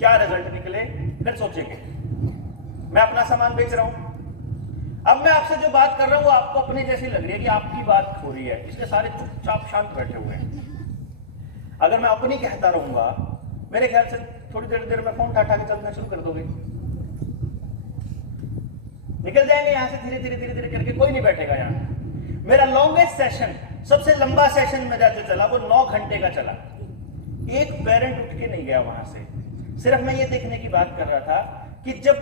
क्या रिजल्ट निकले फिर सोचेंगे। मैं अपना सामान बेच रहा हूं, अब मैं आपसे जो बात कर रहा हूं वो आपको अपनी जैसी लग रही है कि आपकी बात हो रही है, इसलिए सारे चुपचाप शांत बैठे हुए हैं। अगर मैं अपनी कहता रहूंगा, मेरे ख्याल से थोड़ी देर में फोन उठा के चलना शुरू कर दोगे, निकल जाएंगे यहां से धीरे धीरे करके, कोई नहीं बैठेगा यहां। मेरा लॉन्गेस्ट सेशन, सबसे लंबा सेशन मेरा जो चला वो 9 घंटे का चला। एक पेरेंट उठ के नहीं गया वहां से। सिर्फ मैं ये देखने की बात कर रहा था कि जब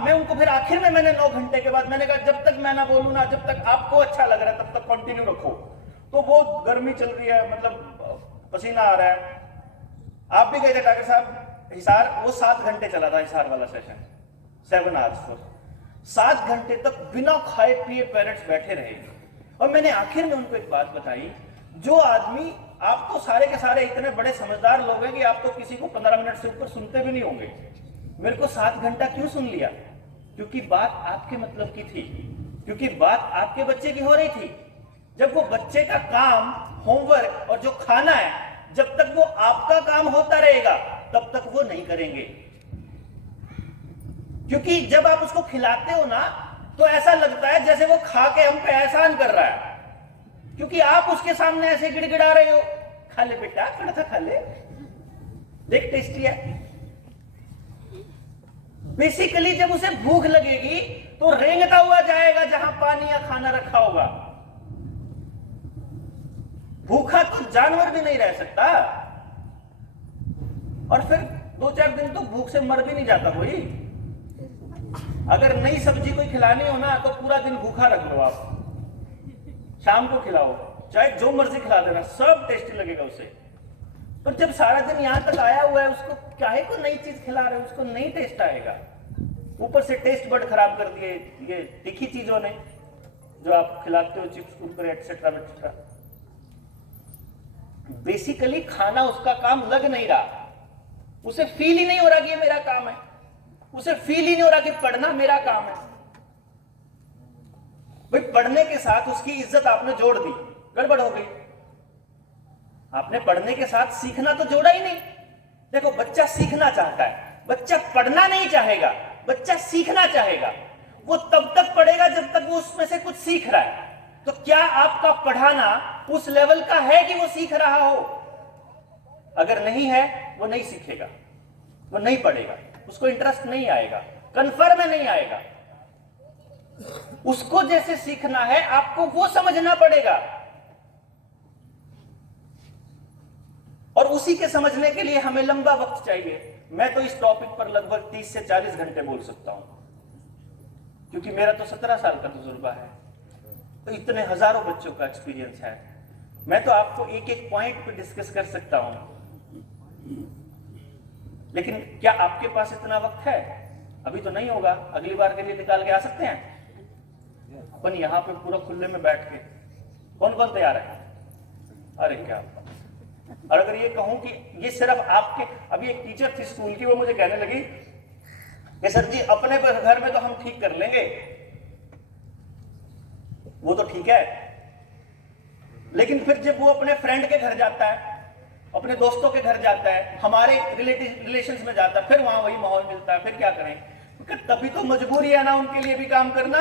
मैं उनको फिर आखिर में मैंने 9 घंटे के बाद मैंने कहा जब तक मैं ना बोलूं ना, जब तक आपको अच्छा लग रहा है तब तक कंटिन्यू रखो। तो वो गर्मी चल रही है, मतलब पसीना आ रहा है। आप भी गए थे डॉक्टर साहब हिसार, वो 7 घंटे चला था हिसार वाला सेशन, 7 आवर्स। 7 घंटे तक बिना खाए पिए पेरेंट्स बैठे रहे। और मैंने आखिर में उनको एक बात बताई, जो आदमी, आप तो सारे के सारे इतने बड़े समझदार लोग हैं कि आप तो किसी को 15 मिनट से ऊपर सुनते भी नहीं होंगे, मेरे को 7 घंटा क्यों सुन लिया? क्योंकि बात आपके मतलब की थी, क्योंकि बात आपके बच्चे की हो रही थी। जब वो बच्चे का काम, होमवर्क और जो खाना है, जब तक वो आपका काम होता रहेगा तब तक वो नहीं करेंगे। क्योंकि जब आप उसको खिलाते हो ना तो ऐसा लगता है जैसे वो खा के हम पे एहसान कर रहा है, क्योंकि आप उसके सामने ऐसे गिड़गिड़ा रहे हो, खा ले बेटा, थोड़ा सा खा ले, देख टेस्टी है। बेसिकली जब उसे भूख लगेगी तो रेंगता हुआ जाएगा जहां पानी या खाना रखा होगा। भूखा तो जानवर भी नहीं रह सकता, और फिर 2-4 दिन तो भूख से मर भी नहीं जाता कोई। अगर नई सब्जी कोई खिलानी हो ना तो पूरा दिन भूखा रख लो आप, शाम को खिलाओ, चाहे जो मर्जी खिला देना, सब टेस्टी लगेगा उसे। पर जब सारा दिन यहां तक आया हुआ है, उसको काहे को नई चीज खिला रहे हो, उसको नहीं टेस्ट आएगा। ऊपर से टेस्ट बड खराब कर दिए ये तीखी चीजों ने जो आप खिलाते हो, chips, Kurkure etcetera etcetera. Basically खाना उसका काम लग नहीं रहा, उसे फील ही नहीं हो रहा कि ये मेरा काम है, उसे फील ही नहीं हो रहा कि पढ़ना मेरा काम है। भाई पढ़ने के साथ उसकी इज्जत आपने जोड़ दी, गड़बड़ हो गई। आपने पढ़ने के साथ सीखना तो जोड़ा ही नहीं। देखो बच्चा सीखना चाहता है, बच्चा पढ़ना नहीं चाहेगा, बच्चा सीखना चाहेगा। वो तब तक पढ़ेगा जब तक वो उसमें से कुछ सीख रहा है। तो क्या आपका पढ़ाना उस लेवल का है कि वो सीख रहा हो? अगर नहीं है, वो नहीं सीखेगा, वो नहीं पढ़ेगा, उसको इंटरेस्ट नहीं आएगा, कन्फर्म में नहीं आएगा। उसको जैसे सीखना है आपको वो समझना पड़ेगा, और उसी के समझने के लिए हमें लंबा वक्त चाहिए। मैं तो इस टॉपिक पर लगभग 30 से 40 घंटे बोल सकता हूं, क्योंकि मेरा तो 17 साल का तजुर्बा है, तो इतने हजारों बच्चों का एक्सपीरियंस है। मैं तो आपको एक एक पॉइंट पे डिस्कस कर सकता हूं, लेकिन क्या आपके पास इतना वक्त है? अभी तो नहीं होगा, अगली बार के लिए निकाल के आ सकते हैं अपन यहां पे पूरा खुले में बैठ के। कौन कौन तैयार है? अरे क्या! और अगर ये कहूं कि ये सिर्फ आपके, अभी एक टीचर थी स्कूल की, वो मुझे कहने लगी कि सर जी अपने घर में तो हम ठीक कर लेंगे, वो तो ठीक है, लेकिन फिर जब वो अपने फ्रेंड के घर जाता है, अपने दोस्तों के घर जाता है, हमारे रिलेशंस में जाता है, फिर वहां वही माहौल मिलता है, फिर क्या करें? तभी तो मजबूरी है ना उनके लिए भी काम करना।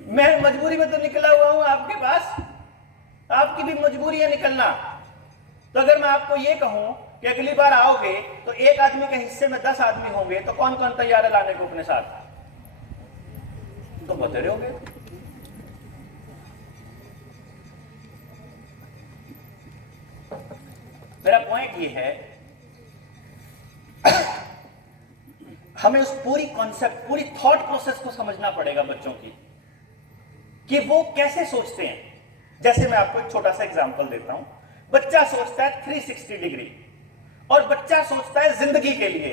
मैं मजबूरी में तो निकला हुआ हूं आपके पास, आपकी भी मजबूरी है निकलना। तो अगर मैं आपको ये कहूं कि अगली बार आओगे तो एक आदमी के हिस्से में 10 आदमी होंगे, तो कौन कौन तैयार है लाने को अपने साथ? तो बता रहे होगे। मेरा पॉइंट ये है, हमें उस पूरी कॉन्सेप्ट, पूरी थॉट प्रोसेस को समझना पड़ेगा बच्चों की, कि वो कैसे सोचते हैं। जैसे मैं आपको एक छोटा सा एग्जांपल देता हूं। बच्चा सोचता है 360 डिग्री, और बच्चा सोचता है जिंदगी के लिए।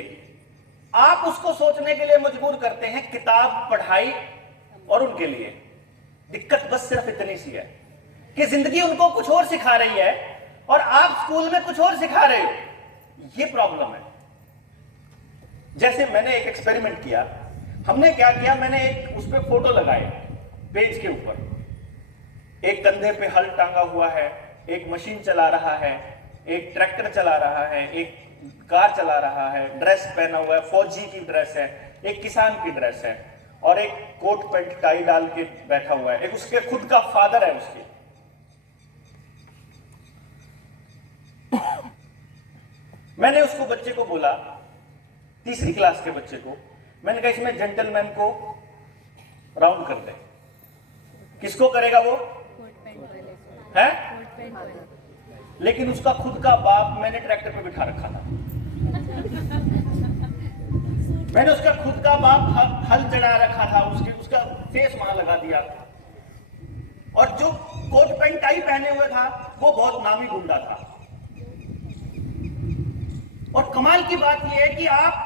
आप उसको सोचने के लिए मजबूर करते हैं किताब, पढ़ाई और उनके लिए। दिक्कत बस सिर्फ इतनी सी है कि जिंदगी उनको कुछ और सिखा रही है और आप स्कूल में कुछ और सिखा रहे हो। ये प्रॉब्लम है। जैसे मैंने एक एक्सपेरिमेंट किया। हमने क्या किया, मैंने एक उस पर फोटो लगाए पेज के ऊपर। एक कंधे पे हल टांगा हुआ है, एक मशीन चला रहा है, एक ट्रैक्टर चला रहा है, एक कार चला रहा है, ड्रेस पहना हुआ है, फौजी की ड्रेस है, एक किसान की ड्रेस है, और एक कोट पैंट टाई डाल के बैठा हुआ है, एक उसके खुद का फादर है उसके। मैंने उसको बच्चे को बोला, तीसरी क्लास के बच्चे को, मैंने कहा इसमें जेंटलमैन को राउंड कर दे। किसको करेगा वो है? लेकिन उसका खुद का बाप मैंने ट्रैक्टर पे बिठा रखा था। मैंने उसका खुद का बाप हल चढ़ा रखा था, उसका फेस वहां लगा दिया, और जो कोट पैंट टाई पहने हुए था वो बहुत नामी गुंडा था। और कमाल की बात यह है कि आप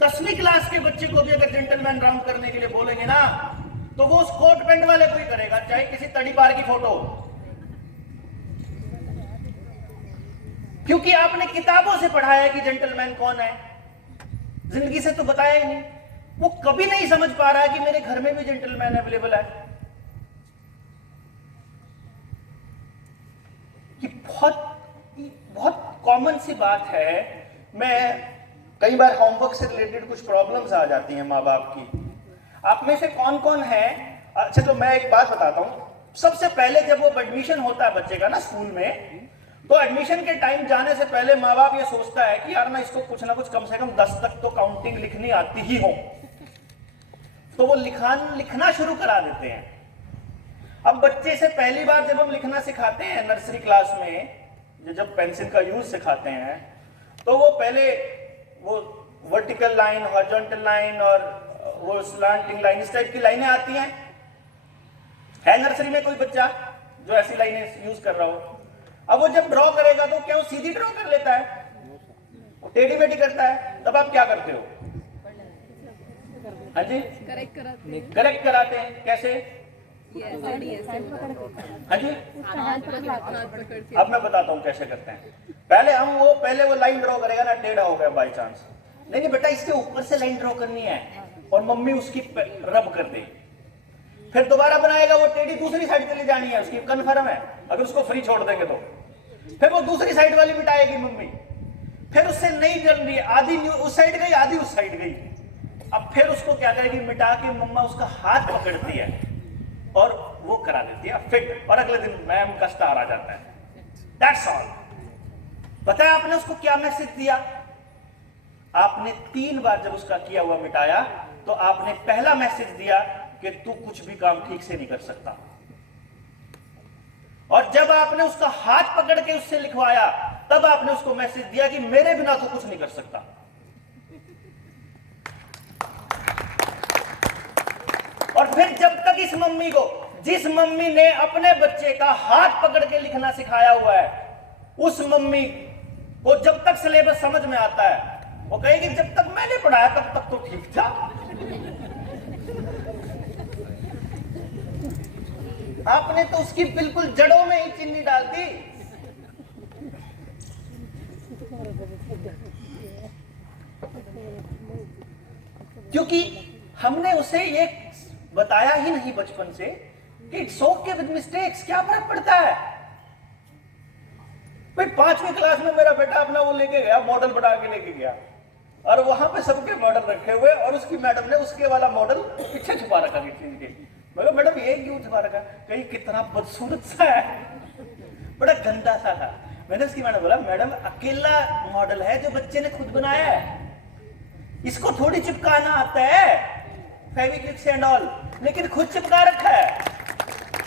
10वीं क्लास के बच्चे को भी अगर जेंटलमैन राउंड करने के लिए बोलेंगे ना, तो वो उस कोट पैंट वाले को ही करेगा, चाहे किसी तड़ी पार की फोटो। क्योंकि आपने किताबों से पढ़ा है कि जेंटलमैन कौन है, जिंदगी से तो बताया ही नहीं। वो कभी नहीं समझ पा रहा है कि मेरे घर में भी जेंटलमैन अवेलेबल है। कि बहुत कॉमन सी बात है। मैं कई बार होमवर्क से रिलेटेड कुछ प्रॉब्लम्स आ जाती हैं माँ बाप की। आप में से कौन कौन है, अच्छा तो मैं एक बात बताता हूं। सबसे पहले जब वो एडमिशन होता है बच्चे का ना स्कूल में, तो एडमिशन के टाइम जाने से पहले माँ बाप ये सोचता है कि यार ना इसको कुछ ना कुछ कम से कम 10 तक तो काउंटिंग लिखनी आती ही हो, तो वो लिखना शुरू करा देते हैं। अब बच्चे से पहली बार जब हम लिखना सिखाते हैं नर्सरी क्लास में, जब पेंसिल का यूज सिखाते हैं, तो वो पहले वो वर्टिकल लाइन, हॉरिजॉन्टल लाइन और वो स्लैंटिंग लाइन, इस टाइप की लाइनें आती हैं। है नर्सरी में कोई बच्चा जो ऐसी लाइनें यूज कर रहा हो? अब वो जब ड्रॉ करेगा तो क्या वो सीधी ड्रॉ कर लेता है? वो टेढ़ी मेढ़ी करता है। तब आप क्या करते हो? हाँ जी, करेक्ट कराते हैं। कैसे? हाँ जी, अब मैं बताता हूँ कैसे करते हैं। पहले वो लाइन ड्रॉ करेगा ना, टेढ़ा हो गया बाई चांस, नहीं बेटा इसके ऊपर से लाइन ड्रॉ करनी है, और मम्मी उसकी रब कर दे। फिर दोबारा बनाएगा, वो टेढ़ी दूसरी साइड चली जानी है उसकी, कन्फर्म है, अगर उसको फ्री छोड़ देंगे तो। फिर वो दूसरी साइड वाली मिटाएगी मम्मी, फिर उससे नहीं चल रही, आधी उस साइड गई आधी उस साइड गई। अब फिर उसको क्या करेगी, मिटा के मम्मा उसका हाथ पकड़ती है और वो करा देती है फिट, और अगले दिन मैम का स्टार आ जाता है। That's all. पता है आपने उसको क्या मैसेज दिया? आपने 3 बार जब उसका किया हुआ मिटाया, तो आपने पहला मैसेज दिया कि तू कुछ भी काम ठीक से नहीं कर सकता, और जब आपने उसका हाथ पकड़ के उससे लिखवाया, तब आपने उसको मैसेज दिया कि मेरे बिना तो कुछ नहीं कर सकता। और फिर जब तक इस मम्मी को, जिस मम्मी ने अपने बच्चे का हाथ पकड़ के लिखना सिखाया हुआ है, उस मम्मी को जब तक सिलेबस समझ में आता है, वो कहेगी जब तक मैंने पढ़ाया तब तक तो ठीक था। आपने तो उसकी बिल्कुल जड़ों में ही चीनी डाल दी। क्योंकि हमने उसे ये बताया ही नहीं बचपन से कि इट्स ओके विद मिस्टेक्स, क्या फर्क पड़ता है। भाई 5वीं क्लास में मेरा बेटा अपना वो लेके गया, मॉडल बना के लेके गया, और वहां पे सबके मॉडल रखे हुए, और उसकी मैडम ने उसके वाला मॉडल पीछे छुपा रखा के। मैं मैडम ये क्यों छुपा रखा? कहीं कितना बदसूरत सा है, बड़ा गंदा सा था। मैंने उसकी मैडम बोला, मैडम अकेला मॉडल है जो बच्चे ने खुद बनाया है, इसको थोड़ी चिपकाना आता है फेविक्विक से एंड ऑल, लेकिन खुद चिपका रखा है।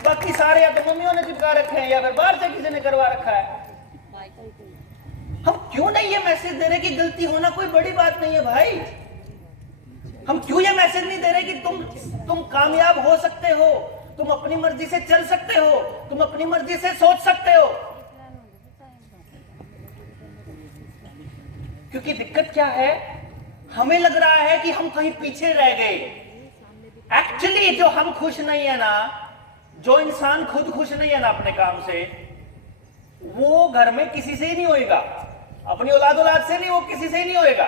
बाकी सारे या तो मम्मियों ने चिपका रखे हैं या फिर बाहर से किसी ने करवा रखा है। हम क्यों नहीं ये मैसेज दे रहे कि गलती होना कोई बड़ी बात नहीं है भाई? हम क्यों ये मैसेज नहीं दे रहे कि तुम कामयाब हो सकते हो, तुम अपनी मर्जी से चल सकते हो, तुम अपनी मर्जी से सोच सकते हो? क्योंकि दिक्कत क्या है, हमें लग रहा है कि हम कहीं पीछे रह गए। एक्चुअली जो हम खुश नहीं है ना, जो इंसान खुद खुश नहीं है ना अपने काम से, वो घर में किसी से ही नहीं होएगा, अपनी औलाद से नहीं, वो किसी से ही नहीं होएगा,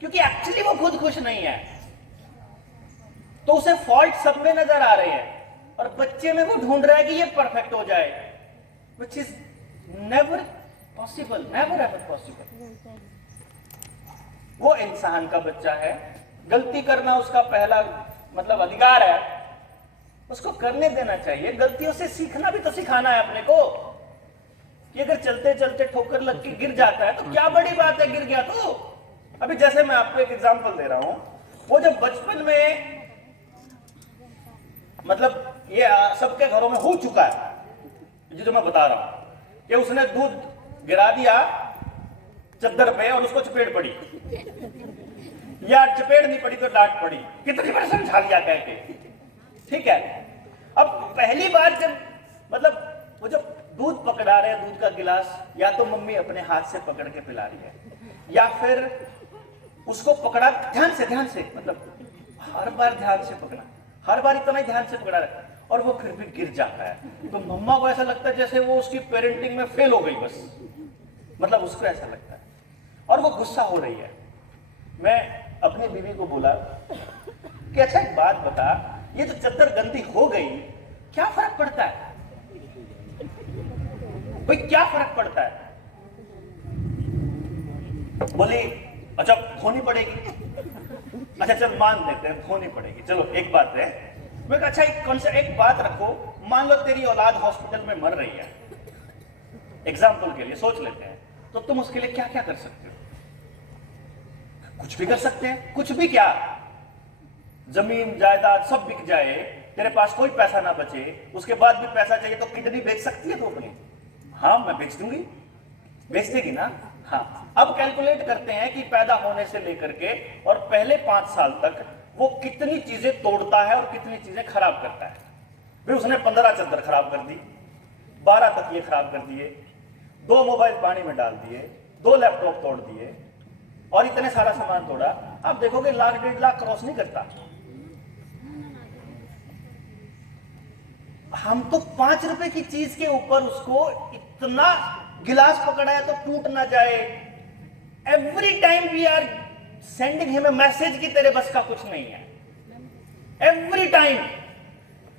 क्योंकि एक्चुअली वो खुद खुश नहीं है। तो उसे फॉल्ट सब में नजर आ रहे हैं, और बच्चे में वो ढूंढ रहा है कि ये परफेक्ट हो जाए, which is never possible, never ever possible। वो इंसान का बच्चा है, गलती करना उसका पहला मतलब अधिकार है, उसको करने देना चाहिए। गलतियों से सीखना भी तो सिखाना है अपने को, कि अगर चलते चलते ठोकर लग के गिर जाता है तो क्या बड़ी बात है, गिर गया तो। अभी जैसे मैं आपको एक एग्जांपल दे रहा हूं, वो जब बचपन में मतलब ये सबके घरों में हो चुका है जो मैं बता रहा हूं, कि उसने दूध गिरा दिया चद्दर पे और उसको चपेट पड़ी, या चपेट नहीं पड़ी तो डांट पड़ी, कितनी बार समझा लिया कह के, ठीक है। अब पहली बार जब मतलब वो जब दूध पकड़ा रहे हैं, दूध का गिलास या तो मम्मी अपने हाथ से पकड़ के पिला रही है, या फिर उसको पकड़ा ध्यान से मतलब हर बार ध्यान से पकड़ा, हर बार इतना ही ध्यान से पकड़ा रहा है, और वो फिर भी गिर जाता है, तो मम्मा को ऐसा लगता है जैसे वो उसकी पेरेंटिंग में फेल हो गई बस, मतलब उसको ऐसा लगता है, और वो गुस्सा हो रही है। मैं अपनी बीवी को बोला कि अच्छा एक बात बता, ये जो चद्दर गंदी हो गई क्या फर्क पड़ता है भाई, क्या फर्क पड़ता है? बोली अच्छा धोनी पड़ेगी, अच्छा चल मान लेते हैं धोनी पड़ेगी, चलो एक बात है। मैं कहा अच्छा एक बात रखो, मान लो तेरी औलाद हॉस्पिटल में मर रही है, एग्जाम्पल के लिए सोच लेते हैं, तो तुम उसके लिए क्या क्या कर सकते हो? कुछ भी कर सकते हैं, कुछ भी क्या, जमीन जायदाद सब बिक जाए, तेरे पास कोई पैसा ना बचे, उसके बाद भी पैसा चाहिए तो किडनी बेच सकती है तो अपनी? हाँ मैं बेच दूंगी, बेच देगी ना? हाँ। अब कैलकुलेट करते हैं कि पैदा होने से लेकर के और पहले 5 साल तक वो कितनी चीजें तोड़ता है और कितनी चीजें खराब करता है। फिर उसने 15 चद्दर खराब कर दी, 12 तकिए खराब कर दिए, 2 मोबाइल पानी में डाल दिए, 2 लैपटॉप तोड़ दिए, और इतने सारा सामान तोड़ा। आप देखोगे लाख 1.5 लाख क्रॉस नहीं करता। हम तो 5 रुपए की चीज के ऊपर उसको इतना गिलास पकड़ाया तो टूट ना जाए। Every time we are sending him a message कि तेरे बस का कुछ नहीं है। एवरी टाइम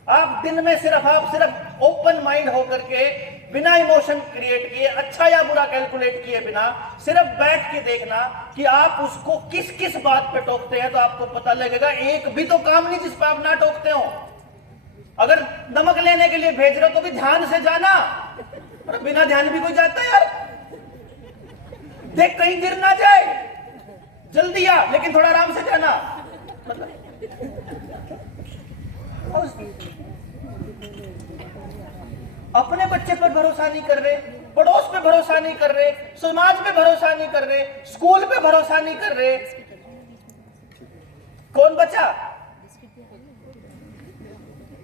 आप दिन में आप सिर्फ ओपन माइंड होकर के बिना इमोशन क्रिएट किए, अच्छा या बुरा कैलकुलेट किए बिना, सिर्फ बैठ के देखना कि आप उसको किस किस बात पे टोकते हैं, तो आपको पता लगेगा एक भी तो काम नहीं जिस पे आप ना टोकते हो। अगर नमक लेने के लिए भेज रहे हो तो भी ध्यान से जाना, और बिना ध्यान भी कोई जाता है यार, देख कहीं गिर ना जाए, जल्दी आ लेकिन थोड़ा आराम से जाना। मतलब अपने बच्चे पर भरोसा नहीं कर रहे, पड़ोस पे भरोसा नहीं कर रहे, समाज पे भरोसा नहीं कर रहे, स्कूल पे भरोसा नहीं कर रहे, कौन बचा?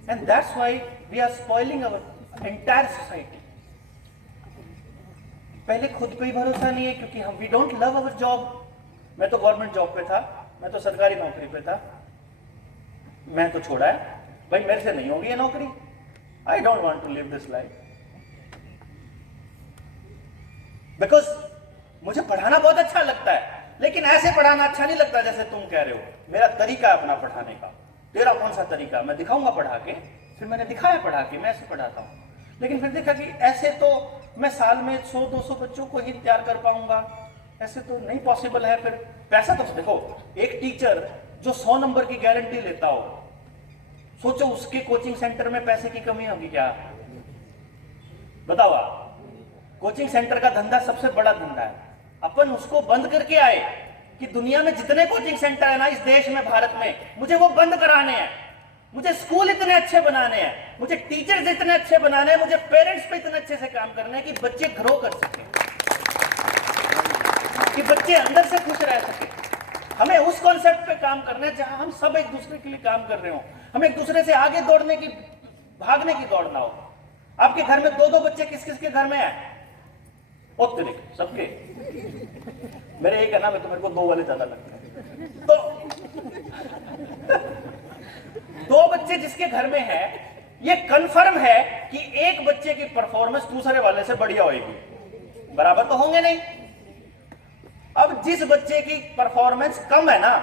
And that's why we are spoiling our entire society. पहले खुद पे ही भरोसा नहीं है क्योंकि हम we don't love our job. मैं तो गवर्नमेंट जॉब पे था, मैं तो सरकारी नौकरी पे था, मैं तो छोड़ा है भाई, मेरे से नहीं होगी ये नौकरी। I don't want to live this life because मुझे पढ़ाना बहुत अच्छा लगता है, लेकिन ऐसे पढ़ाना अच्छा नहीं लगता जैसे तुम कह रहे हो। मेरा तरीका है अपना पढ़ाने का, तेरा कौन सा तरीका? मैं दिखाऊंगा पढ़ा के, फिर मैंने दिखाया पढ़ा के, मैं ऐसे पढ़ाता हूँ, लेकिन फिर देखा कि ऐसे तो मैं साल में 100-200 बच्चों को ही तैयार कर पाऊंगा, ऐसे तो नहीं पॉसिबल है। फिर पैसा तो देखो, एक टीचर जो 100 नंबर की गारंटी लेता हो, सोचो उसके कोचिंग सेंटर में पैसे की कमी होगी क्या? बताओ आप। कोचिंग सेंटर का धंधा सबसे बड़ा धंधा है, अपन उसको बंद करके आए कि दुनिया में जितने कोचिंग सेंटर है ना इस देश में, भारत में, मुझे वो बंद कराने हैं। मुझे स्कूल इतने अच्छे बनाने हैं, मुझे टीचर्स इतने अच्छे बनाने हैं, मुझे पेरेंट्स पे इतने अच्छे से काम करना है कि बच्चे ग्रो कर सके, कि बच्चे अंदर से खुश रह सके। हमें उस कॉन्सेप्ट पे काम करना है जहां हम सब एक दूसरे के लिए काम कर रहे हो, हम एक दूसरे से आगे दौड़ने की, भागने की दौड़ ना हो। आपके घर में 2-2 बच्चे किस किस के घर में है? तेरे सबके। मेरे एक है ना, मैं तो मेरे को 2 वाले ज्यादा लगते हैं। तो 2 बच्चे जिसके घर में है, ये कंफर्म है कि एक बच्चे की परफॉर्मेंस दूसरे वाले से बढ़िया होगी, बराबर तो होंगे नहीं। अब जिस बच्चे की परफॉर्मेंस कम है ना,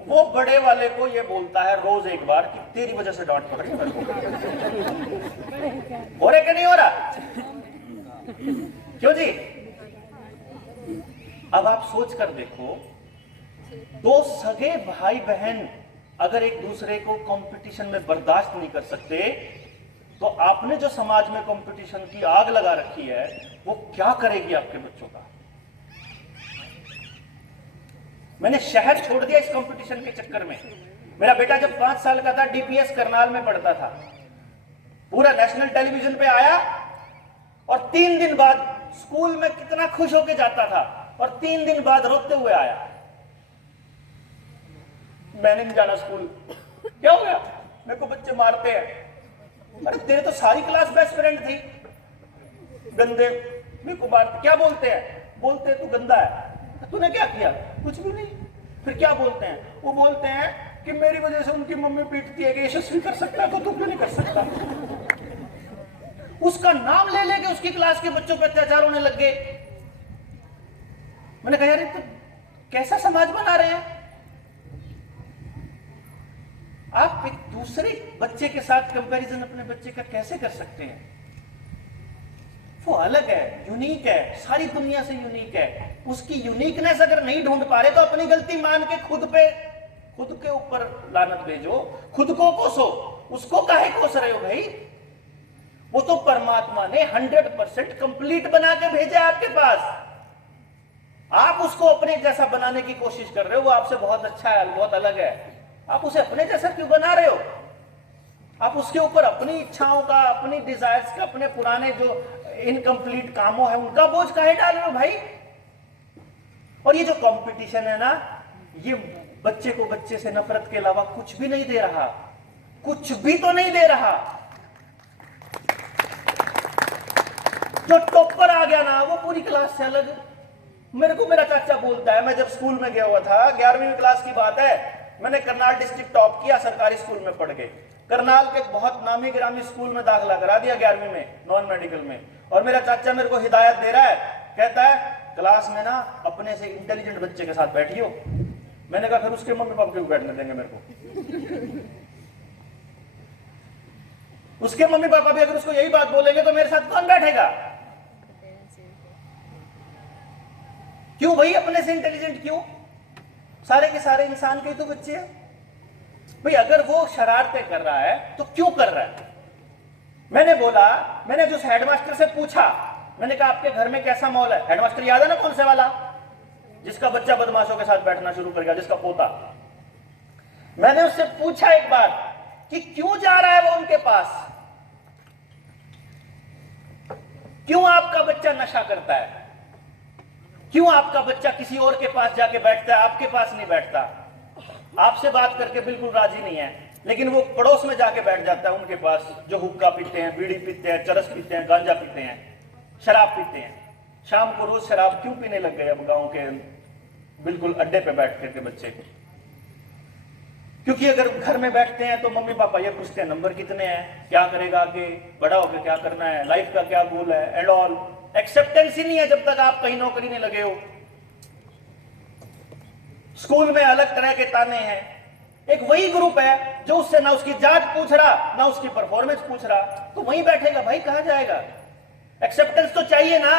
वो बड़े वाले को ये बोलता है रोज एक बार कि तेरी वजह से डांट पकड़ी मेरे को। हो रहा कि नहीं हो रहा? क्यों जी? अब आप सोच कर देखो दो सगे भाई बहन अगर एक दूसरे को कंपटीशन में बर्दाश्त नहीं कर सकते, तो आपने जो समाज में कंपटीशन की आग लगा रखी है वो क्या करेगी आपके बच्चों का। मैंने शहर छोड़ दिया इस कंपटीशन के चक्कर में। मेरा बेटा जब 5 साल का था, डीपीएस करनाल में पढ़ता था, पूरा नेशनल टेलीविजन पे आया और 3 दिन बाद स्कूल में कितना खुश होके जाता था और 3 दिन बाद रोते हुए आया, मैंने नहीं जाना स्कूल। क्या हो गया? मेरे को बच्चे मारते हैं। अरे तेरे तो सारी क्लास बेस्ट फ्रेंड थी, गंदे, मेरे को मारते। क्या बोलते हैं? बोलते तू गंदा है। तूने क्या किया? कुछ भी नहीं। फिर क्या बोलते हैं? वो बोलते हैं कि मेरी वजह से उनकी मम्मी पीटती है कि यशस्वी कर सकता है तो तू क्यों नहीं कर सकता। उसका नाम ले लेके उसकी क्लास के बच्चों पर अत्याचार होने लग गए। मैंने कहा यार तो कैसा समाज बना रहे हैं आप। एक दूसरे बच्चे के साथ कंपैरिजन अपने बच्चे का कैसे कर सकते हैं? वो अलग है, यूनिक है, सारी दुनिया से यूनिक है। उसकी यूनिकनेस अगर नहीं ढूंढ पा रहे तो अपनी गलती मान के खुद के ऊपर लानत भेजो, खुद को कोसो। उसको काहे कोस रहे हो भाई? वो तो परमात्मा ने 100% कंप्लीट बना के भेजा आपके पास। आप उसको अपने जैसा बनाने की कोशिश कर रहे हो। वो आपसे बहुत अच्छा है, बहुत अलग है, आप उसे अपने जैसा क्यों बना रहे हो? आप उसके ऊपर अपनी इच्छाओं का, अपनी डिजायर्स का, अपने पुराने जो इनकम्प्लीट कामों है उनका बोझ काहे डाल रहे हो भाई? और ये जो कंपटीशन है ना, ये बच्चे को बच्चे से नफरत के अलावा कुछ भी नहीं दे रहा, कुछ भी तो नहीं दे रहा। जो टॉपर आ गया ना वो पूरी क्लास से अलग। मेरे को मेरा चाचा बोलता है, मैं जब स्कूल में गया हुआ था, 11वीं क्लास की बात है, मैंने करनाल डिस्ट्रिक्ट टॉप किया, सरकारी स्कूल में पढ़ के। करनाल के बहुत नामी गिरामी स्कूल में दाखिला करा दिया 11वीं में, नॉन मेडिकल में। और मेरा चाचा मेरे को हिदायत दे रहा है, कहता है क्लास में ना अपने से इंटेलिजेंट बच्चे के साथ बैठियो। मैंने कहा फिर उसके मम्मी पापा क्यों बैठने देंगे मेरे को? उसके मम्मी पापा भी अगर उसको यही बात बोलेंगे तो मेरे साथ कौन बैठेगा? क्यों भाई अपने से इंटेलिजेंट क्यों? सारे के सारे इंसान के तो बच्चे हैं भाई। अगर वो शरारतें कर रहा है तो क्यों कर रहा है? मैंने जो हेडमास्टर से पूछा, मैंने कहा आपके घर में कैसा माहौल है? हेडमास्टर याद है ना कौन से वाला, जिसका बच्चा बदमाशों के साथ बैठना शुरू कर गया, जिसका पोता। मैंने उससे पूछा एक बार कि क्यों जा रहा है वो उनके पास, क्यों आपका बच्चा नशा करता है, क्यों आपका बच्चा किसी और के पास जाके बैठता है, आपके पास नहीं बैठता? आपसे बात करके बिल्कुल राजी नहीं है, लेकिन वो पड़ोस में जाके बैठ जाता है उनके पास, जो हुक्का पीते हैं, बीड़ी पीते हैं, चरस पीते हैं, गांजा पीते हैं, शराब पीते हैं। शाम को रोज शराब क्यों पीने लग गए अब गांव के बिल्कुल अड्डे पे बैठ करके बच्चे? क्योंकि अगर घर में बैठते हैं तो मम्मी पापा ये पूछते हैं नंबर कितने हैं, क्या करेगा आगे, बड़ा होकर क्या करना है, लाइफ का क्या गोल है, एंड ऑल। एक्सेप्टेंस ही नहीं है जब तक आप कहीं नौकरी नहीं लगे हो। स्कूल में अलग तरह के ताने हैं। एक वही ग्रुप है जो उससे ना उसकी जात पूछ रहा, ना उसकी परफॉर्मेंस पूछ रहा, तो वहीं बैठेगा भाई, कहां जाएगा? एक्सेप्टेंस तो चाहिए ना।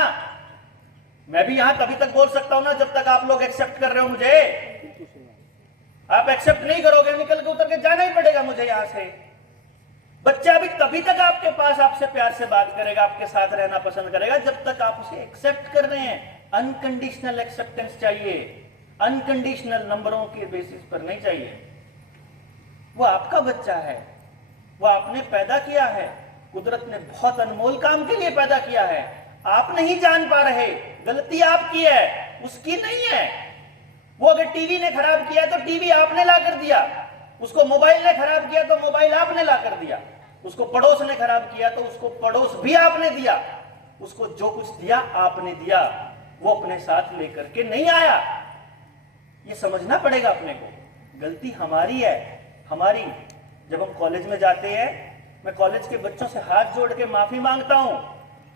मैं भी यहां तभी तक बोल सकता हूं ना जब तक आप लोग एक्सेप्ट कर रहे हो मुझे। आप एक्सेप्ट नहीं करोगे, निकल के उतर के जाना ही पड़ेगा मुझे यहां से। बच्चा भी तभी तक आपके पास आपसे प्यार से बात करेगा, आपके साथ रहना पसंद करेगा, जब तक आप उसे एक्सेप्ट कर रहे हैं। अनकंडीशनल एक्सेप्टेंस चाहिए, अनकंडीशनल नंबरों के बेसिस पर नहीं चाहिए। वो आपका बच्चा है, वो आपने पैदा किया है, कुदरत ने बहुत अनमोल काम के लिए पैदा किया है। आप नहीं जान पा रहे, गलती आपकी है, उसकी नहीं है। वो अगर टीवी ने खराब किया तो टीवी आपने ला कर दिया, उसको मोबाइल ने खराब किया तो मोबाइल आपने ला कर दिया, उसको पड़ोस ने खराब किया तो उसको पड़ोस भी आपने दिया, उसको जो कुछ दिया आपने दिया, वो अपने साथ लेकर के नहीं आया। ये समझना पड़ेगा अपने को, गलती हमारी है, हमारी। जब हम कॉलेज में जाते हैं, मैं कॉलेज के बच्चों से हाथ जोड़ के माफी मांगता हूं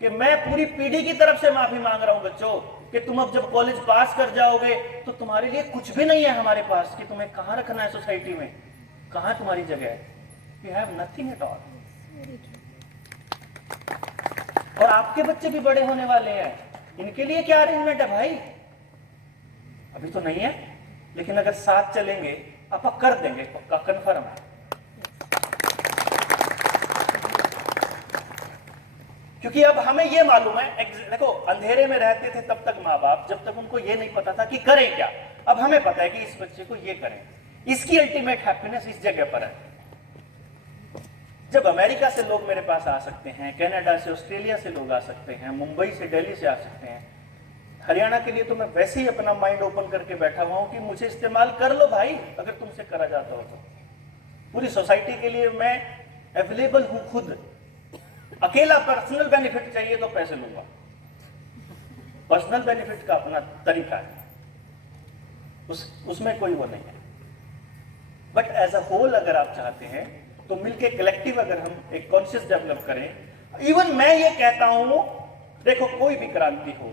कि मैं पूरी पीढ़ी की तरफ से माफी मांग रहा हूं बच्चों, कि तुम अब जब कॉलेज पास कर जाओगे तो तुम्हारे लिए कुछ भी नहीं है हमारे पास कि तुम्हें कहां रखना है सोसाइटी में, कहां तुम्हारी जगह है। You have nothing at all. और आपके बच्चे भी बड़े होने वाले हैं, इनके लिए क्या अरेंजमेंट है भाई? अभी तो नहीं है, लेकिन अगर साथ चलेंगे आप कर देंगे, पक्का कन्फर्म है। क्योंकि अब हमें यह मालूम है, देखो अंधेरे में रहते थे तब तक माँ बाप, जब तक उनको यह नहीं पता था कि करें क्या। अब हमें पता है कि इस बच्चे को ये करें, इसकी अल्टीमेट हैप्पीनेस इस जगह पर है। जब अमेरिका से लोग मेरे पास आ सकते हैं, कनाडा से, ऑस्ट्रेलिया से लोग आ सकते हैं, मुंबई से, दिल्ली से आ सकते हैं, हरियाणा के लिए तो मैं वैसे ही अपना माइंड ओपन करके बैठा हुआ हूं कि मुझे इस्तेमाल कर लो भाई, अगर तुमसे करा जाता हो तो। पूरी सोसाइटी के लिए मैं अवेलेबल हूं खुद। अकेला पर्सनल बेनिफिट चाहिए तो पैसे लूंगा, पर्सनल बेनिफिट का अपना तरीका है, उसमें कोई वो नहीं है। बट एज अ होल अगर आप चाहते हैं तो मिलके कलेक्टिव अगर हम एक कॉन्शियस डेवलप करें। इवन मैं ये कहता हूं, देखो कोई भी क्रांति हो,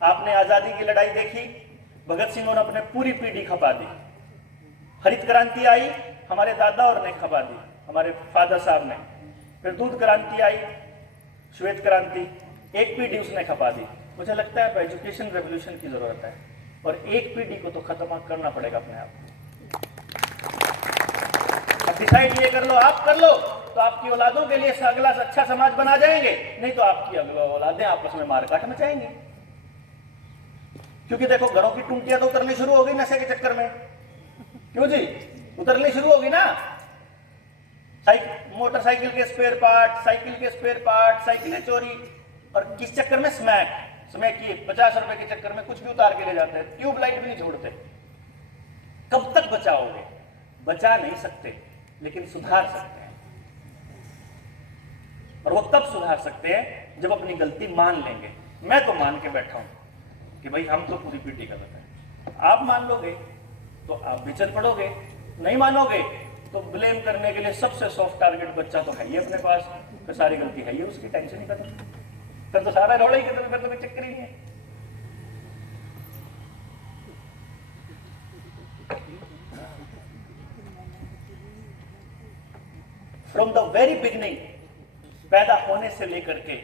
आपने आजादी की लड़ाई देखी, भगत सिंह ने अपने पूरी पीढ़ी खपा दी। हरित क्रांति आई, हमारे दादा और ने खपा दी, हमारे फादर साहब ने। फिर दूध क्रांति आई, श्वेत क्रांति, एक पीढ़ी उसने खपा दी। मुझे लगता है एजुकेशन रेवोल्यूशन की जरूरत है, और एक पीढ़ी को तो खत्म करना पड़ेगा अपने आप। अब डिसाइड ये कर लो, आप कर लो तो आपकी औलादों के लिए अगला अच्छा समाज बना जाएंगे, नहीं तो आपकी अगला औलादें आपस में मारकाट मचाएंगी। क्योंकि देखो घरों की टूंटियां तो उतरनी शुरू हो गई नशे के चक्कर में, क्यों जी, उतरनी शुरू होगी ना। मोटरसाइकिल के स्पेयर पार्ट, साइकिल के स्पेयर पार्ट, साइकिलें चोरी, और किस चक्कर में, स्मैक की 50 रुपए के चक्कर में कुछ भी उतार के ले जाते हैं, ट्यूबलाइट भी नहीं छोड़ते। कब तक बचाओगे? बचा नहीं सकते, लेकिन सुधार सकते हैं। और वो तब सुधार सकते हैं जब अपनी गलती मान लेंगे। मैं तो मान के बैठा हूं कि भाई हम तो पूरी पीढ़ी गलत है। आप मान लोगे तो आप भी चल पड़ोगे, नहीं मानोगे तो ब्लेम करने के लिए सबसे सॉफ्ट टारगेट बच्चा तो है ही अपने पास, फिर सारी गलती है ही उसकी, टेंशन ही खत्म, फिर तो सारा रोड़ा ही खत्म, फिर तो कोई चक्कर ही नहीं है। फ्रॉम द वेरी बिगिनिंग, पैदा होने से लेकर के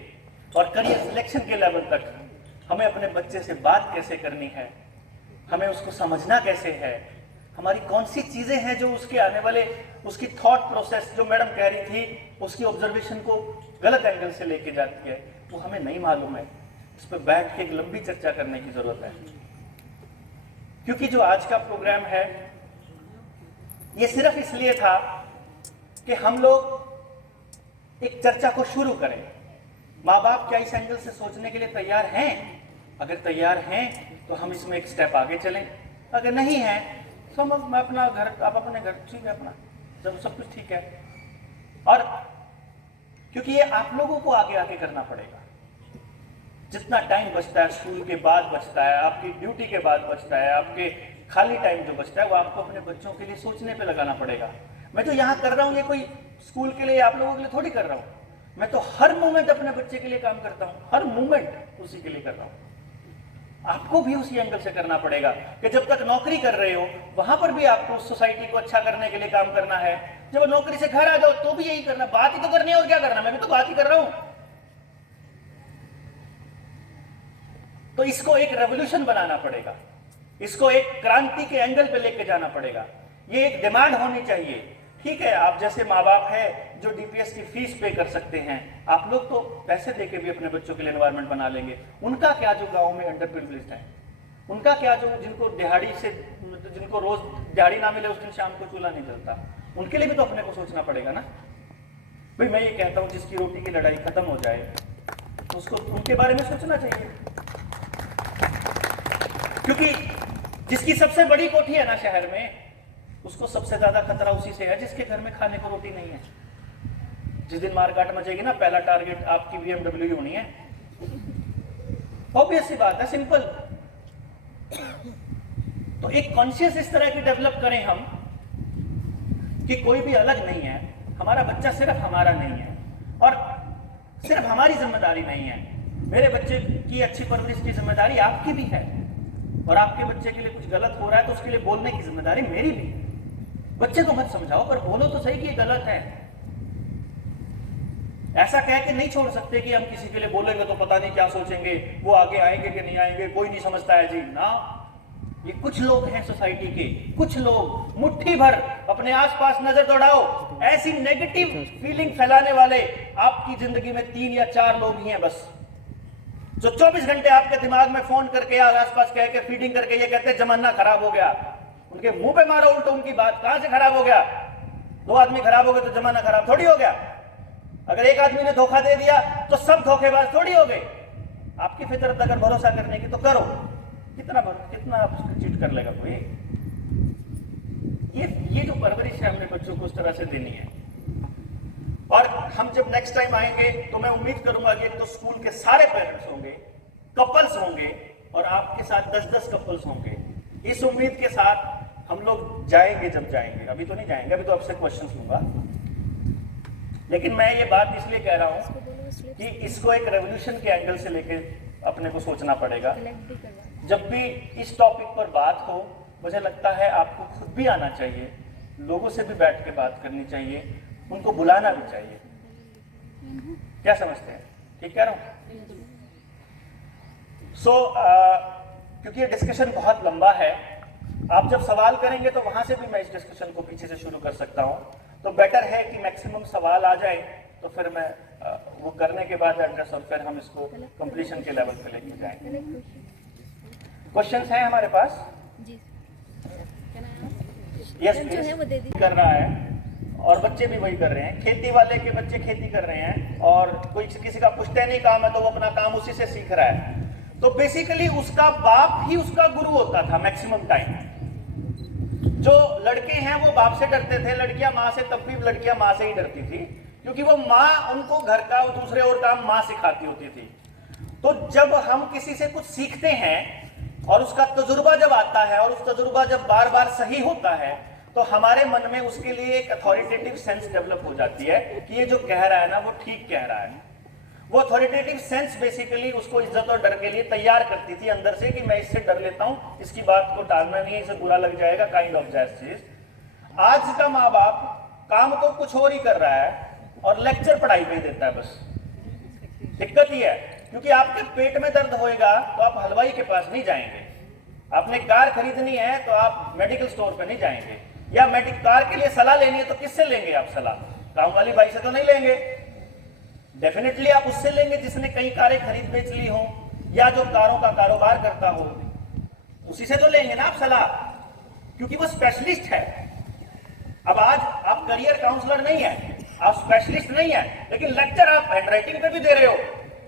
और करियर सिलेक्शन के लेवल तक, हमें अपने बच्चे से बात कैसे करनी है, हमें उसको समझना कैसे है, हमारी कौन सी चीजें हैं जो उसके आने वाले, उसकी थॉट प्रोसेस जो मैडम कह रही थी, उसकी ऑब्जर्वेशन को गलत एंगल से लेके जाती है, वो हमें नहीं मालूम है। इस पर बैठ के एक लंबी चर्चा करने की जरूरत है। क्योंकि जो आज का प्रोग्राम है ये सिर्फ इसलिए था कि हम लोग एक चर्चा को शुरू करें। माँ बाप क्या इस एंगल से सोचने के लिए तैयार हैं? अगर तैयार हैं तो हम इसमें एक स्टेप आगे चलें, अगर नहीं है तो मैं अपना घर, आप अपने घर, ठीक है अपना, जब सब कुछ ठीक है। और क्योंकि ये आप लोगों को आगे आगे करना पड़ेगा। जितना टाइम बचता है स्कूल के बाद बचता है, आपकी ड्यूटी के बाद बचता है, आपके खाली टाइम जो बचता है वो आपको अपने बच्चों के लिए सोचने पे लगाना पड़ेगा। मैं तो यहाँ कर रहा हूँ, ये कोई स्कूल के लिए, आप लोगों के लिए थोड़ी कर रहा हूँ। मैं तो हर मोमेंट अपने बच्चे के लिए काम करता हूँ, हर मोमेंट उसी के लिए कर रहा हूँ। आपको भी उसी एंगल से करना पड़ेगा कि जब तक नौकरी कर रहे हो वहां पर भी आपको सोसाइटी को अच्छा करने के लिए काम करना है। जब नौकरी से घर आ जाओ तो भी यही करना, बात ही तो करनी है, और क्या करना, मैं भी तो बात ही कर रहा हूं। तो इसको एक रेवोल्यूशन बनाना पड़ेगा, इसको एक क्रांति के एंगल पे लेके जाना पड़ेगा। ये एक डिमांड होनी चाहिए। ठीक है, आप जैसे माँ बाप है जो डीपीएस की फीस पे कर सकते हैं, आप लोग तो पैसे देके भी अपने बच्चों के लिए एनवायरनमेंट बना लेंगे। उनका क्या जो गांव में अंडर प्रिविलेज्ड है, उनका क्या जो जिनको दिहाड़ी से, जिनको रोज दिहाड़ी ना मिले उस दिन शाम को चूल्हा नहीं जलता, उनके लिए भी तो अपने को सोचना पड़ेगा ना। भाई मैं ये कहता हूँ जिसकी रोटी की लड़ाई खत्म हो जाए तो उसको उनके बारे में सोचना चाहिए। क्योंकि जिसकी सबसे बड़ी कोठी है ना शहर में, उसको सबसे ज्यादा खतरा उसी से है जिसके घर में खाने को रोटी नहीं है। जिस दिन मारकाट मचेगी ना, पहला टारगेट आपकी BMW होनी है। ऑब्वियस सी बात है, सिंपल। तो एक कॉन्शियस इस तरह की डेवलप करें हम कि कोई भी अलग नहीं है, हमारा बच्चा सिर्फ हमारा नहीं है और सिर्फ हमारी जिम्मेदारी नहीं है। मेरे बच्चे की अच्छी परवरिश की जिम्मेदारी आपकी भी है, और आपके बच्चे के लिए कुछ गलत हो रहा है तो उसके लिए बोलने की जिम्मेदारी मेरी भी है। बच्चे को मत समझाओ, पर बोलो तो सही कि ये गलत है। ऐसा कह के नहीं छोड़ सकते कि हम किसी के लिए बोलेंगे तो पता नहीं क्या सोचेंगे, वो आगे आएंगे कि नहीं आएंगे, कोई नहीं समझता है जी ना। ये कुछ लोग हैं सोसाइटी के, कुछ लोग मुट्ठी भर अपने आसपास नजर दौड़ाओ, ऐसी नेगेटिव फीलिंग फैलाने वाले आपकी जिंदगी में 3 या 4 लोग ही हैं बस, जो 24 घंटे आपके दिमाग में फोन करके या आसपास कह के फीडिंग करके ये कहते हैं जमाना खराब हो गया। उनके मुंह पे मारो उल्टो उनकी बात, कहां से खराब हो गया? 2 आदमी खराब हो गए तो जमाना खराब थोड़ी हो गया। अगर एक आदमी ने धोखा दे दिया तो सब धोखेबाज थोड़ी हो गए। आपकी फितरत अगर भरोसा करने की तो करो, कितना आप चीट कर लेगा कोई? ये जो परवरिश है हमने बच्चों को उस तरह से देनी है। और हम जब नेक्स्ट टाइम आएंगे तो मैं उम्मीद करूंगा कि एक तो स्कूल के सारे पेरेंट्स होंगे, कपल्स होंगे और आपके साथ 10-10 कपल्स होंगे। इस उम्मीद के साथ हम लोग जाएंगे, जब जाएंगे, अभी तो नहीं जाएंगे, अभी तो आपसे क्वेश्चंस लूंगा, लेकिन मैं ये बात इसलिए कह रहा हूं कि इसको एक रेवोल्यूशन के एंगल से लेके अपने को सोचना पड़ेगा। जब भी इस टॉपिक पर बात हो, मुझे लगता है आपको खुद भी आना चाहिए, लोगों से भी बैठ के बात करनी चाहिए, उनको बुलाना भी चाहिए। क्या समझते हैं? ठीक कह रहा हूं? क्योंकि ये डिस्कशन बहुत लंबा है, आप जब सवाल करेंगे तो वहां से भी मैं इस डिस्कशन को पीछे से शुरू कर सकता हूं, तो बेटर है कि मैक्सिमम सवाल आ जाए, तो फिर मैं वो करने के बाद एड्रेस और फिर हम इसको कंप्लीशन के लेवल पे लेके जाएंगे। क्वेश्चंस हैं हमारे पास? Yes please. कर रहा है और बच्चे भी वही कर रहे हैं, खेती वाले के बच्चे खेती कर रहे हैं और कोई किसी का पुश्तैनी काम है तो वो अपना काम उसी से सीख रहा है। तो बेसिकली उसका बाप ही उसका गुरु होता था मैक्सिमम टाइम। जो लड़के हैं वो बाप से डरते थे, लड़कियां माँ से, तब भी लड़कियां माँ से ही डरती थी क्योंकि वो माँ उनको घर का और दूसरे और काम माँ सिखाती होती थी। तो जब हम किसी से कुछ सीखते हैं और उसका तजुर्बा जब आता है और उस तजुर्बा जब बार बार सही होता है तो हमारे मन में उसके लिए एक अथॉरिटेटिव सेंस डेवलप हो जाती है कि ये जो कह रहा है ना वो ठीक कह रहा है। वो अथॉरिटेटिव सेंस बेसिकली उसको इज्जत और डर के लिए तैयार करती थी अंदर से कि मैं इससे डर लेता हूं, इसकी बात को टालना नहीं है, इसे बुरा लग जाएगा, काइंड ऑफ दैट चीज। आज का माँ बाप काम तो कुछ और ही कर रहा है और लेक्चर पढ़ाई पे देता है बस। दिक्कत ही है क्योंकि आपके पेट में दर्द होएगा तो आप हलवाई के पास नहीं जाएंगे, आपने कार खरीदनी है तो आप मेडिकल स्टोर पे नहीं जाएंगे, या कार के लिए सलाह लेनी है तो किससे लेंगे आप सलाह? काम वाली बाई से तो नहीं लेंगे, डेफिनेटली आप उससे लेंगे जिसने कई कारें खरीद बेच ली हो या जो कारों का कारोबार करता हो, उसी से तो लेंगे ना आप सलाह, क्योंकि वो स्पेशलिस्ट है। अब आज आप करियर काउंसलर नहीं है, आप स्पेशलिस्ट नहीं है, लेकिन लेक्चर आप हैंडराइटिंग पे भी दे रहे हो,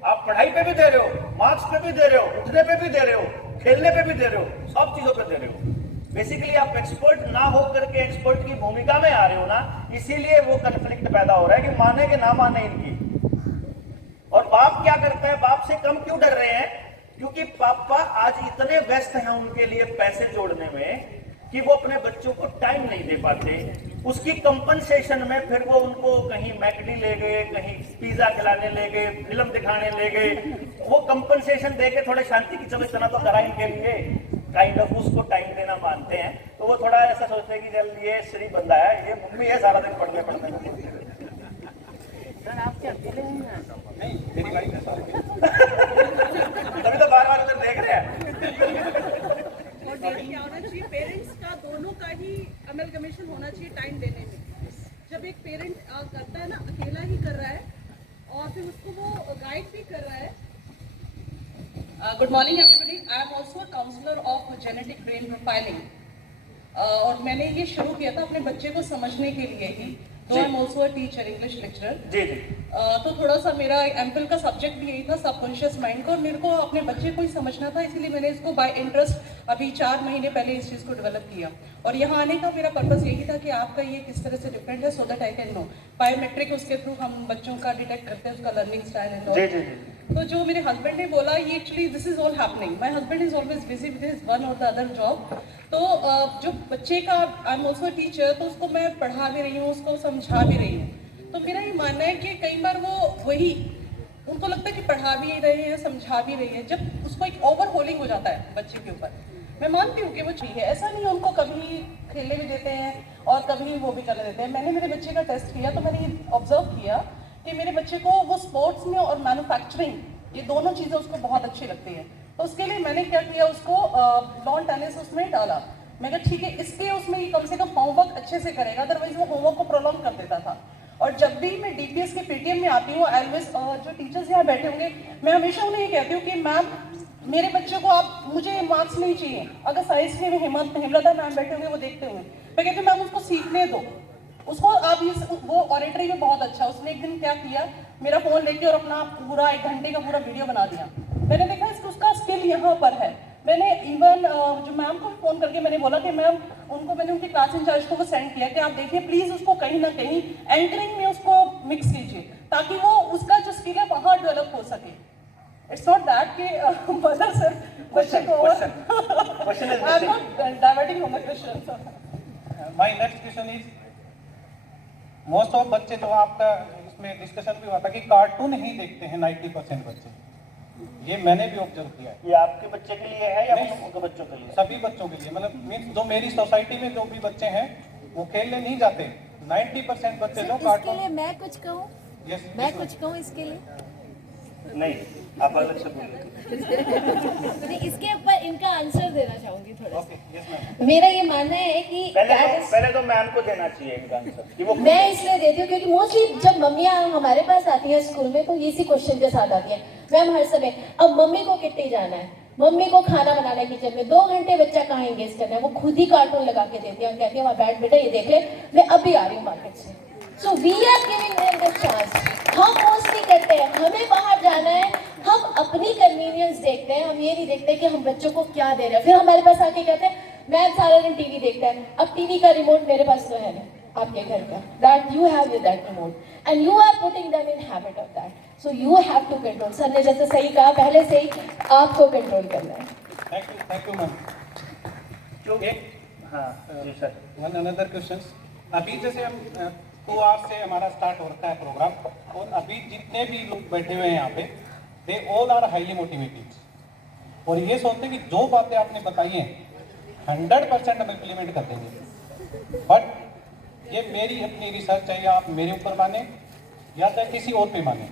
आप पढ़ाई पे भी दे रहे हो, मार्क्स पे भी दे रहे हो, उठने पे भी दे रहे हो, खेलने पे भी दे रहे हो, सब चीजों पे दे रहे हो। बेसिकली आप एक्सपर्ट ना हो करके एक्सपर्ट की भूमिका में आ रहे हो ना, इसीलिए वो कन्फ्लिक्ट पैदा हो रहा है कि माने कि ना माने इनकी। और बाप क्या करता है, बाप से कम क्यों डर रहे हैं? क्योंकि पापा आज इतने व्यस्त हैं उनके लिए पैसे जोड़ने में कि वो अपने बच्चों को टाइम नहीं दे पाते। उसकी कंपनसेशन में फिर वो उनको कहीं मैकडी ले गए, कहीं पिज्जा खिलाने ले गए, फिल्म दिखाने ले गए, वो कंपनसेशन दे के थोड़े शांति की, चलो इतना तो करा इनके लिए, काइंड ऑफ उसको टाइम देना मानते हैं। तो वो थोड़ा ऐसा सोचते हैं कि जब ये श्री बंदा है, ये मम्मी है, सारा दिन पढ़ने पढ़ने। आप क्या अकेले हैं? नहीं, मेरी वाइफ है। तभी तो बार बार उधर देख रहे हैं। और क्या होना चाहिए, पेरेंट्स का दोनों का ही अमेलगमेशन होना चाहिए टाइम देने में। जब एक पेरेंट करता है ना, अकेला ही कर रहा है और फिर उसको वो गाइड भी कर रहा है। Good morning everybody, I am also a counsellor of genetic brain profiling, और मैंने ये शुरू किया था अपने बच्चे को समझने के लिए ही। तो I am also a teacher, English lecturer. जी जी। तो थोड़ा सा मेरा एमफिल का सब्जेक्ट भी यही था, सबकॉन्शियस माइंड को, और मेरे को अपने बच्चे को ही समझना था, इसीलिए मैंने इसको बाय इंटरेस्ट अभी 4 महीने पहले इस चीज़ को डेवलप किया। और यहाँ आने का मेरा पर्पस यही था कि आपका ये किस तरह से डिफरेंट है, so that I can know. Biometric उसके थ्रू हम बच्चों का डिटेक्ट करते हैं, उसका लर्निंग स्टाइल एंड ऑल। तो जो मेरे हस्बैंड ने बोला, ये actually this is all happening, my husband is always busy with his one और द अदर जॉब। तो जो बच्चे का, आई एम ऑल्सो टीचर, तो उसको मैं पढ़ा भी रही हूँ, उसको समझा भी रही हूँ। तो मेरा ये मानना है कि कई बार वो वही उनको लगता है कि पढ़ा भी रहे हैं, समझा भी रही है, जब उसको एक ओवर होलिंग हो जाता है बच्चे के ऊपर। मैं मानती हूँ कि वो चाहिए, ऐसा नहीं, उनको कभी खेलने भी देते हैं और कभी वो भी करने देते हैं। मैंने मेरे बच्चे का टेस्ट किया तो मैंने ये ऑब्जर्व किया कि मेरे बच्चे को वो स्पोर्ट्स में और मैन्युफैक्चरिंग, ये दोनों चीज़ें उसको बहुत अच्छी लगती है। तो उसके लिए मैंने क्या किया, उसको लॉन टेनिस उसमें डाला। मैं कहा ठीक है, इसके उसमें ये कम से कम होमवर्क अच्छे से करेगा, अदरवाइज वो होमवर्क को प्रोलॉन्ग कर देता था। और जब भी मैं डीपीएस के पीटीएम में आती हूँ, ऑलवेज जो टीचर्स यहाँ बैठे होंगे, मैं हमेशा उन्हें ये कहती हूँ कि मैम मेरे बच्चे को आप, मुझे मार्क्स नहीं चाहिए। अगर साइंस में हेमलता मैम बैठे होंगे, वो देखते हुए मैं कहती हूँ मैम उसको सीखने दो, उसको आप वो ऑरेटरी में बहुत अच्छा। उसने एक दिन क्या किया, मेरा फोन लेके और अपना पूरा 1 घंटे का पूरा वीडियो बना दिया। मैंने देखा उसका स्किल यहाँ पर है। मैंने इवन जो मैम को फोन करके मैंने बोला कि मैम उनको, मैंने उनके क्लास इंचार्ज को सेंड किया कि आप देखिए प्लीज उसको कहीं ना कहीं एंकरिंग में उसको मिक्स कीजिए, ताकि वो उसका जो स्किल है वहाँ डेवलप हो सके। इट्स नॉट दैट कि मदर सर बच्चे को I am not diverting from the question. My next question is, most of बच्चे जो आपका इसमें डिस्कशन भी हुआ था कि कार्टून ही देखते हैं 90% बच्चे, ये मैंने भी ऑब्जर्व किया है। ये आपके बच्चे के लिए है या उनके बच्चों के लिए? सभी बच्चों के लिए, मतलब मीन्स जो मेरी सोसाइटी में जो भी बच्चे हैं वो खेलने नहीं जाते। 90% बच्चे जो कार्टून। इसके लिए मैं कुछ कहूँ? Yes, मैं yes, कुछ कहूँ इसके लिए? नहीं, आप अलग से बोलिए। नहीं, इसके ऊपर इनका आंसर देना चाहूंगी थोड़ा ओके, यस मैम। सा। मेरा ये मानना है कि पहले तो मैम को देना चाहिए इनका आंसर कि वो मैं इसलिए देती हूँ क्योंकि मोस्टली जब मम्मियाँ हमारे पास आती हैं स्कूल में तो इसी क्वेश्चन के साथ आती हैं, मैम हर समय अब मम्मी को कितनी जाना है, मम्मी को खाना बनाना है किचन में, 2 घंटे बच्चा कहाँ एंगेज करना है, वो खुद ही कार्टून लगा के देती है और कहती है वहाँ बैठ बेटा ये देख ले, मैं अभी आ रही हूँ मार्केट से। So we are giving them the chance. हम मोस्टली करते हैं, हमें बाहर जाना है, हम अपनी कन्वीनियंस देखते हैं, हम ये नहीं देखते कि हम बच्चों को क्या दे रहे हैं। फिर हमारे पास आके कहते हैं मैम सारा दिन टीवी देखता है। अब टीवी का रिमोट मेरे पास तो है ना आपके घर का, that you have that remote and you are putting them in habit of that, so you have to control. Sir ने जैसे सही कहा, पहले से ही आपको कंट्रोल करना है। Thank you ma'am. जो हाँ जी सर। वन अनदर क्वेश्चंस, अभी जैसे हम 2 आवर्स से हमारा स्टार्ट होता है प्रोग्राम, और अभी जितने भी लोग बैठे हुए हैं यहाँ पे, they all are highly motivated और ये सोचते हैं कि जो बातें आपने बताई हैं 100% हम इम्प्लीमेंट कर देंगे। बट ये मेरी अपनी रिसर्च है, या आप मेरे ऊपर माने या चाहे किसी और पे माने,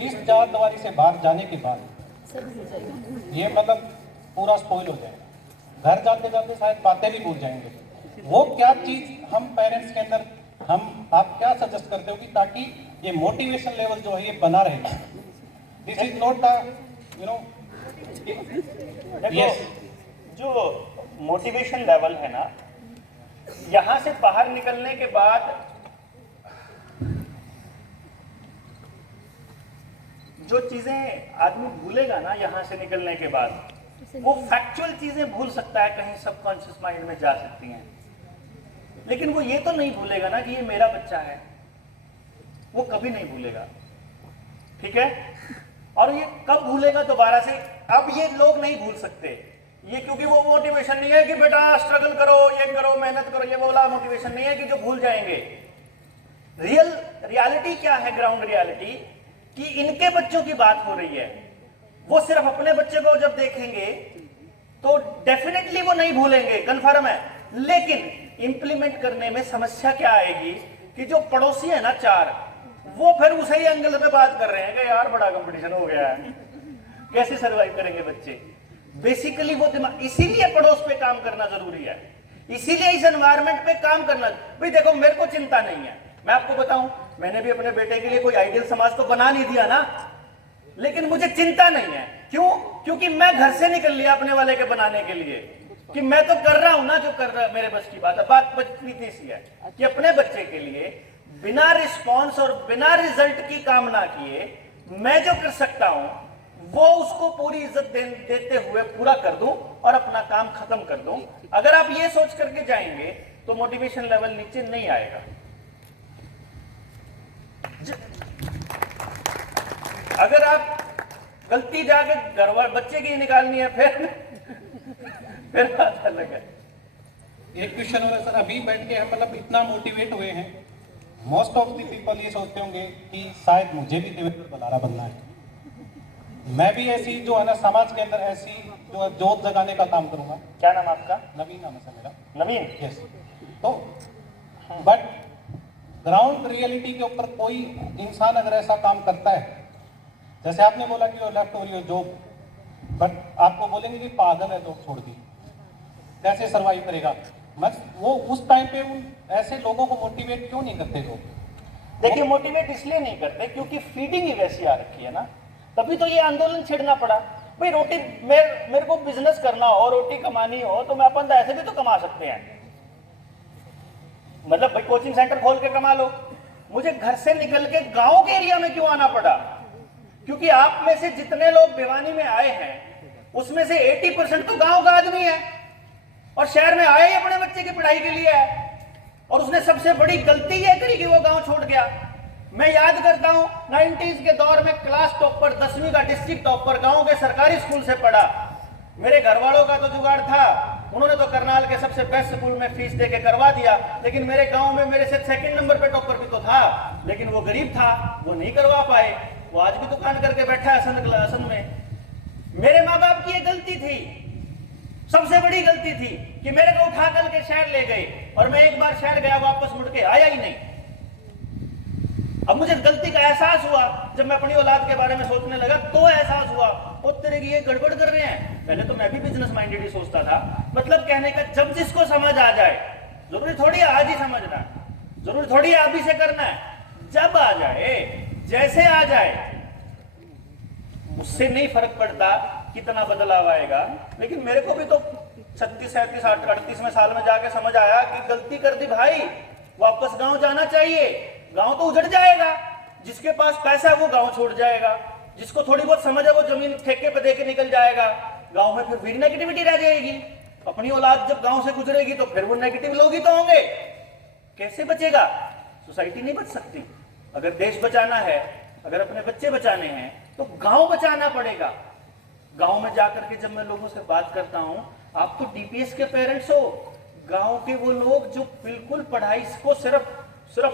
इस 4 दीवारी से बाहर जाने के बाद ये मतलब पूरा स्पॉइल हो जाएगा। घर जाते जाते शायद बातें भी भूल जाएंगे। वो क्या चीज हम पेरेंट्स के अंदर, आप क्या सजेस्ट करते हो कि ताकि ये मोटिवेशन लेवल जो है ये बना रहे? This is not the you know yes, जो मोटिवेशन लेवल है ना, यहां से बाहर निकलने के बाद जो चीजें आदमी भूलेगा ना, यहां से निकलने के बाद वो फैक्चुअल चीजें भूल सकता है, कहीं सबकॉन्शियस माइंड में जा सकती हैं, लेकिन वो ये तो नहीं भूलेगा ना कि ये मेरा बच्चा है, वो कभी नहीं भूलेगा। ठीक है? और ये कब भूलेगा दोबारा से? अब ये लोग नहीं भूल सकते ये, क्योंकि वो मोटिवेशन नहीं है कि बेटा स्ट्रगल करो, ये करो, मेहनत करो, ये वाला मोटिवेशन नहीं है कि जो भूल जाएंगे। रियलिटी क्या है? ग्राउंड रियलिटी कि इनके बच्चों की बात हो रही है, वो सिर्फ अपने बच्चे को जब देखेंगे तो डेफिनेटली वो नहीं भूलेंगे, कंफर्म है। लेकिन इंप्लीमेंट करने में समस्या क्या आएगी कि जो पड़ोसी है ना 4, वो फिर उसे ही एंगल पे बात कर रहे हैं कि यार बड़ा कंपटीशन हो गया है, कैसे सरवाइव करेंगे बच्चे। बेसिकली वो दिमाग, इसीलिए पड़ोस पे काम करना जरूरी है, इसीलिए इस एनवायरनमेंट पे काम करना। भाई देखो, मेरे को चिंता नहीं है, मैं आपको बताऊं, मैंने भी अपने बेटे के लिए कोई आइडियल समाज तो बना नहीं दिया ना, लेकिन मुझे चिंता नहीं है। क्यों? क्योंकि मैं घर से निकल लिया अपने वाले के बनाने के लिए, कि मैं तो कर रहा हूं ना जो कर रहा, मेरे बस की बात है। बात इतनी सी है कि अपने बच्चे के लिए बिना रिस्पॉन्स और बिना रिजल्ट की कामना किए मैं जो कर सकता हूं वो उसको पूरी इज्जत देते हुए पूरा कर दूं और अपना काम खत्म कर दूं। अगर आप ये सोच करके जाएंगे तो मोटिवेशन लेवल नीचे नहीं आएगा। अगर आप गलती जाके घर बच्चे की निकालनी है फिर बात अलग है। एक क्वेश्चन हो रहा है सर, अभी बैठ के मतलब इतना मोटिवेट हुए हैं, मोस्ट ऑफ द पीपल ये सोचते होंगे कि शायद मुझे भी देवेंद्र बलारा बनना है, मैं भी ऐसी जो है ना समाज के अंदर ऐसी जो जोत जगाने का काम करूंगा। क्या नाम आपका? नवीन नाम है सर मेरा। नवीन? यस। तो बट ग्राउंड रियलिटी के ऊपर कोई इंसान अगर ऐसा काम करता है, जैसे आपने बोला कि यू लेफ्ट और योर जॉब, बट आपको बोलेंगे कि पागल है जॉब छोड़ दी, कैसे सरवाइव करेगा। बस वो उस टाइम पे उन ऐसे लोगों को मोटिवेट क्यों नहीं करते लोग? देखिए मोटिवेट इसलिए नहीं करते क्योंकि फीडिंग ही वैसी आ रखी है ना, तभी तो ये आंदोलन छेड़ना पड़ा। भाई रोटी मेरे को बिजनेस करना हो, रोटी कमानी हो, तो मैं अपन ऐसे भी तो कमा सकते हैं। मतलब भाई कोचिंग सेंटर खोल के कमा लो। मुझे घर से निकल के गांव के एरिया में क्यों आना पड़ा? क्योंकि आप में से जितने लोग भिवानी में आए हैं उसमें से 80% तो गांव का आदमी है और शहर में आए ही अपने बच्चे की पढ़ाई के लिए है। और उसने सबसे बड़ी गलती यह करी कि वो गांव छोड़ गया। मैं याद करता हूं 90s के दौर में क्लास टॉपर, 10वीं का डिस्ट्रिक्ट टॉपर गांव के सरकारी स्कूल से पढ़ा। मेरे घर वालों का तो जुगाड़ था, उन्होंने तो करनाल के सबसे बेस्ट स्कूल में फीस देके करवा दिया, लेकिन मेरे गांव में मेरे से सेकंड नंबर पे टॉपर भी तो था, लेकिन वो गरीब था, वो नहीं करवा पाए। वो आज भी दुकान करके बैठा है असन में। मेरे माँ बाप की ये गलती थी, सबसे बड़ी गलती थी कि मेरे को उठा कर के शहर ले गए और मैं एक बार शहर गया, वापस मुड़ के आया ही नहीं। अब मुझे गलती का एहसास हुआ जब मैं अपनी औलाद के बारे में सोचने लगा, तो एहसास हुआ वो तेरे की ये गड़बड़ कर रहे हैं। पहले तो मैं भी बिजनेस माइंडेड ही सोचता था। मतलब कहने का जब जिसको समझ आ जाए, जरूरी थोड़ी आज ही समझना, जरूरी थोड़ी आप ही से करना है, जब आ जाए, जैसे आ जाए, उससे नहीं फर्क पड़ता कितना बदलाव आएगा। लेकिन मेरे को भी तो 36, 37, 38वें साल में जाके समझ आया कि गलती कर दी भाई, वापस गांव जाना चाहिए। गांव तो उजड़ जाएगा, जिसके पास पैसा है वो गांव छोड़ जाएगा, जिसको थोड़ी बहुत समझ है वो जमीन ठेके पे देके निकल जाएगा। गांव में फिर नेगेटिविटी रह जाएगी। अपनी औलाद जब गांव से गुजरेगी तो फिर वो नेगेटिव लोग ही तो होंगे। कैसे बचेगा? सोसाइटी नहीं बच सकती। अगर देश बचाना है, अगर अपने बच्चे बचाने हैं, तो गांव बचाना पड़ेगा। गांव में जाकर के जब मैं लोगों से बात करता हूं, आप तो डीपीएस के पेरेंट्स हो, गांव के वो लोग जो बिल्कुल पढ़ाई को सिर्फ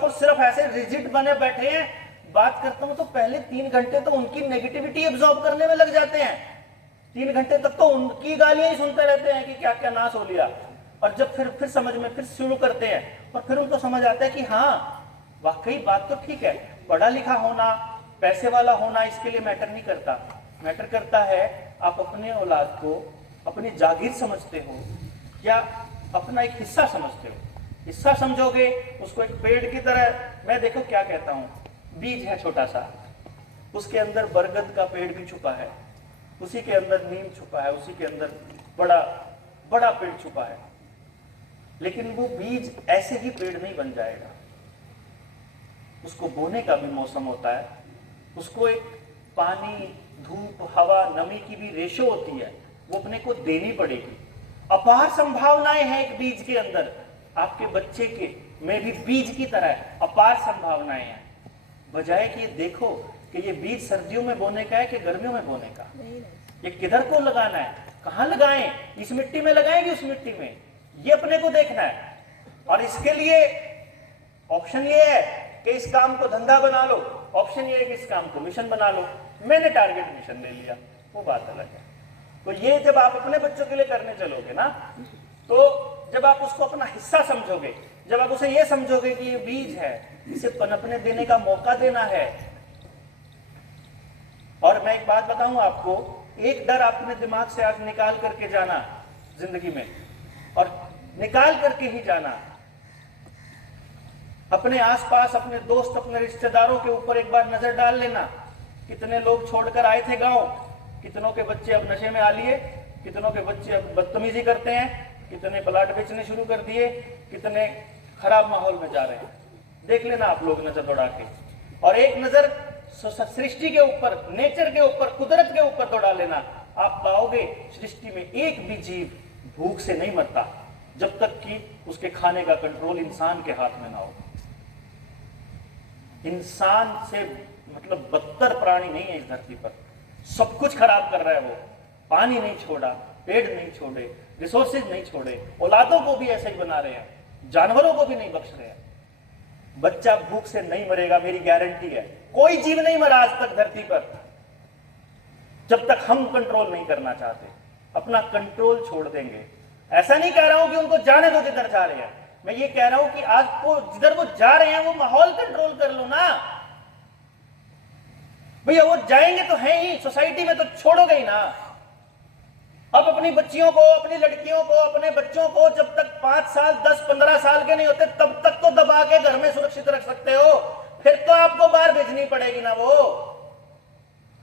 और सिर्फ ऐसे रिजिड बने बैठे हैं, बात करता हूं तो पहले 3 घंटे तो उनकी नेगेटिविटी एब्जॉर्ब करने में लग जाते हैं। 3 घंटे तक तो उनकी गालियां ही सुनते रहते हैं कि क्या क्या नाश हो लिया। और जब फिर समझ में फिर शुरू करते हैं और फिर उनको समझ आता है कि हाँ वाकई बात तो ठीक है, पढ़ा लिखा होना, पैसे वाला होना इसके लिए मैटर नहीं करता। मैटर करता है आप अपने औलाद को अपनी जागीर समझते हो या अपना एक हिस्सा समझते हो। हिस्सा समझोगे उसको एक पेड़ की तरह। मैं देखो क्या कहता हूँ, बीज है छोटा सा, उसके अंदर बरगद का पेड़ भी छुपा है, उसी के अंदर नीम छुपा है, उसी के अंदर बड़ा बड़ा पेड़ छुपा है। लेकिन वो बीज ऐसे ही पेड़ नहीं बन जाएगा, उसको बोने का भी मौसम होता है, उसको एक पानी, धूप, हवा, नमी की भी रेशो होती है, वो अपने को देनी पड़ेगी। अपार संभावनाएं हैं एक बीज के अंदर। आपके बच्चे के में भी बीज की तरह अपार संभावनाएं हैं। बजाय कि ये देखो कि ये बीज सर्दियों में बोने का है कि गर्मियों में बोने का, ये किधर को लगाना है, कहाँ लगाएं, इस मिट्टी में लगाएं कि उस मिट्टी में, ये अपने को देखना है। और इसके लिए ऑप्शन ये है कि इस काम को धंधा बना लो, ऑप्शन ये है कि इस काम को मिशन बना लो। मैंने टारगेट मिशन ले लिया, वो बात अलग है। तो ये जब आप अपने बच्चों के लिए करने चलोगे ना, तो जब आप उसको अपना हिस्सा समझोगे, जब आप उसे ये समझोगे कि ये बीज है, इसे पनपने देने का मौका देना है। और मैं एक बात बताऊं आपको, एक डर अपने दिमाग से आज निकाल करके जाना जिंदगी में, और निकाल करके ही जाना। अपने आसपास, अपने दोस्त, अपने रिश्तेदारों के ऊपर एक बार नजर डाल लेना। कितने लोग छोड़कर आए थे गांव, कितनों के बच्चे अब नशे में आ लिए, कितनों के बच्चे अब बदतमीजी करते हैं, कितने प्लाट बेचने शुरू कर दिए, कितने खराब माहौल में जा रहे हैं। देख लेना आप लोग नजर दौड़ा के, और एक नजर सृष्टि के ऊपर, नेचर के ऊपर, कुदरत के ऊपर दौड़ा लेना। आप पाओगे सृष्टि में एक भी जीव भूख से नहीं मरता जब तक कि उसके खाने का कंट्रोल इंसान के हाथ में ना हो। इंसान से मतलब बदतर प्राणी नहीं है इस धरती पर। सब कुछ खराब कर रहा है वो, पानी नहीं छोड़ा, पेड़ नहीं छोड़े, रिसोर्सेज नहीं छोड़े, औलादों को भी ऐसे ही बना रहे हैं, जानवरों को भी नहीं बख्श रहे हैं। बच्चा भूख से नहीं मरेगा, मेरी गारंटी है। कोई जीव नहीं मरा आज तक धरती पर, जब तक हम कंट्रोल नहीं करना चाहते। अपना कंट्रोल छोड़ देंगे। ऐसा नहीं कह रहा हूं कि उनको जाने दो जिधर जा रहे हैं, मैं ये कह रहा हूं कि आज को जिधर वो जा रहे हैं वो माहौल कंट्रोल कर लो ना भैया। वो जाएंगे तो है ही, सोसाइटी में तो छोड़ोगे ही ना। अब अपनी बच्चियों को, अपनी लड़कियों को, अपने बच्चों को जब तक 5 साल 10 15 साल के नहीं होते तब तक तो दबा के घर में सुरक्षित रख सकते हो, फिर तो आपको बाहर भेजनी पड़ेगी ना, वो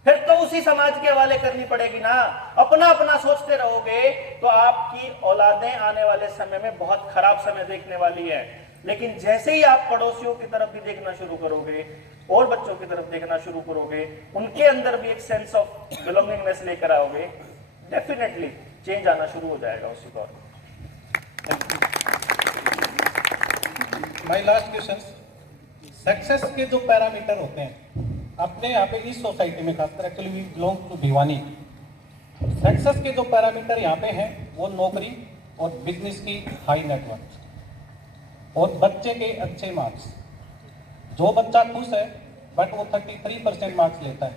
फिर तो उसी समाज के हवाले करनी पड़ेगी ना। अपना अपना सोचते रहोगे तो आपकी औलादें आने वाले समय में बहुत खराब समय देखने वाली है। लेकिन जैसे ही आप पड़ोसियों की तरफ भी देखना शुरू करोगे और बच्चों की तरफ देखना शुरू करोगे, उनके अंदर भी एक सेंस ऑफ बिलोंगिंगनेस लेकर आओगे, डेफिनेटली चेंज आना शुरू हो जाएगा उसी दौर में। माय लास्ट क्वेश्चन, सक्सेस के जो पैरामीटर होते हैं अपने यहाँ पे इस सोसाइटी में, खासकर actually we belong to Bhiwani, success के जो पैरामीटर यहाँ पे हैं वो नौकरी और बिजनेस की हाई नेटवर्क और बच्चे के अच्छे मार्क्स। जो बच्चा खुश है बट वो 33% मार्क्स लेता है,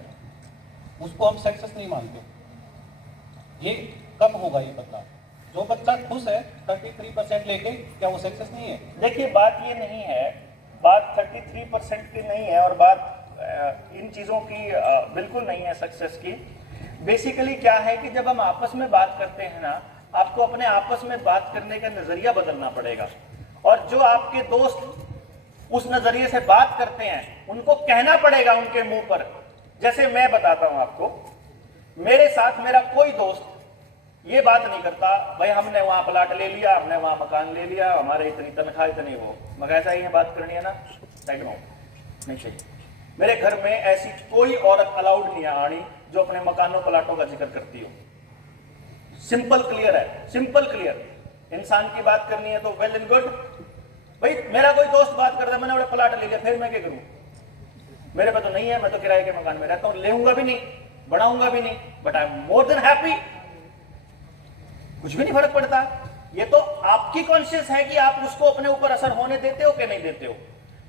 उसको हम सक्सेस नहीं मानते। ये कब होगा ये बदलाव? जो बच्चा खुश है 33% लेके, क्या वो सक्सेस नहीं है? देखिए, बात ये नहीं है, बात 33% की नहीं है और बात इन चीज़ों की बिल्कुल नहीं है सक्सेस की। बेसिकली क्या है कि जब हम आपस में बात करते हैं ना, आपको अपने आपस में बात करने का नज़रिया बदलना पड़ेगा। और जो आपके दोस्त उस नज़रिए से बात करते हैं उनको कहना पड़ेगा उनके मुंह पर। जैसे मैं बताता हूं आपको, मेरे साथ मेरा कोई दोस्त ये बात नहीं करता, भाई हमने वहां प्लाट ले लिया, हमने वहां मकान ले लिया, हमारे इतनी तनख्वाह इतनी वो, मगर ऐसा ही है बात करनी है ना, नहीं चाहिए। मेरे घर में ऐसी कोई औरत अलाउड नहीं है आनी जो अपने मकानों प्लाटों का जिक्र करती हो। सिंपल क्लियर है, सिंपल क्लियर। इंसान की बात करनी है तो वेल एंड गुड, भाई मेरा कोई दोस्त बात करता है मैंने बड़े प्लाट ले लिया, फिर मैं क्या करूं? मेरे पे तो नहीं है, मैं तो किराए के मकान में रहता हूं, लेऊंगा भी नहीं, बढ़ाऊंगा भी नहीं, but I am more than happy, कुछ भी नहीं फर्क पड़ता। ये तो आपकी कॉन्शियस है कि आप उसको अपने ऊपर असर होने देते हो कि नहीं देते हो।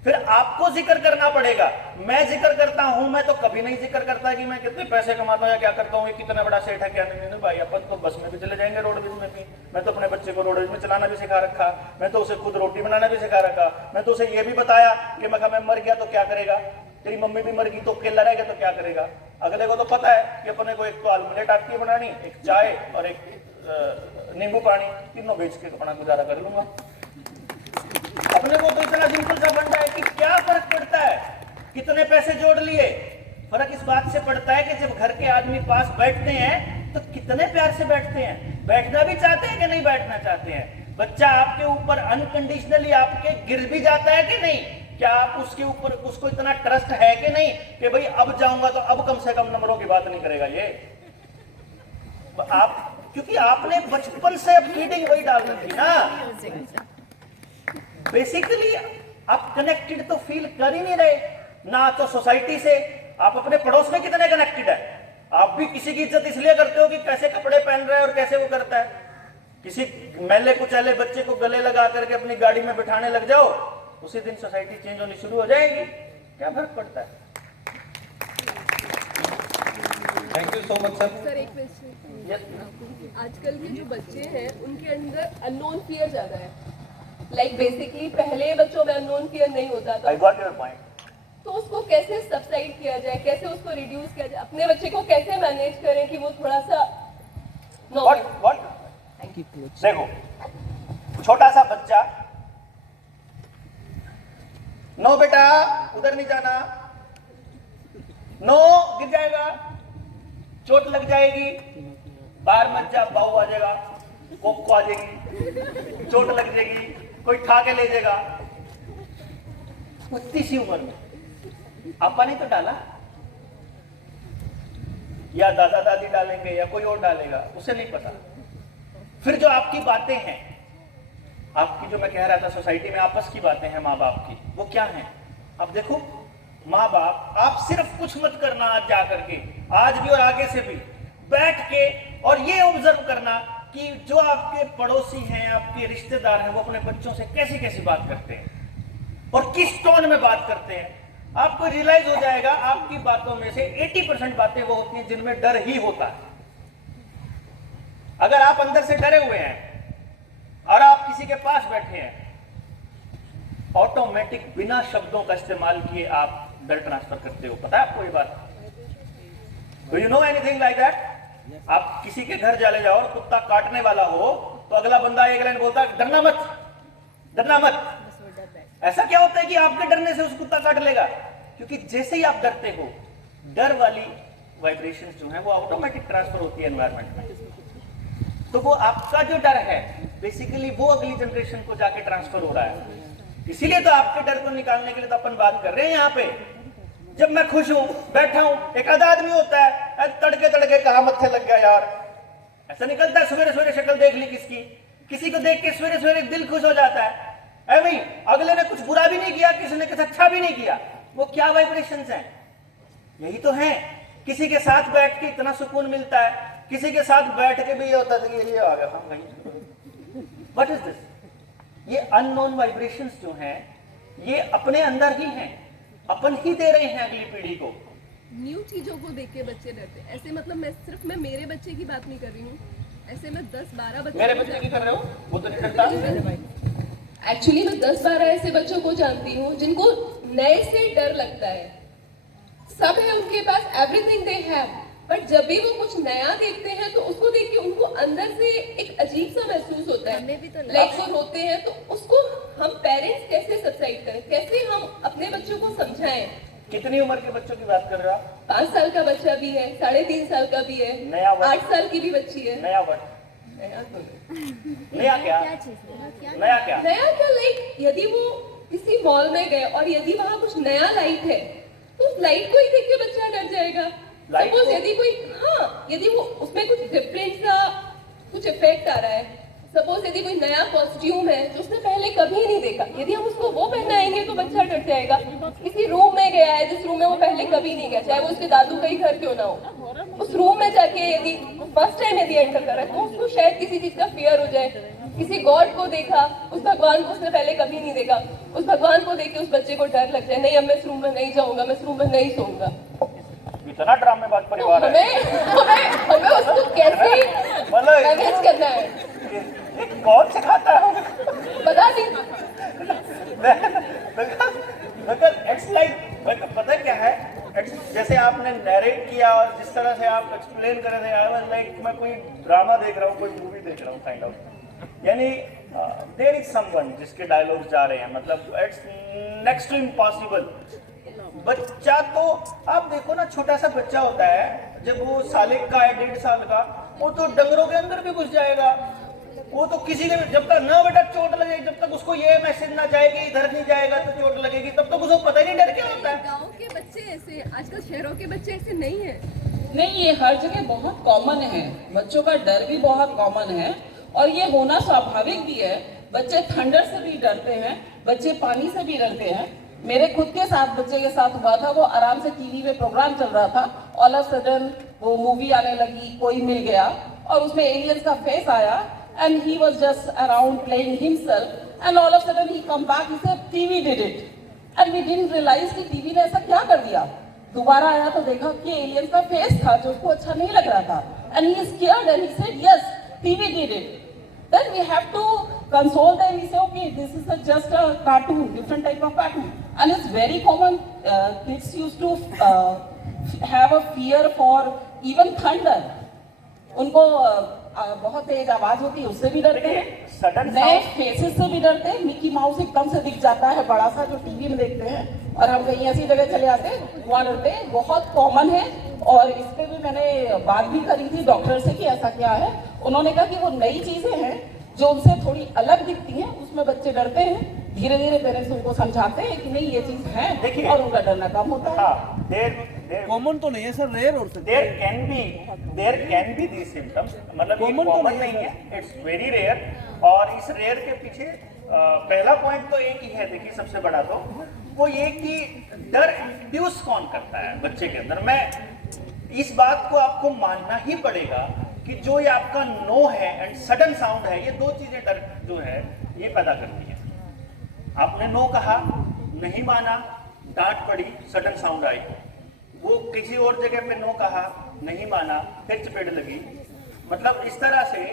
फिर आपको जिक्र करना पड़ेगा। मैं जिक्र करता हूं, मैं तो कभी नहीं जिक्र करता कि मैं कितने पैसे कमाता हूं या क्या करता हूं, ये कितना बड़ा सेठ है क्या नहीं भाई, अपन तो बस में भी चले जाएंगे, रोडवेज में भी। मैं तो अपने बच्चे को रोडवेज में चलाना भी सिखा रखा, मैं तो उसे खुद रोटी बनाना भी सिखा रखा, मैं तो उसे ये भी बताया कि मैं मर गया तो क्या करेगा, तेरी मम्मी भी मर गई तो अकेला रहेगा तो क्या करेगा। अगले को तो पता है कि अपने को एक तो आलमलेट आपकी बनानी, एक चाय और एक नींबू पानी, तीनों बेच के अपना गुजारा कर लूंगा। अपने को तो इतना सिंपल सा बनता है कि क्या फर्क पड़ता है कितने पैसे जोड़ लिए। फर्क इस बात से पड़ता है कि जब घर के आदमी पास बैठते हैं तो कितने प्यार से बैठते हैं, बैठना भी चाहते हैं कि नहीं बैठना चाहते हैं। बच्चा आपके ऊपर अनकंडीशनली आपके गिर भी जाता है कि नहीं, क्या आप उसके ऊपर उसको इतना ट्रस्ट है कि नहीं कि भाई अब जाऊंगा तो अब कम से कम नंबरों की बात नहीं करेगा ये आप, क्योंकि आपने बचपन से फीडिंग वही डाल रखी ना। बेसिकली आप कनेक्टेड तो फील कर ही नहीं रहे ना, तो सोसाइटी से। आप अपने पड़ोस में कितने कनेक्टेड है? आप भी किसी की इज्जत इसलिए करते हो कि कैसे कपड़े पहन रहा है और कैसे वो करता है। किसी मैले कुचैले बच्चे को गले लगा करके अपनी गाड़ी में बिठाने लग जाओ, उसी दिन सोसाइटी चेंज होनी शुरू हो जाएगी। क्या फर्क पड़ता है? Thank you so much sir. Sir एक क्वेश्चन, Yes. आजकल के जो बच्चे हैं उनके अंदर अननोन फियर ज्यादा है। लाइक बेसिकली पहले बच्चों में अननोन फियर नहीं होता था, I got your point. तो उसको कैसे सबसाइड किया जाए, कैसे उसको रिड्यूस किया जाए, अपने बच्चे को कैसे मैनेज करें कि वो थोड़ा सा What? देखो, छोटा सा बच्चा, नो बेटा उधर नहीं जाना, नो गिर जाएगा, चोट लग जाएगी, बाहर मत जा, बाहू आ जाएगा, कोको आ जाएगी, चोट लग जाएगी, कोई ठा के ले जाएगा। उतनी सी उम्र में आपा ने तो डाला, या दादा दादी डालेंगे या कोई और डालेगा, उसे नहीं पता। फिर जो आपकी बातें हैं, आपकी जो मैं कह रहा था सोसाइटी में आपस की बातें हैं माँ बाप की, वो क्या हैं? आप देखो, माँ बाप, आप सिर्फ कुछ मत करना आज जा करके, आज भी और आगे से भी बैठ के और ये ऑब्जर्व करना कि जो आपके पड़ोसी हैं, आपके रिश्तेदार हैं, वो अपने बच्चों से कैसी कैसी बात करते हैं और किस टोन में बात करते हैं। आपको रियलाइज हो जाएगा आपकी बातों में से 80% बातें वो होती हैं जिनमें डर ही होता है। अगर आप अंदर से डरे हुए हैं और आप किसी के पास बैठे हैं, ऑटोमेटिक बिना शब्दों का इस्तेमाल किए आप डर ट्रांसफर करते हो। पता है आपको ये बात? Do you know anything like that? आप किसी के घर चले जाओ, कुत्ता काटने वाला हो तो अगला बंदा एक लाइन बोलता है, डरना मत, डरना मत। ऐसा क्या होता है कि आपके डरने से उस कुत्ता काट लेगा? क्योंकि जैसे ही आप डरते हो, डर वाली वाइब्रेशंस जो है वो ऑटोमेटिक ट्रांसफर होती है एनवायरनमेंट में। तो वो आपका जो डर है बेसिकली वो अगली जनरेशन को जाके ट्रांसफर हो रहा है। इसीलिए तो आपके डर को निकालने के लिए तो अपन बात कर रहे हैं यहाँ पे। जब मैं खुश हूं, बैठा हूं, एक आधा आदमी होता है तड़के तड़के कहा मत्थे लग गया यार, ऐसा निकलता है। सवेरे सवेरे शक्ल देख ली किसकी, किसी को देख के सवेरे सवेरे दिल खुश हो जाता है। भाई अगले ने कुछ बुरा भी नहीं किया, किसी ने कुछ अच्छा भी नहीं किया, वो क्या वाइब्रेशंस हैं? यही तो है। किसी के साथ बैठ के इतना सुकून मिलता है, किसी के साथ बैठ के भी ये होता है कि ये आ गया, हम कहीं व्हाट इज दिस? ये अननोन वाइब्रेशंस जो हैं ये अपने अंदर ही हैं, अपन ही दे रहे हैं अगली पीढ़ी को। न्यू चीजों को देख के बच्चे डरते हैं। ऐसे मतलब मैं मेरे बच्चे की बात नहीं कर रही हूँ, ऐसे मैं 10-12 बच्चे मेरे बच्चे की कर रहे हो, वो तो नहीं डरता। एक्चुअली मैं 10-12 ऐसे बच्चों को जानती हूँ जिनको नए से डर लगता है। सब है उनके पास, एवरीथिंग दे हैव, बट जब भी वो कुछ नया देखते हैं तो उसको देख के उनको अंदर से एक अजीब सा महसूस होता है। लाइक वो रोते हैं तो उसको हम पेरेंट्स कैसे सब्साइड करें, कैसे हम अपने बच्चों को समझाएं। कितनी उम्र के बच्चों की बात कर रहे हो आप? 5 साल का बच्चा भी है, 3.5 साल का भी है, नया वर्ड। 8 साल की भी बच्ची है। नया वर्ड, नया तो नहीं। नया क्या? नया क्या? नया क्या, लाइक यदि वो किसी मॉल में गए और यदि वहां कुछ नया लाइट है तो उस लाइट को ही देख के बच्चा डर जाएगा। लाइट सपोज को? यदि कोई यदि वो उसमें कुछ डिफरेंट सा कुछ इफेक्ट आ रहा है, सपोज यदि कोई नया कॉस्ट्यूम है जो उसने पहले कभी नहीं देखा, यदि हम उसको वो पहनाएंगे तो बच्चा डर जाएगा। किसी रूम में गया है जिस रूम में वो पहले कभी नहीं गया, चाहे वो उसके दादू का ही घर क्यों ना हो, उस रूम में जाके यदि फर्स्ट टाइम यदि एंटर कर रहा है तो उसको शायद किसी चीज का फियर हो जाए। किसी गॉड को देखा, उस भगवान को उसने पहले कभी नहीं देखा, उस भगवान को देख के उस बच्चे को डर लग जाए, नहीं अब मैं इस रूम में नहीं जाऊंगा, मैं इस रूम में नहीं सोऊंगा। इतना ड्रामेबाज परिवार है। हमें उसको कैसे मैनेज करना है, कौन सिखाता है? बता दी। इट्स लाइक, पता है क्या है, जैसे आपने नैरेट किया और जिस तरह से आप एक्सप्लेन कर रहे थे, लाइक मैं कोई ड्रामा देख रहा हूँ, कोई मूवी देख रहा हूँ काइंड ऑफ। यानी देयर इज समवन जिसके डायलॉग्स जा रहे हैं, मतलब इट्स नेक्स्ट टू इम्पॉसिबल। बच्चा तो आप देखो ना, छोटा सा बच्चा होता है, जब वो सालिक का है, 1.5 साल का, वो तो डंगरों के अंदर भी घुस जाएगा। वो तो किसी के जब तक ना बेटा चोट लगेगी, जब तक उसको ये मैसेज ना जाएगी इधर नहीं जाएगा तो चोट लगेगी, तब तक उसको पता ही नहीं डर क्या होता है। गाँव के बच्चे ऐसे, आजकल शहरों के बच्चे ऐसे नहीं है। नहीं, ये हर जगह बहुत कॉमन है, बच्चों का डर भी बहुत कॉमन है और ये होना स्वाभाविक भी है। बच्चे थंडर से भी डरते हैं, बच्चे पानी से भी डरते हैं। मेरे खुद के साथ बच्चे के साथ हुआ था, वो आराम से टीवी में प्रोग्राम चल रहा था, ऑल ऑफ सडन वो मूवी आने लगी, कोई मिल गया और उसमें एलियंस का फेस आया and he was just around playing himself and all of a sudden he come back, he said TV did it and we didn't realize कि TV ने ऐसा क्या कर दिया। दोबारा आया तो देखा कि एलियंस का फेस था जो उसको अच्छा नहीं लग रहा था and he is scared and he said yes TV did it. Then we have to console them, we say okay this is just a cartoon, different type of cartoon and it's very common. Kids used to have a fear for even thunder. उनको बहुत तेज आवाज होती है उससे भी डरते हैं, नए फेसेस से भी डरते हैं। मिकी माउस एकदम से दिख जाता है बड़ा सा जो टीवी में देखते हैं और हम कहीं ऐसी जगह चले आते हैं वहाँ डरते हैं, बहुत कॉमन है। और इस पे भी मैंने बात भी करी थी डॉक्टर से कि ऐसा क्या है। उन्होंने कहा कि वो नई चीजें हैं जो उनसे थोड़ी अलग दिखती हैं, उसमें बच्चे डरते हैं। धीरे धीरे पेरेंट्स उनको समझाते हैं कि नहीं ये चीज है और उनका डरना कम होता है। कॉमन तो नहीं है सर, रेयर हो सकता है। There can be these symptoms, मतलब ये कॉमन नहीं है, इट्स वेरी रेयर। और इस रेयर के पीछे पहला पॉइंट तो एक ही है, देखिए सबसे बड़ा तो वो ये कि डर इंड्यूस कौन करता है बच्चे के अंदर। मैं इस बात को आपको मानना ही पड़ेगा कि जो ये आपका नो है एंड सडन साउंड है, ये दो चीजें डर जो है ये पैदा करती है। आपने नो कहा, नहीं माना, डांट पड़ी, सडन साउंड आई। वो किसी और जगह पे नो कहा, नहीं माना, फिर चपेट लगी। मतलब इस तरह से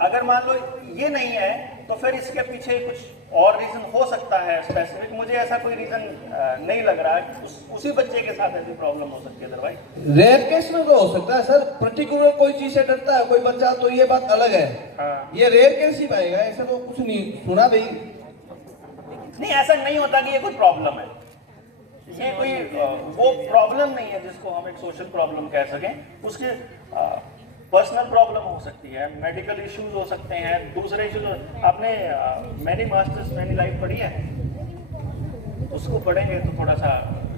अगर मान लो ये नहीं है तो फिर इसके पीछे कुछ और रीजन हो सकता है स्पेसिफिक। मुझे ऐसा कोई रीजन नहीं लग रहा है कि उसी बच्चे के साथ ऐसी प्रॉब्लम हो सकती है। अदरवाइज रेयर केस में तो हो सकता है सर, पर्टिकुलर कोई चीज से डरता है कोई बच्चा तो ये बात अलग है। हाँ। ये रेयर केस ही पाएगा, ऐसा तो कुछ नहीं सुना भाई। नहीं, ऐसा नहीं होता कि ये कोई प्रॉब्लम है। ये कोई वो प्रॉब्लम नहीं है जिसको हम एक सोशल प्रॉब्लम कह सकें। उसके पर्सनल प्रॉब्लम हो सकती है, मेडिकल इश्यूज हो सकते हैं, दूसरे इश्यूज। आपने मैनी मास्टर्स मैनी लाइफ पढ़ी है? उसको पढ़ेंगे तो थोड़ा सा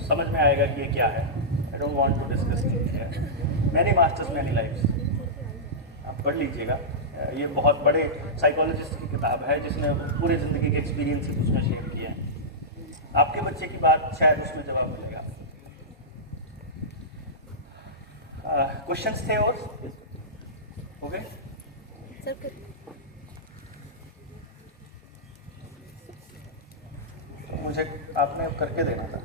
समझ में आएगा कि ये क्या है। I don't want to discuss many masters many life. आप पढ़ लीजिएगा, ये बहुत बड़े साइकोलॉजिस्ट की किताब है जिसने पूरे ज़िंदगी के एक्सपीरियंसेस उसमें शेयर किए हैं। आपके बच्चे की बात शायद उसमें जवाब मिलेगा। क्वेश्चंस थे और ओके तो मुझे आपने करके देना था।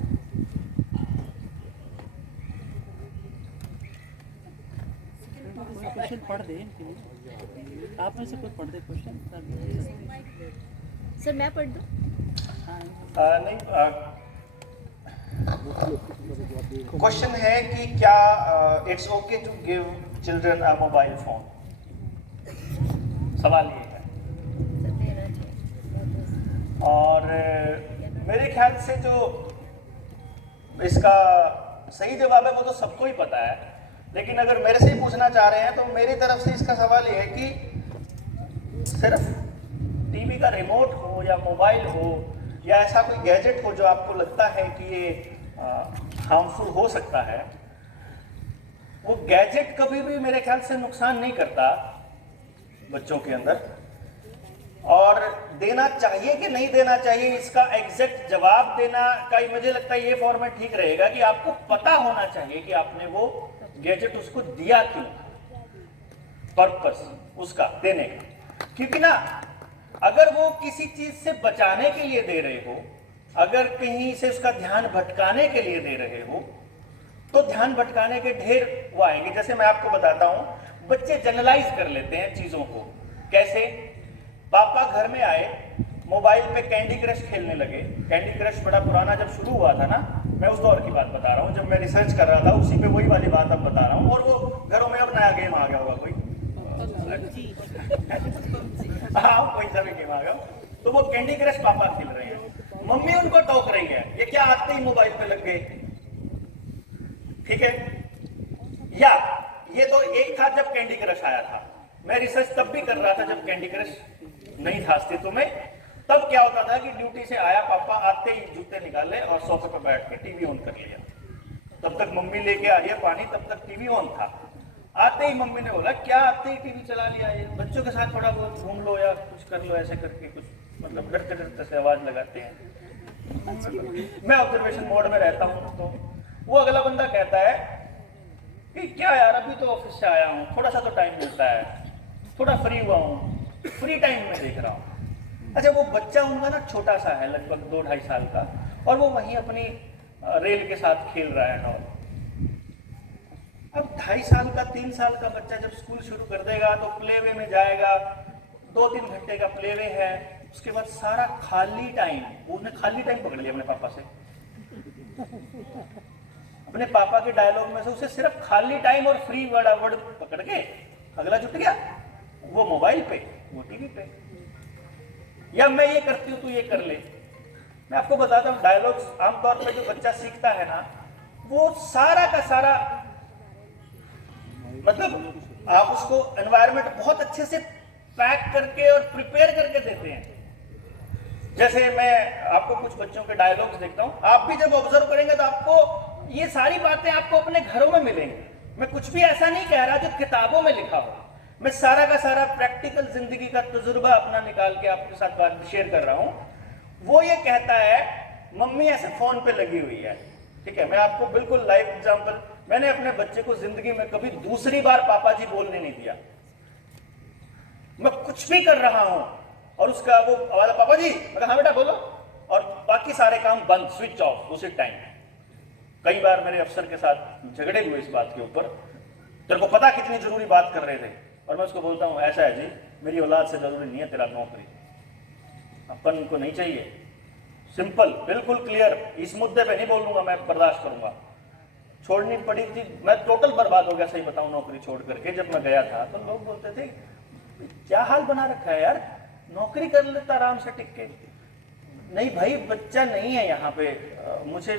क्वेश्चन पढ़ दे, आप में से कोई पढ़ दे क्वेश्चन। सर मैं पढ़ दूं? नहीं, क्वेश्चन है कि क्या it's okay to give children a mobile phone? सवाल ये है। और मेरे ख्याल से जो इसका सही जवाब है वो तो सबको ही पता है, लेकिन अगर मेरे से ही पूछना चाह रहे हैं तो मेरी तरफ से इसका सवाल ये है कि सिर्फ टीवी का रिमोट हो या मोबाइल हो या ऐसा कोई गैजेट हो जो आपको लगता है कि ये हार्मफुल हो सकता है, वो गैजेट कभी भी मेरे ख्याल से नुकसान नहीं करता बच्चों के अंदर। और देना चाहिए कि नहीं देना चाहिए इसका एग्जैक्ट जवाब देना का मुझे लगता है ये फॉर्मेट ठीक रहेगा कि आपको पता होना चाहिए कि आपने वो गैजेट उसको दिया क्यों, पर्पस उसका देने का। क्योंकि ना अगर वो किसी चीज से बचाने के लिए दे रहे हो, अगर कहीं से उसका ध्यान भटकाने के लिए दे रहे हो, तो ध्यान भटकाने के ढेर वो आएंगे। जैसे मैं आपको बताता हूं, बच्चे जनरलाइज कर लेते हैं चीजों को। कैसे? पापा घर में आए, मोबाइल पे कैंडी क्रश खेलने लगे। कैंडी क्रश बड़ा पुराना जब शुरू हुआ था ना, मैं उस दौर की बात बता रहा हूँ जब मैं रिसर्च कर रहा था, उसी पे वही वाली बात अब बता रहा हूँ। और वो घरों में अब नया गेम आ गया होगा कोई, हाँ कोई सा भी गेम आ गया, तो वो कैंडी क्रश पापा खेल रहे हैं, मम्मी उनको टोक रही है, ये क्या आते ही मोबाइल पे लग गए। ठीक है, या ये तो एक था जब कैंडी क्रश आया था। मैं रिसर्च तब भी कर रहा था जब कैंडी क्रश नहीं था अस्तित्व में। तब क्या होता था कि ड्यूटी से आया पापा, आते ही जूते निकाले और सोफे पर बैठ के टीवी ऑन कर लिया। तब तक मम्मी लेके आ रही है पानी, तब तक टीवी ऑन था। आते ही मम्मी ने बोला क्या आते ही टीवी चला लिया, ये बच्चों के साथ थोड़ा बहुत घूम लो या कुछ कर लो, ऐसे करके कुछ मतलब डरते डरते से आवाज लगाते हैं। मैं ऑब्जर्वेशन मोड में रहता हूँ, तो वो अगला बंदा कहता है कि क्या यार अभी तो ऑफिस से आया हूँ, थोड़ा सा तो टाइम मिलता है, थोड़ा फ्री हुआ हूँ, फ्री टाइम में देख रहा हूँ। अच्छा, वो बच्चा उनका ना छोटा सा है, लगभग 2-2.5 साल का, और वो वहीं अपनी रेल के साथ खेल रहा है। और अब 2.5 साल का 3 साल का बच्चा जब स्कूल शुरू कर देगा तो प्लेवे में जाएगा, 2-3 घंटे का प्लेवे है, उसके बाद सारा खाली टाइम, उसने खाली टाइम पकड़ लिया अपने पापा से, अपने पापा के डायलॉग में से उसे सिर्फ खाली टाइम और फ्री वर्ड पकड़ के अगला जुट गया, वो मोबाइल पे, वो टीवी पे, या मैं ये करती हूँ तू ये कर ले। मैं आपको बताता हूँ, डायलॉग्स आमतौर पे जो बच्चा सीखता है ना, वो सारा का सारा मतलब आप उसको एनवायरनमेंट बहुत अच्छे से पैक करके और प्रिपेयर करके देते हैं। जैसे मैं आपको कुछ बच्चों के डायलॉग्स देखता हूँ, आप भी जब ऑब्जर्व करेंगे तो आपको ये सारी बातें आपको अपने घरों में मिलेंगी। मैं कुछ भी ऐसा नहीं कह रहा जो किताबों में लिखा हो, मैं सारा का सारा प्रैक्टिकल जिंदगी का तजुर्बा अपना निकाल के आपके साथ बात शेयर कर रहा हूँ। वो ये कहता है मम्मी ऐसे फोन पे लगी हुई है, ठीक है। मैं आपको बिल्कुल लाइव एग्जांपल, मैंने अपने बच्चे को जिंदगी में कभी दूसरी बार पापा जी बोलने नहीं दिया। मैं कुछ भी कर रहा हूं और उसका वो आवाज, पापा जी, मैं कहा हाँ बेटा बोलो, और बाकी सारे काम बंद, स्विच ऑफ उसी टाइम। कई बार मेरे अफसर के साथ झगड़े हुए इस बात के ऊपर, तेरे को पता कितनी जरूरी बात कर रहे थे, और मैं उसको बोलता हूँ ऐसा है जी, मेरी औलाद से जरूरी नहीं है तेरा नौकरी, अपन को नहीं चाहिए। सिंपल, बिल्कुल क्लियर, इस मुद्दे पे नहीं बोलूंगा, मैं बर्दाश्त करूंगा। छोड़नी पड़ी थी, मैं टोटल बर्बाद हो गया, सही बताऊं, नौकरी छोड़ करके। जब मैं गया था तो लोग बोलते थे क्या हाल बना रखा है यार, नौकरी कर लेता आराम से टिक के। नहीं भाई, बच्चा नहीं है यहाँ पे, मुझे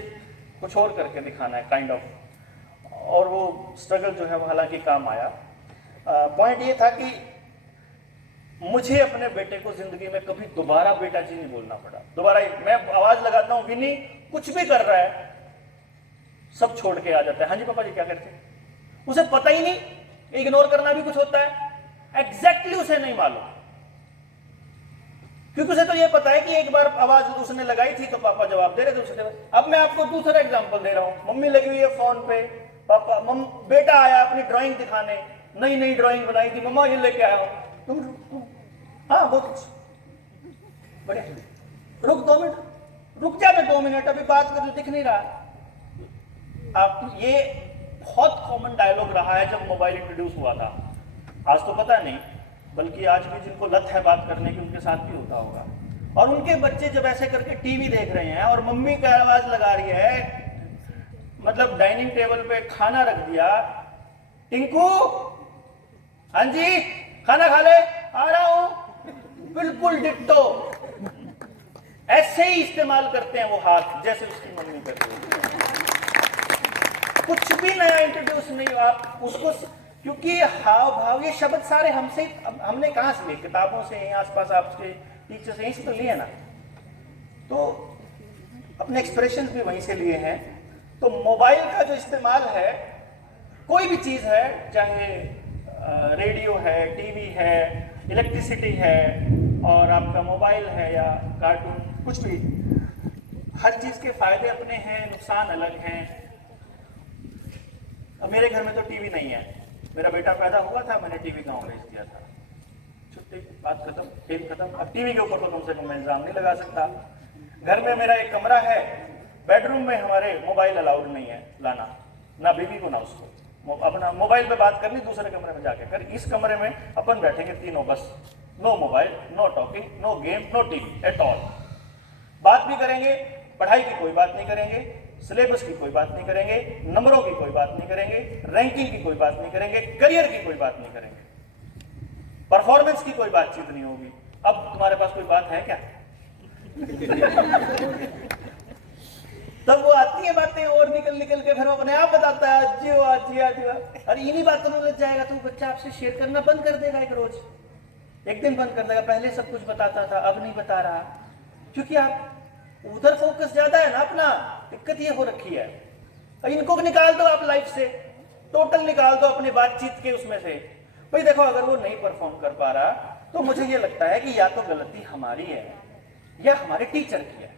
कुछ और करके दिखाना है, काइंड ऑफ। और वो स्ट्रगल जो है वो हालांकि काम आया। पॉइंट ये था कि मुझे अपने बेटे को जिंदगी में कभी दोबारा बेटा जी नहीं बोलना पड़ा। दोबारा मैं आवाज लगाता हूँ, विनी कुछ भी कर रहा है, सब छोड़ के आ जाता है, हाँ जी पापा जी क्या करते हैं। उसे पता ही नहीं, इग्नोर करना भी कुछ होता है, एग्जैक्टली उसे नहीं मालूम, क्योंकि उसे तो ये पता है कि एक बार आवाज उसने लगाई थी तो पापा जवाब दे रहे थे उसने। अब मैं आपको दूसरा एग्जांपल दे रहा हूं, मम्मी लगी हुई है फोन पे, पापा बेटा आया अपनी ड्राइंग दिखाने, नई नई ड्राइंग बनाई थी, मम्मा ये लेके आया हूं, तुम हाँ बहुत बढ़िया, रुक 2 मिनट, रुक जा, मैं 2 मिनट अभी बात कर, दिख नहीं रहा। आप ये बहुत कॉमन डायलॉग रहा है जब मोबाइल इंट्रोड्यूस हुआ था। आज तो पता नहीं, बल्कि आज भी जिनको लत है बात करने की उनके साथ भी होता होगा। और उनके बच्चे जब ऐसे करके टीवी देख रहे हैं और मम्मी का आवाज लगा रही है, मतलब डाइनिंग टेबल पे खाना रख दिया, टिंकू हाँ जी खाना खा ले, आ रहा हूं, बिल्कुल डिट्टो ऐसे ही इस्तेमाल करते हैं वो हाथ, जैसे उसकी मम्मी करती है। कुछ भी नया इंट्रोड्यूस नहीं, आप उसको, क्योंकि हाव भाव ये शब्द सारे हमसे, हमने कहां से लिए, किताबों से, आसपास आपके टीचर से, यहीं से तो लिए ना, तो अपने एक्सप्रेशन भी वहीं से लिए हैं। तो मोबाइल का जो इस्तेमाल है, कोई भी चीज है, चाहे रेडियो है, टीवी है, इलेक्ट्रिसिटी है, और आपका मोबाइल है या कार्टून, कुछ भी, हर चीज के फायदे अपने हैं, नुकसान अलग हैं। अब मेरे घर में तो टीवी नहीं है, मेरा बेटा पैदा हुआ था, मैंने टीवी गांव भेज दिया था, छुट्टी, बात खत्म, खेल खत्म। अब टीवी के ऊपर तो कम से कम मैं इल्जाम नहीं लगा सकता। घर में मेरा एक कमरा है, बेडरूम में हमारे मोबाइल अलाउड नहीं है लाना, ना बीवी को ना उसको, अपना मोबाइल पे बात करनी दूसरे कमरे में जाके कर। इस कमरे में अपन बैठेंगे तीनों बस, no mobile, no talking, no game, no TV at all. बात भी करेंगे, पढ़ाई की कोई बात नहीं करेंगे, सिलेबस की कोई बात नहीं करेंगे, नंबरों की कोई बात नहीं करेंगे, रैंकिंग की कोई बात नहीं करेंगे, करियर की कोई बात नहीं करेंगे, परफॉर्मेंस की कोई बातचीत नहीं होगी। अब तुम्हारे पास कोई बात है क्या? तब वो आती है बातें और निकल निकल के फिर वो अपने आप बताता है, जियो जिया जिया, और इन्हीं बातों में लग जाएगा तो बच्चा आपसे शेयर करना बंद कर देगा। एक दिन बंद कर देगा। पहले सब कुछ बताता था, अब नहीं बता रहा, क्योंकि आप उधर फोकस ज्यादा है ना अपना। दिक्कत ये हो रखी है। इनको निकाल दो आप लाइफ से, टोटल निकाल दो अपनी बातचीत के उसमें से। भाई देखो, अगर वो नहीं परफॉर्म कर पा रहा तो मुझे ये लगता है कि या तो गलती हमारी है या हमारे टीचर की है।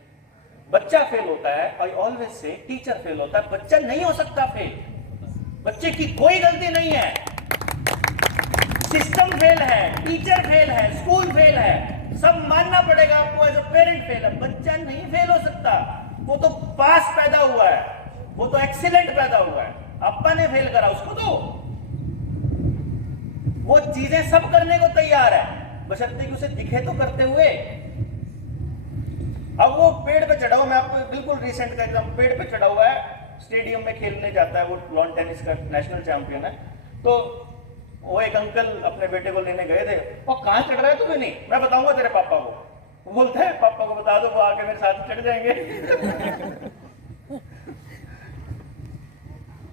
बच्चा फेल होता है, I always say teacher fail होता है, बच्चा नहीं हो सकता फेल। बच्चे की कोई गलती नहीं है, सिस्टम फेल है, टीचर फेल है, स्कूल फेल है, सब मानना पड़ेगा आपको। एज अ पेरेंट फेल है, बच्चा नहीं फेल हो सकता। वो तो पास पैदा हुआ है, वो तो एक्सीलेंट पैदा हुआ है, अप्पा ने फेल करा उसको। तो वो चीजें सब करने को तैयार है, बशर्ते कि उसे दिखे तो करते हुए। अब वो पेड़ पे चढ़ा हुआ, मैं आपको बिल्कुल रिसेंट का एग्जाम्पल, पेड़ पे चढ़ा हुआ है, स्टेडियम में खेलने जाता है, वो लॉन टेनिस का नेशनल चैंपियन है। तो वो एक अंकल अपने बेटे को लेने गए थे, और कहाँ चढ़ रहा है तुम्हें? नहीं, मैं बताऊंगा तेरे पापा को। वो बोलते हैं पापा को बता दो, वो आके मेरे साथ चढ़ जाएंगे।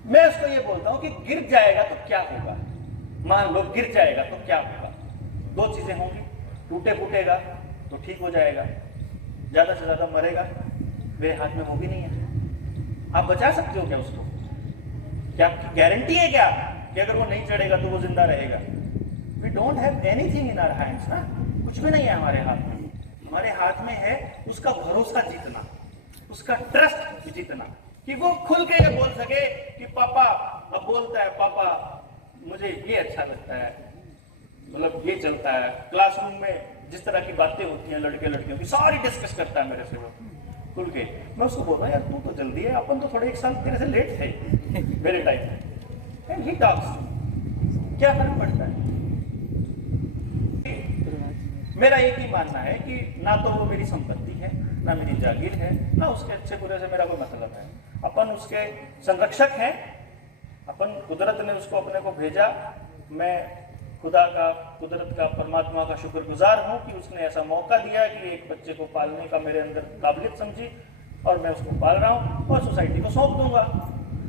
मैं उसको ये बोलता हूँ कि गिर जाएगा तो क्या होगा, मान लो गिर जाएगा तो क्या होगा। दो चीजें होंगी, टूटे फूटेगा तो ठीक हो जाएगा, ज्यादा से ज्यादा मरेगा, मेरे हाथ में होगी नहीं है। आप बचा सकते हो क्या उसको? क्या आपकी गारंटी है क्या कि अगर वो नहीं चढ़ेगा तो वो जिंदा रहेगा? We don't have anything in our hands ना, कुछ भी नहीं है हमारे हाथ में। हमारे हाथ में है उसका भरोसा जीतना, उसका ट्रस्ट जीतना, कि वो खुल के ये बोल सके कि पापा, अब बोलता है पापा मुझे ये अच्छा लगता है, मतलब ये चलता है। क्लासरूम में जिस तरह की बातें होती हैं लड़के लड़कियों की, सारी डिस्कस करता है मेरे से वो खुल के। मैं उसको बोल रहा यार तू तो जल्दी है, अपन तो थोड़े 1 साल तेरे से लेट थे मेरे टाइम में। एंड ही टॉक्स, क्या फर्क पड़ता है? मेरा एक ही मानना है कि ना तो वो मेरी संपत्ति है, ना मेरी जागीर है, ना उसके अच्छे बुरे से मेरा कोई मतलब है। अपन उसके संरक्षक हैं, अपन कुदरत ने उसको अपने को भेजा। मैं खुदा का, कुदरत का, परमात्मा का शुक्रगुजार हूँ कि उसने ऐसा मौका दिया कि एक बच्चे को पालने का मेरे अंदर काबिलियत समझी और मैं उसको पाल रहा हूँ और सोसाइटी को सौंप दूंगा।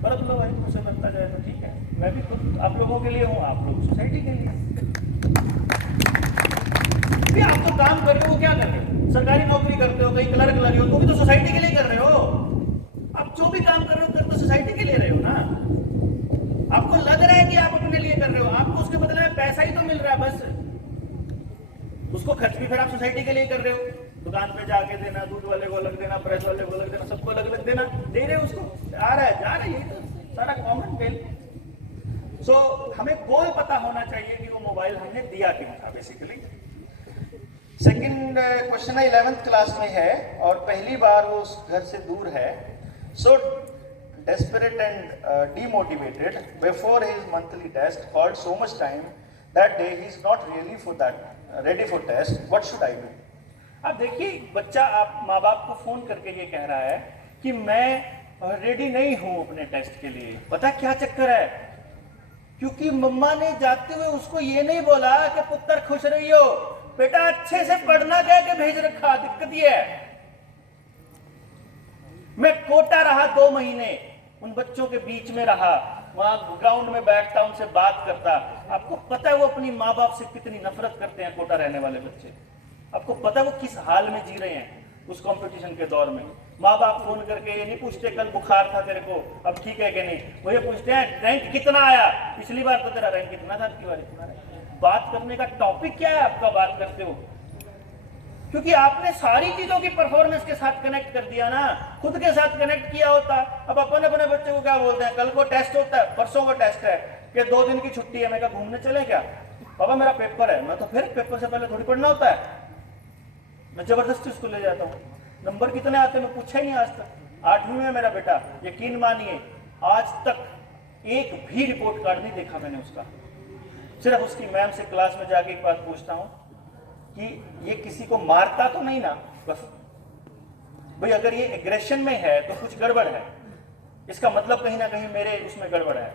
बरत लो भाई, उसे बनता जाए तो ठीक है। मैं भी खुद आप लोगों के लिए हूँ, आप लोग सोसाइटी के लिए। भी आप तो काम कर रहे हो, क्या कर रहे हो? सरकारी नौकरी करते हो, कहीं क्लर्क लगे हो, तो भी तो सोसाइटी के लिए कर रहे हो। आप जो भी काम कर रहे हो, कर तो सोसाइटी के लिए रहे हो ना। आपको लग रहा है कि आप अपने लिए कर रहे हो, आपको उसके बदले में पैसा ही तो मिल रहा है बस। उसको खर्च भी फिर आप सोसाइटी के लिए कर रहे हो। दुकान पे जाके देना, दूध वाले को अलग देना, प्रेस वाले को अलग देना, सबको अलग अलग देना, दे रहे हो उसको, आ रहा है जा रहा है, यही तो सारा कॉमन बिल। सो हमें गोल पता होना चाहिए कि वो मोबाइल हमने दिया क्यों था बेसिकली। सेकंड क्वेश्चन है, 11th क्लास में है और पहली बार वो उस घर से दूर है। सो desperate and demotivated before his monthly test, called so much time that day he is not really for that ready for test. What should I do? अब देखिए, बच्चा आप माँ बाप को फोन करके ये कह रहा है कि मैं रेडी नहीं हूँ अपने टेस्ट के लिए। पता क्या चक्कर है? क्योंकि मम्मा ने जाते हुए उसको ये नहीं बोला कि पुत्र खुश रहियो, बेटा अच्छे से पढ़ना कह के भेज रखा। दिक्कत ये है, मैं कोटा रहा 2 महीने, उन बच्चों के बीच में रहा, वहां ग्राउंड में बैठता, उनसे बात करता। आपको पता है वो अपनी माँ बाप से कितनी नफरत करते हैं कोटा रहने वाले बच्चे। आपको पता है वो किस हाल में जी रहे हैं उस कंपटीशन के दौर में। माँ बाप फोन करके ये नहीं पूछते कल बुखार था तेरे को, अब ठीक है कि नहीं, वो ये पूछते हैं रैंक कितना आया, पिछली बार तो तेरा रैंक कितना था, अब की बार इतना। बात करने का टॉपिक क्या है आपका, बात करते हो? क्योंकि आपने सारी चीजों की परफॉर्मेंस के साथ कनेक्ट कर दिया ना, खुद के साथ कनेक्ट किया होता। अब अपन अपने बच्चे को क्या बोलते हैं, कल को टेस्ट होता है, परसों को टेस्ट है, कि 2 दिन की छुट्टी है, मैं कहा घूमने चले क्या? पापा मेरा पेपर है। मैं तो फिर पेपर से पहले थोड़ी पढ़ना होता है, मैं जबरदस्ती उसको ले जाता हूँ। नंबर कितने आते हैं मैं पूछा ही नहीं आज तक। 8वीं में मेरा बेटा, यकीन मानिए आज तक एक भी रिपोर्ट कार्ड नहीं देखा मैंने उसका। सिर्फ उसकी मैम से क्लास में जाके एक बात पूछता हूँ कि ये किसी को मारता तो नहीं ना, बस भाई अगर ये एग्रेशन में है तो कुछ गड़बड़ है, इसका मतलब कहीं ना कहीं मेरे उसमें गड़बड़ है।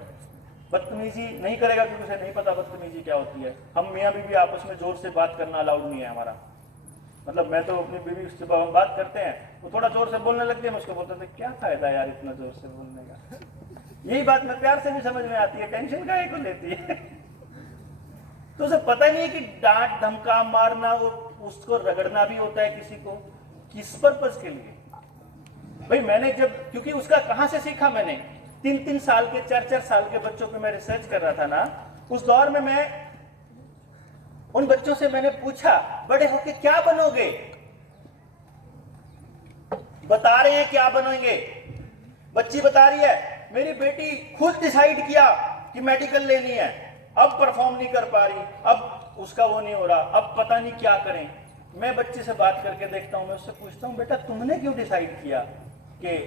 बदतमीजी नहीं करेगा क्योंकि उसे नहीं पता बदतमीजी क्या होती है। हम मियाँ बीवी आपस में जोर से बात करना अलाउड नहीं है हमारा। मतलब मैं तो अपनी बीवी से बात करते हैं, वो थोड़ा जोर से बोलने लगती है, मैं उसको बोलते थे क्या फायदा यार इतना जोर से बोलने का। यही बात मैं प्यार से भी समझ में आती है, टेंशन काहे को लेती है। तो उसे पता नहीं है कि डांट धमका मारना और उसको रगड़ना भी होता है किसी को, किस पर्पस के लिए। भाई मैंने जब, क्योंकि उसका कहां से सीखा मैंने, 3-3 साल के 4-4 साल के बच्चों पे मैं रिसर्च कर रहा था ना, उस दौर में मैं उन बच्चों से मैंने पूछा बड़े होके क्या बनोगे, बता रहे हैं क्या बनेंगे। बच्ची बता रही है मेरी बेटी खुद डिसाइड किया कि मेडिकल लेनी है, अब परफॉर्म नहीं कर पा रही, अब उसका वो नहीं हो रहा, अब पता नहीं क्या करें। मैं बच्चे से बात करके देखता हूँ, मैं उससे पूछता हूँ बेटा तुमने क्यों डिसाइड किया कि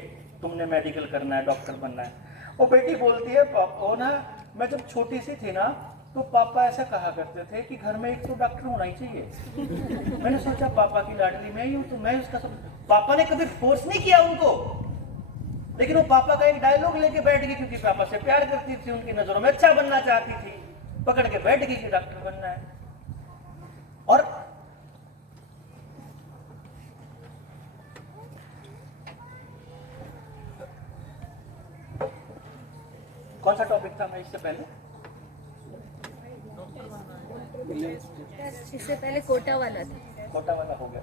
तुमने मेडिकल करना है, डॉक्टर बनना है? वो बेटी बोलती है पापा ना, मैं जब छोटी सी थी ना तो पापा ऐसा कहा करते थे कि घर में एक तो डॉक्टर होना ही चाहिए। मैंने सोचा पापा की लाडली मैं ही हूँ तो मैं उसका पापा ने कभी फोर्स नहीं किया उनको, लेकिन वो पापा का एक डायलॉग लेके बैठ गई क्योंकि पापा से प्यार करती थी, उनकी नजरों में अच्छा बनना चाहती थी, पकड़ के बैठ गई कि डॉक्टर बनना है। और कौन सा टॉपिक था मैं इससे पहले? इससे पहले कोटा वाला था। कोटा वाला हो गया।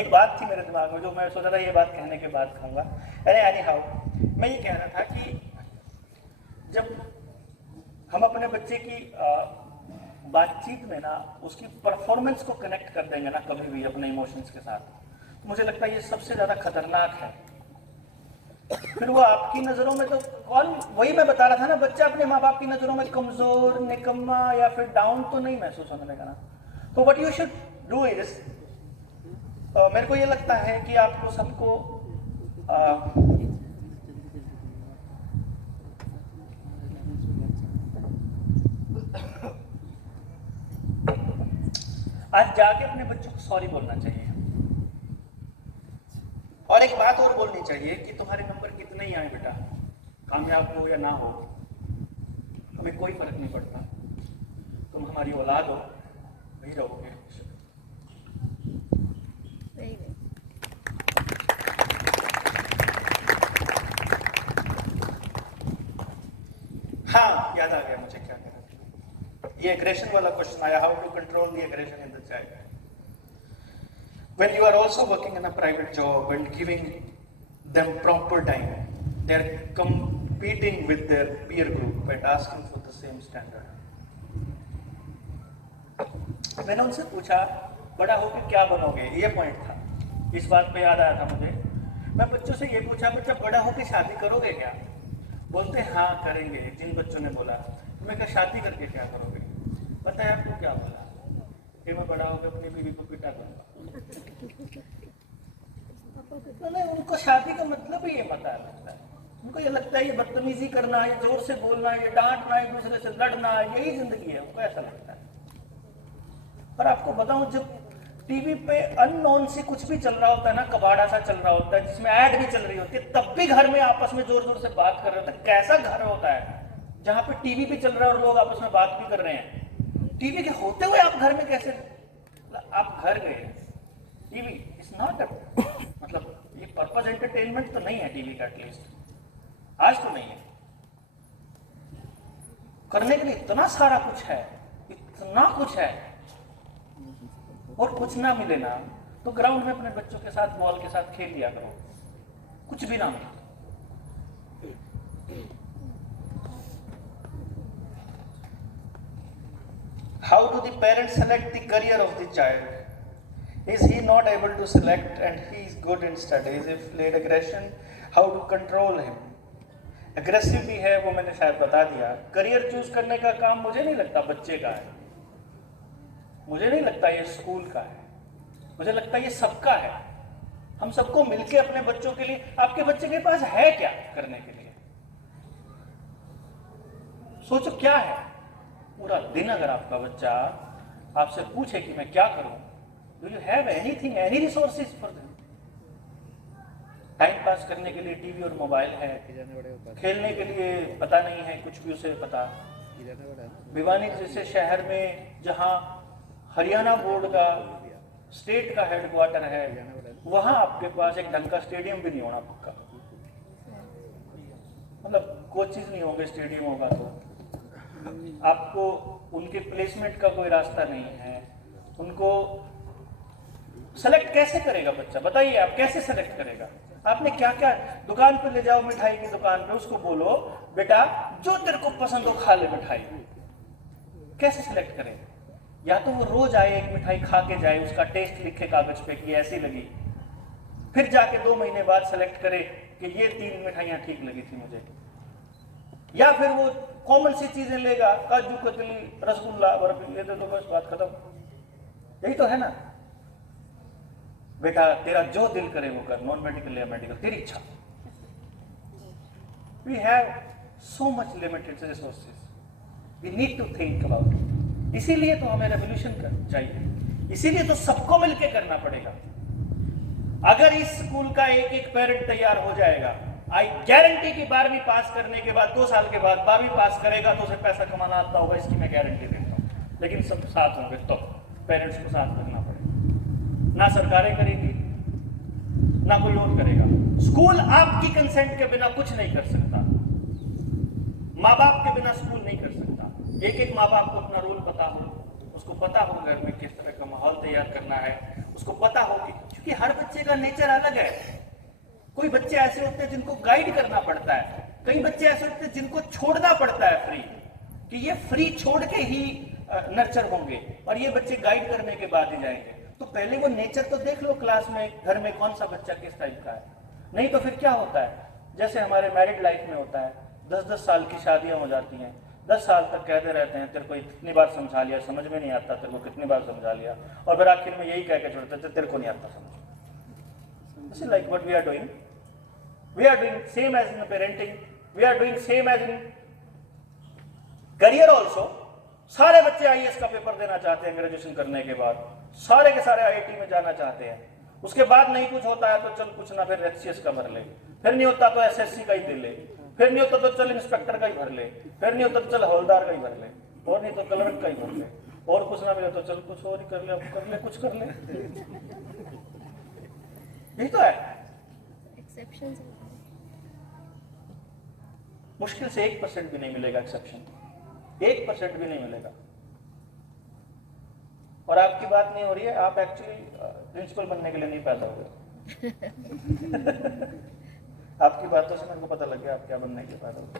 एक बात थी मेरे दिमाग में जो मैं सोचा था ये बात कहने के बाद कहूंगा। अरे एनी हाउ, मैं ये कह रहा था कि जब हम अपने बच्चे की बातचीत में ना उसकी परफॉर्मेंस को कनेक्ट कर देंगे ना कभी भी अपने इमोशंस के साथ, तो मुझे लगता है ये सबसे ज्यादा खतरनाक है। फिर वो आपकी नजरों में तो कौन, वही मैं बता रहा था ना, बच्चा अपने माँ बाप की नजरों में कमजोर, निकम्मा या फिर डाउन तो नहीं महसूस होने लगा ना। तो what you should do is, मेरे को ये लगता है कि आपको सबको आज जाके अपने बच्चों को सॉरी बोलना चाहिए। और एक बात और बोलनी चाहिए कि तुम्हारे नंबर कितने ही आए बेटा, कामयाब हो या ना हो, हमें कोई फर्क नहीं पड़ता। तुम हमारी औलाद हो, वही रहोगे। हाँ, याद आ गया मुझे क्या करना। ये एग्रेशन वाला क्वेश्चन आया, how to control the aggression in the child. When you are also working in a private job and giving them proper time, they are competing with their peer group and asking for the same standard. मैंने उनसे पूछा, बड़ा होकर क्या बनोगे? ये point था, इस बात पे याद आया था मुझे। मैं बच्चों से ये पूछा, बच्चा बड़ा होकर शादी करोगे क्या? बोलते हाँ करेंगे। जिन बच्चों ने बोला, मैं कहा शादी करके क्या करोगे? पता है आपको क्या बोला? कि मैं बड़ा होकर अपनी बीवी को पिटा दूंगा। नहीं, उनको शादी का मतलब ही ये पता लगता है। उनको ये लगता है ये बदतमीजी करना, ये जोर से बोलना, ये डांटना, एक दूसरे से लड़ना, यही जिंदगी है। उनको ऐसा लगता है। पर आपको बताऊं, जब टीवी पे अननोन से कुछ भी चल रहा होता है ना, कबाड़ा सा चल रहा होता है जिसमें ऐड भी चल रही होती है, तब भी घर में आपस में जोर जोर से बात कर रहे होते हैं। कैसा घर होता है जहां पे टीवी भी चल रहा है और लोग आपस में बात भी कर रहे हैं? टीवी के होते हुए आप घर में कैसे? आप घर गए, टीवी इज नॉट मतलब ये पर्पस एंटरटेनमेंट तो नहीं है टीवी का, एटलीस्ट आज तो नहीं है। करने के लिए इतना सारा कुछ है, इतना कुछ है, और कुछ ना मिले ना तो ग्राउंड में अपने बच्चों के साथ, बॉल के साथ खेल लिया करो, कुछ भी ना मिले। How do the parents select the career of the child? Is he not able to select and he is good in studies? If late aggression, how to control him? Aggressive भी है, वो मैंने शायद बता दिया। करियर चूज करने का काम मुझे नहीं लगता बच्चे का है, मुझे नहीं लगता ये स्कूल का है, मुझे लगता ये सबका है। हम सबको मिलके अपने बच्चों के लिए, आपके बच्चे के पास है क्या करने के लिए? सोचो क्या है। पूरा दिन अगर आपका बच्चा आपसे पूछे कि मैं क्या करूं, do you have anything, any resources for them? Time pass करने के लिए टीवी और मोबाइल है, खेलने के लिए पता नहीं है कुछ भी उसे पता। भिवानी जैसे शहर में जहां हरियाणा बोर्ड का स्टेट का हेडक्वार्टर है, वहां आपके पास एक ढंग का स्टेडियम भी नहीं होना पक्का, मतलब कोचेज नहीं होंगे, स्टेडियम होगा तो आपको उनके प्लेसमेंट का कोई रास्ता नहीं है। उनको सेलेक्ट कैसे करेगा बच्चा? बताइए आप, कैसे सेलेक्ट करेगा? आपने क्या क्या, दुकान पे ले जाओ, मिठाई की दुकान पे, उसको बोलो बेटा जो तेरे को पसंद हो खा ले मिठाई। कैसे सिलेक्ट करेगा? या तो वो रोज आए, एक मिठाई खा के जाए, उसका टेस्ट लिखे कागज पे कि ऐसी लगी, फिर जाके 2 महीने बाद सेलेक्ट करे कि ये 3 मिठाइयां ठीक लगी थी मुझे। या फिर वो कॉमन सी चीजें लेगा, काजू कतली, रसगुल्ला, बर्फी, ये दे दो बस बात खत्म। यही तो है ना। बेटा तेरा जो दिल करे वो कर, नॉन मेडिकल या मेडिकल, तेरी इच्छा। We have so much limited resources, we need to think about it. इसीलिए तो हमें रेवोल्यूशन चाहिए, इसीलिए तो सबको मिलकर करना पड़ेगा। अगर इस स्कूल का एक एक पेरेंट तैयार हो जाएगा, आई गारंटी कि 12वीं पास करने के बाद 2 साल के बाद 12वीं पास करेगा तो उसे पैसा कमाना आता होगा, इसकी मैं गारंटी देता हूँ। लेकिन सब साथ होंगे तो पेरेंट्स को साथ करना पड़ेगा। ना सरकारें करेगी, ना कोई और करेगा। स्कूल आपकी कंसेंट के बिना कुछ नहीं कर सकता, माँ बाप के बिना स्कूल नहीं कर सकता। एक एक माँ बाप को अपना रोल पता हो, उसको पता हो घर में किस तरह का माहौल तैयार करना है, उसको पता हो कि, क्योंकि हर बच्चे का नेचर अलग है। कोई बच्चे ऐसे होते हैं जिनको गाइड करना पड़ता है, कई बच्चे ऐसे होते हैं जिनको छोड़ना पड़ता है फ्री, कि ये फ्री छोड़ के ही नर्चर होंगे, और ये बच्चे गाइड करने के बाद ही जाएंगे। तो पहले वो नेचर तो देख लो क्लास में, घर में कौन सा बच्चा किस टाइप का है। नहीं तो फिर क्या होता है, जैसे हमारे मैरिड लाइफ में होता है, 10-10 साल की शादियां हो जाती हैं, 10 साल तक कहते रहते हैं तेरे को कितनी बार समझा लिया, समझ में नहीं आता, तेरे को कितनी बार समझा लिया, और फिर आखिर में यही कह के छोड़ते थे तेरे को नहीं आता समझ। This is like what we are doing. We are doing same as in parenting. We are doing same as in career also. सारे बच्चे IAS का पेपर देना चाहते हैं ग्रेजुएशन करने के बाद, सारे के सारे आईआईटी में जाना चाहते हैं, उसके बाद नहीं कुछ होता है तो चल कुछ ना फिर एचसीएस का भर ले, फिर नहीं होता तो एसएससी का ही दे ले, फिर नहीं होता तो चल इंस्पेक्टर का ही भर ले, फिर नहीं होता तो चल हवलदार का ही भर ले, और नहीं तो क्लर्क का ही भर ले, और कुछ ना मिले तो चल कुछ और ही कर ले, अब कर ले कुछ कर ले। यही तो है। एक्सेप्शन मुश्किल से 1% भी नहीं मिलेगा एक्सेप्शन, 1% भी नहीं मिलेगा। और आपकी बात नहीं हो रही है, आप एक्चुअली प्रिंसिपल बनने के लिए नहीं पैदा हुए। आपकी बातों से मेरे को पता लग गया आप क्या बनने के लिए पैदा हुए।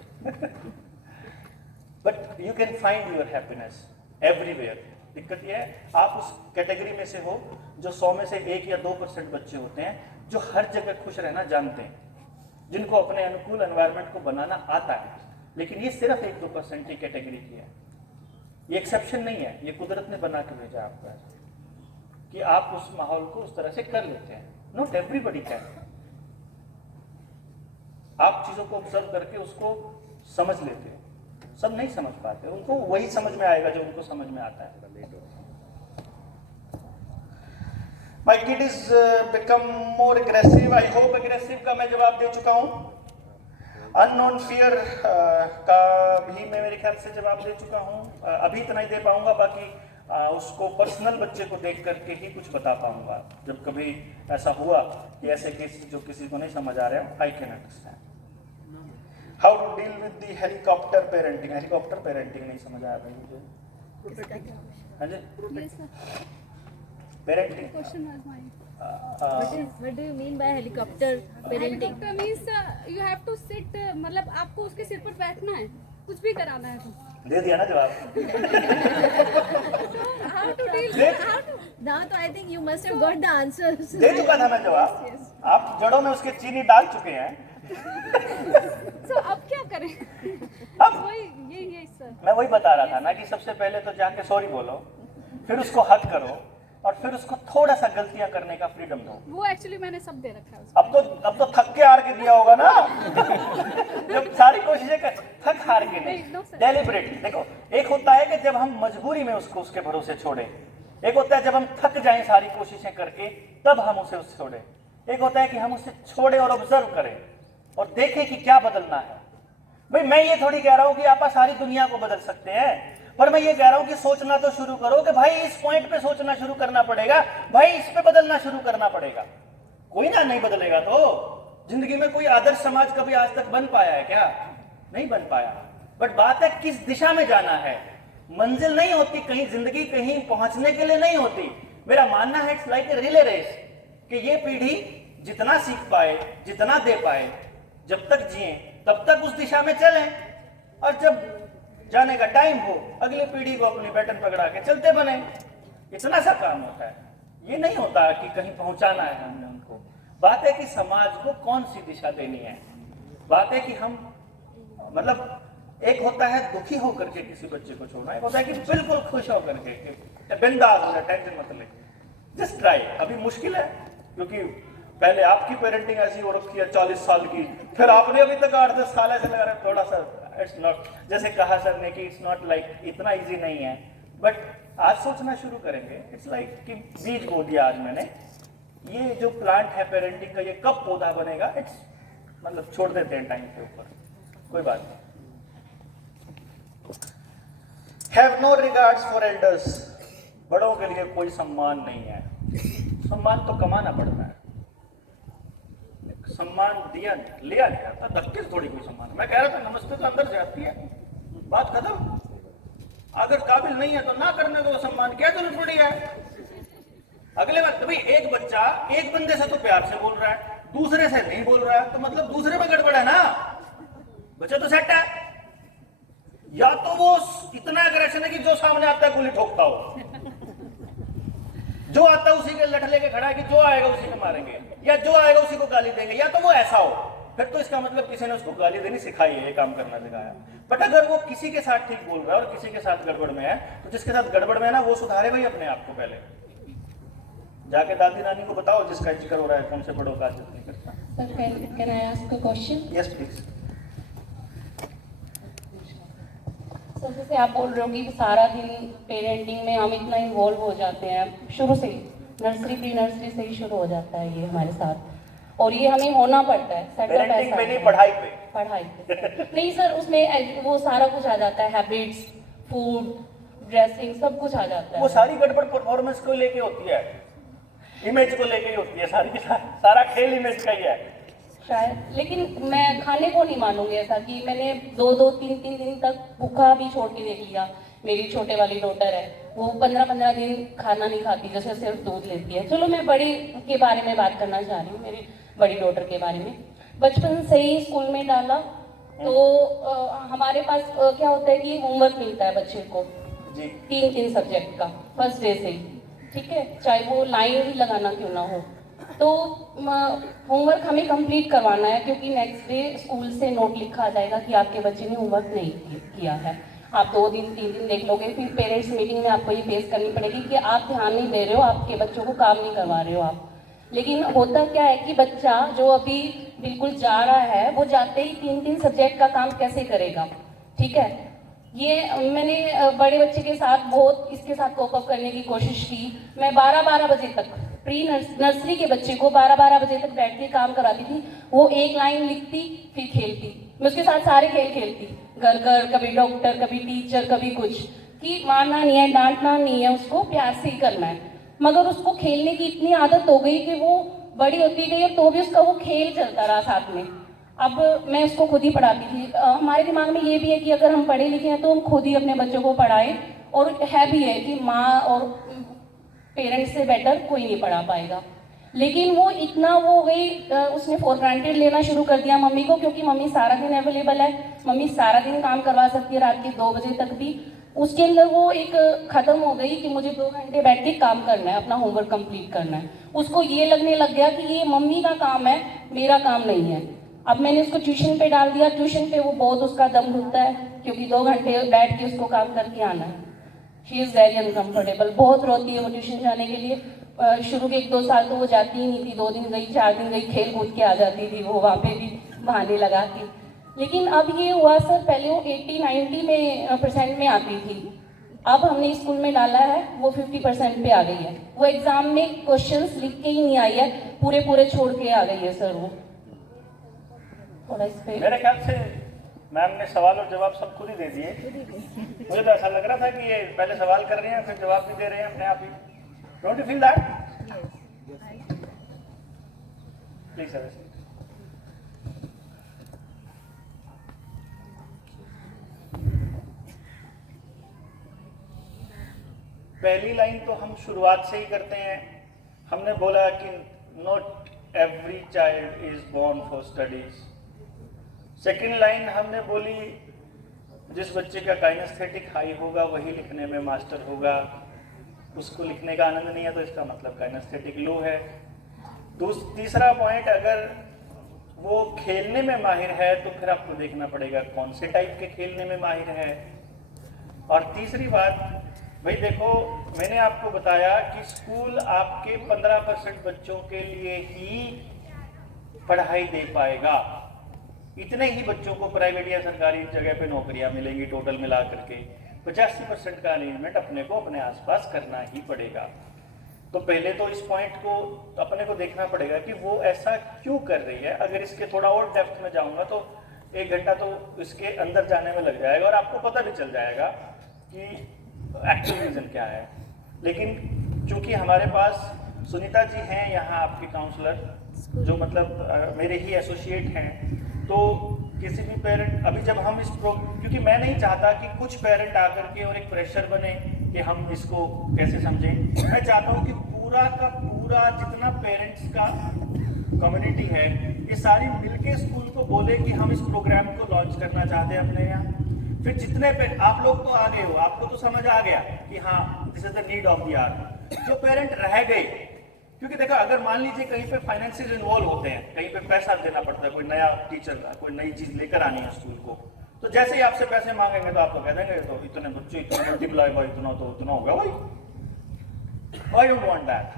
But you can find your happiness everywhere. दिक्कत यह है आप उस कैटेगरी में से हो जो 100 में से 1 या 2% बच्चे होते हैं जो हर जगह खुश रहना जानते हैं, जिनको अपने अनुकूल एनवायरनमेंट को बनाना आता है। लेकिन ये सिर्फ 1-2% की कैटेगरी की है, ये एक्सेप्शन नहीं है, ये कुदरत ने बना के भेजा आपको ऐसा कि आप उस माहौल को उस तरह से कर लेते हैं। Not everybody can. आप चीजों को ऑब्जर्व करके उसको समझ लेते हैं, सब नहीं समझ पाते, उनको वही समझ में आएगा जो उनको समझ में आता है। My kid is become more aggressive. I hope aggressive का मैं जवाब दे चुका हूँ। Unknown fear का भी मैं मेरे ख्याल से जवाब दे चुका हूँ। अभी इतना ही दे पाऊंगा, बाकी उसको पर्सनल बच्चे को देख करके ही कुछ बता पाऊंगा। जब कभी ऐसा हुआ कि ऐसे केस जो किसी को नहीं समझ आ रहा है, I can understand. How to deal with the helicopter parenting? Helicopter parenting नहीं समझ आया भाई मुझे। हाँ जी। Parenting. question was mine. What do you mean by helicopter parenting? Helicopter means you have to sit, मतलब आपको उसके सिर पर बैठना है, कुछ भी कराना है तो। दे दिया ना जवाब। How to deal, how to. Now तो I think you must have got the answers. दे चुका था मैं जवाब, आप जड़ों में उसके चीनी डाल चुके हैं। सो अब क्या करें? अब वही यही सर। मैं वही बता रहा था ना कि सबसे पहले तो जाके सॉरी बोलो, फिर उसको हक करो, और फिर उसको थोड़ा सा गलतियां करने का फ्रीडम दो। वो एक्चुअली मैंने सब दे रखा है उसको। अब तो थक के हार के दिया होगा ना। जब सारी कोशिशें कर थक हार के नहीं, डेलिब्रेट। देखो, एक होता है कि जब हम मजबूरी में उसको उसके भरोसे छोड़े, एक होता है जब हम थक जाएं सारी कोशिशें करके तब हम उसे छोड़े, एक होता है कि हम उसे छोड़े और ऑब्जर्व करें और देखें कि क्या बदलना है। भाई मैं ये थोड़ी कह रहा हूं कि आप सारी दुनिया को बदल सकते हैं, पर मैं ये कह रहा हूं कि सोचना तो शुरू करो कि भाई इस पॉइंट पे सोचना शुरू करना पड़ेगा, भाई इस पे बदलना शुरू करना पड़ेगा। कोई ना नहीं बदलेगा तो जिंदगी में कोई आदर्श समाज कभी आज तक बन पाया है क्या? नहीं बन पाया। बट बात है किस दिशा में जाना है। मंजिल नहीं होती कहीं, जिंदगी कहीं पहुंचने के लिए नहीं होती। मेरा मानना है it's like a relay race, कि ये पीढ़ी जितना सीख पाए, जितना दे पाए, जब तक जिए तब तक उस दिशा में चलें, और जब जाने का टाइम हो अगली पीढ़ी को अपनी बैटन पकड़ा के चलते बने। इतना सा काम होता है, ये नहीं होता कि कहीं पहुंचाना है हमने उनको। बात है कि समाज को कौन सी दिशा देनी है। बात है कि हम मतलब एक होता है दुखी होकर के किसी बच्चे को छोड़ना, एक होता है कि बिल्कुल खुश होकर के बिंदास हो जाए, टेंशन मत ले, जस्ट ट्राई। अभी मुश्किल है क्योंकि पहले आपकी पेरेंटिंग ऐसी हो रखी है 40 साल की, फिर आपने अभी तक 8-10 साल ऐसे लगा रहे, थोड़ा सा इट्स नॉट, जैसे कहा सर ने कि इट्स नॉट लाइक इतना इजी नहीं है। बट आज सोचना शुरू करेंगे, इट्स लाइक कि बीज बो दिया आज मैंने, ये जो प्लांट है पेरेंटिंग का, ये कब पौधा बनेगा, इट्स मतलब छोड़ देते हैं टाइम के ऊपर, कोई बात नहीं। Have no regards for elders, बड़ों के लिए कोई सम्मान नहीं है। सम्मान तो कमाना पड़ता है, सम्मान दिया लिया नहीं जाता, धक्के थोड़ी कोई सम्मान। मैं कह रहा था नमस्ते तो अंदर से आती है, बात खत्म। अगर काबिल नहीं है तो ना करने को सम्मान क्या जरूरत पड़ी है। अगले बात भाई, एक बच्चा एक बंदे से तो प्यार से बोल रहा है, दूसरे से नहीं बोल रहा है, तो मतलब दूसरे में गड़बड़ है ना। बच्चा तो सेट है, या तो वो इतना एग्रेशन है कि जो सामने आता है गोली ठोकता हो, जो आता है उसी के लठ लेके खड़ा है कि जो आएगा उसी को मारेंगे, या जो आएगा उसी को गाली देंगे, या तो वो ऐसा हो, फिर तो इसका मतलब किसी ने उसको गाली देनी सिखाई है, ये काम करना सिखाया। बट अगर वो किसी के साथ ठीक बोल रहा है और किसी के साथ गड़बड़ में है, तो जिसके साथ गड़बड़ में है ना वो सुधारे भाई अपने आप को। पहले जाके दादी नानी को बताओ जिसका जिक्र हो रहा है कौन से बड़ों का इज्जत नहीं करता। Sir, can I ask a question? Yes, please. So जैसे आप बोल रहे हो कि सारा दिन पेरेंटिंग में हम इतना इन्वॉल्व हो जाते हैं, शुरू से ही नर्सरी प्री नर्सरी से ही शुरू हो जाता है ये हमारे साथ, और ये हमें होना पड़ता है। पेरेंटिंग पे नहीं, पढ़ाई पे। पढ़ाई पे नहीं सर, उसमें वो सारा कुछ आ जाता है, हैबिट्स, फूड, ड्रेसिंग, सब कुछ आ जाता है। वो सारी गड़बड़ परफॉर्मेंस को लेके होती है, इमेज को लेके ही होती है, सारा खेल इमेज का ही है शायद। लेकिन मैं खाने को नहीं मानूंगी ऐसा कि मैंने 2-3 दिन तक भूखा भी छोड़ के देख लिया। मेरी छोटे वाली डॉटर है, वो 15 दिन खाना नहीं खाती, जैसे सिर्फ दूध लेती है। चलो मैं बड़ी के बारे में बात करना चाह रही हूँ, मेरी बड़ी डॉटर के बारे में। बचपन से ही स्कूल में डाला तो हमारे पास क्या होता है कि होमवर्क मिलता है बच्चे को 3 सब्जेक्ट का फर्स्ट डे से ही, ठीक है, चाहे वो लाइन ही लगाना क्यों ना हो। तो होमवर्क हमें कंप्लीट करवाना है, क्योंकि नेक्स्ट डे स्कूल से नोट लिखा आ जाएगा कि आपके बच्चे ने होमवर्क नहीं किया है। आप 2 दिन 3 दिन देख लोगे, फिर पेरेंट्स मीटिंग में आपको ये फेस करनी पड़ेगी कि आप ध्यान नहीं दे रहे हो, आपके बच्चों को काम नहीं करवा रहे हो आप। लेकिन होता क्या है कि बच्चा जो अभी बिल्कुल जा रहा है, वो जाते ही 3 सब्जेक्ट का काम कैसे करेगा, ठीक है। ये मैंने बड़े बच्चे के साथ बहुत इसके साथ कोप अप करने की कोशिश की। मैं 12 बजे तक प्री नर्सरी के बच्चे को 12 बजे तक बैठ के काम कराती थी। वो एक लाइन लिखती फिर खेलती, मैं उसके साथ सारे खेल खेलती, घर कभी डॉक्टर, कभी टीचर, कभी कुछ, कि मारना नहीं है, डांटना नहीं है, उसको प्यार से ही करना है। मगर उसको खेलने की इतनी आदत हो गई कि वो बड़ी होती गई और तो भी उसका वो खेल चलता रहा साथ में। अब मैं उसको खुद ही पढ़ाती थी। हमारे दिमाग में ये भी है कि अगर हम पढ़े लिखे हैं तो हम खुद ही अपने बच्चों को पढ़ाएं, और है भी है कि माँ और पेरेंट्स से बेटर कोई नहीं पढ़ा पाएगा। लेकिन वो इतना वो हो गई, उसने फॉर ग्रांटेड लेना शुरू कर दिया मम्मी को, क्योंकि मम्मी सारा दिन अवेलेबल है, मम्मी सारा दिन काम करवा सकती है, रात के 2 बजे तक भी। उसके अंदर वो एक खत्म हो गई कि मुझे 2 घंटे बैठ के काम करना है, अपना होमवर्क कंप्लीट करना है। उसको ये लगने लग गया कि ये मम्मी का काम है, मेरा काम नहीं है। अब मैंने उसको ट्यूशन पे डाल दिया। ट्यूशन पे वो बहुत उसका दम घुटता है, क्योंकि 2 घंटे बैठ के उसको काम करके आना है। शी इज़ वेरी अनकम्फर्टेबल, बहुत रोती है वो ट्यूशन जाने के लिए। शुरू के 1-2 साल तो वो जाती ही नहीं थी, 2 दिन गई, 4 दिन गई, खेल कूद के आ जाती थी वो वहाँ पे भी बहाने लगा के। लेकिन अब ये हुआ सर, पहले वो 80-90% में आती थी, अब हमने स्कूल में डाला है वो 50% पे आ गई है। वो एग्जाम में क्वेश्चंस लिख के ही नहीं आई है, पूरे छोड़ के आ गई है सर वो। थोड़ा इस पे मेरे ख्याल से मैम ने सवाल और जवाब सब खुद ही दे दिए। मुझे तो ऐसा लग रहा था कि ये पहले सवाल कर रही हैं फिर जवाब भी दे रहे हैं अपने आप ही। Don't you feel that? Please sir. पहली लाइन तो हम शुरुआत से ही करते हैं। हमने बोला कि not every child is born for studies. Second line हमने बोली जिस बच्चे का काइनेस्थेटिक हाई होगा वही लिखने में मास्टर होगा, उसको लिखने का आनंद नहीं है तो इसका मतलब काइनेस्थेटिक लो है। तीसरा पॉइंट, अगर वो खेलने में माहिर है तो फिर आपको देखना पड़ेगा कौन से टाइप के खेलने में माहिर है। और तीसरी बात, भाई देखो मैंने आपको बताया कि स्कूल आपके 15% बच्चों के लिए ही पढ़ाई दे पाएगा। इतने ही बच्चों को प्राइवेट या सरकारी जगह पे नौकरियां मिलेंगी। टोटल मिला करके 85% का अरेंजमेंट अपने को अपने आसपास करना ही पड़ेगा। तो पहले तो इस पॉइंट को अपने को देखना पड़ेगा कि वो ऐसा क्यों कर रही है। अगर इसके थोड़ा और डेप्थ में जाऊंगा तो 1 घंटा तो इसके अंदर जाने में लग जाएगा और आपको पता भी चल जाएगा कि एक्चुअल रीजन क्या है। लेकिन चूंकि हमारे पास सुनीता जी हैं यहाँ आपकी काउंसलर, जो मतलब मेरे ही एसोसिएट हैं, तो किसी भी पेरेंट अभी जब हम क्योंकि मैं नहीं चाहता कि कुछ पेरेंट आकर के और एक प्रेशर बने कि हम इसको कैसे समझें। मैं चाहता हूँ कि पूरा का पूरा जितना पेरेंट्स का कम्युनिटी है ये सारी मिलके स्कूल को बोले कि हम इस प्रोग्राम को लॉन्च करना चाहते हैं अपने यहाँ। फिर जितने आप लोग तो आ गए हो, आपको तो समझ आ गया कि हाँ this is the need of the hour. जो पेरेंट रह गए, क्योंकि देखो अगर मान लीजिए कहीं पे फाइनेंसेस इन्वॉल्व होते हैं, कहीं पे पैसा देना पड़ता है, कोई नया टीचर का कोई नई चीज लेकर आनी है स्कूल को, तो जैसे ही आपसे पैसे मांगेंगे तो आपको कह देंगे तो इतने बच्चे इतना मल्टीप्लाई बाय इतना तो उतना होगा भाई। आई डोंट वांट दैट,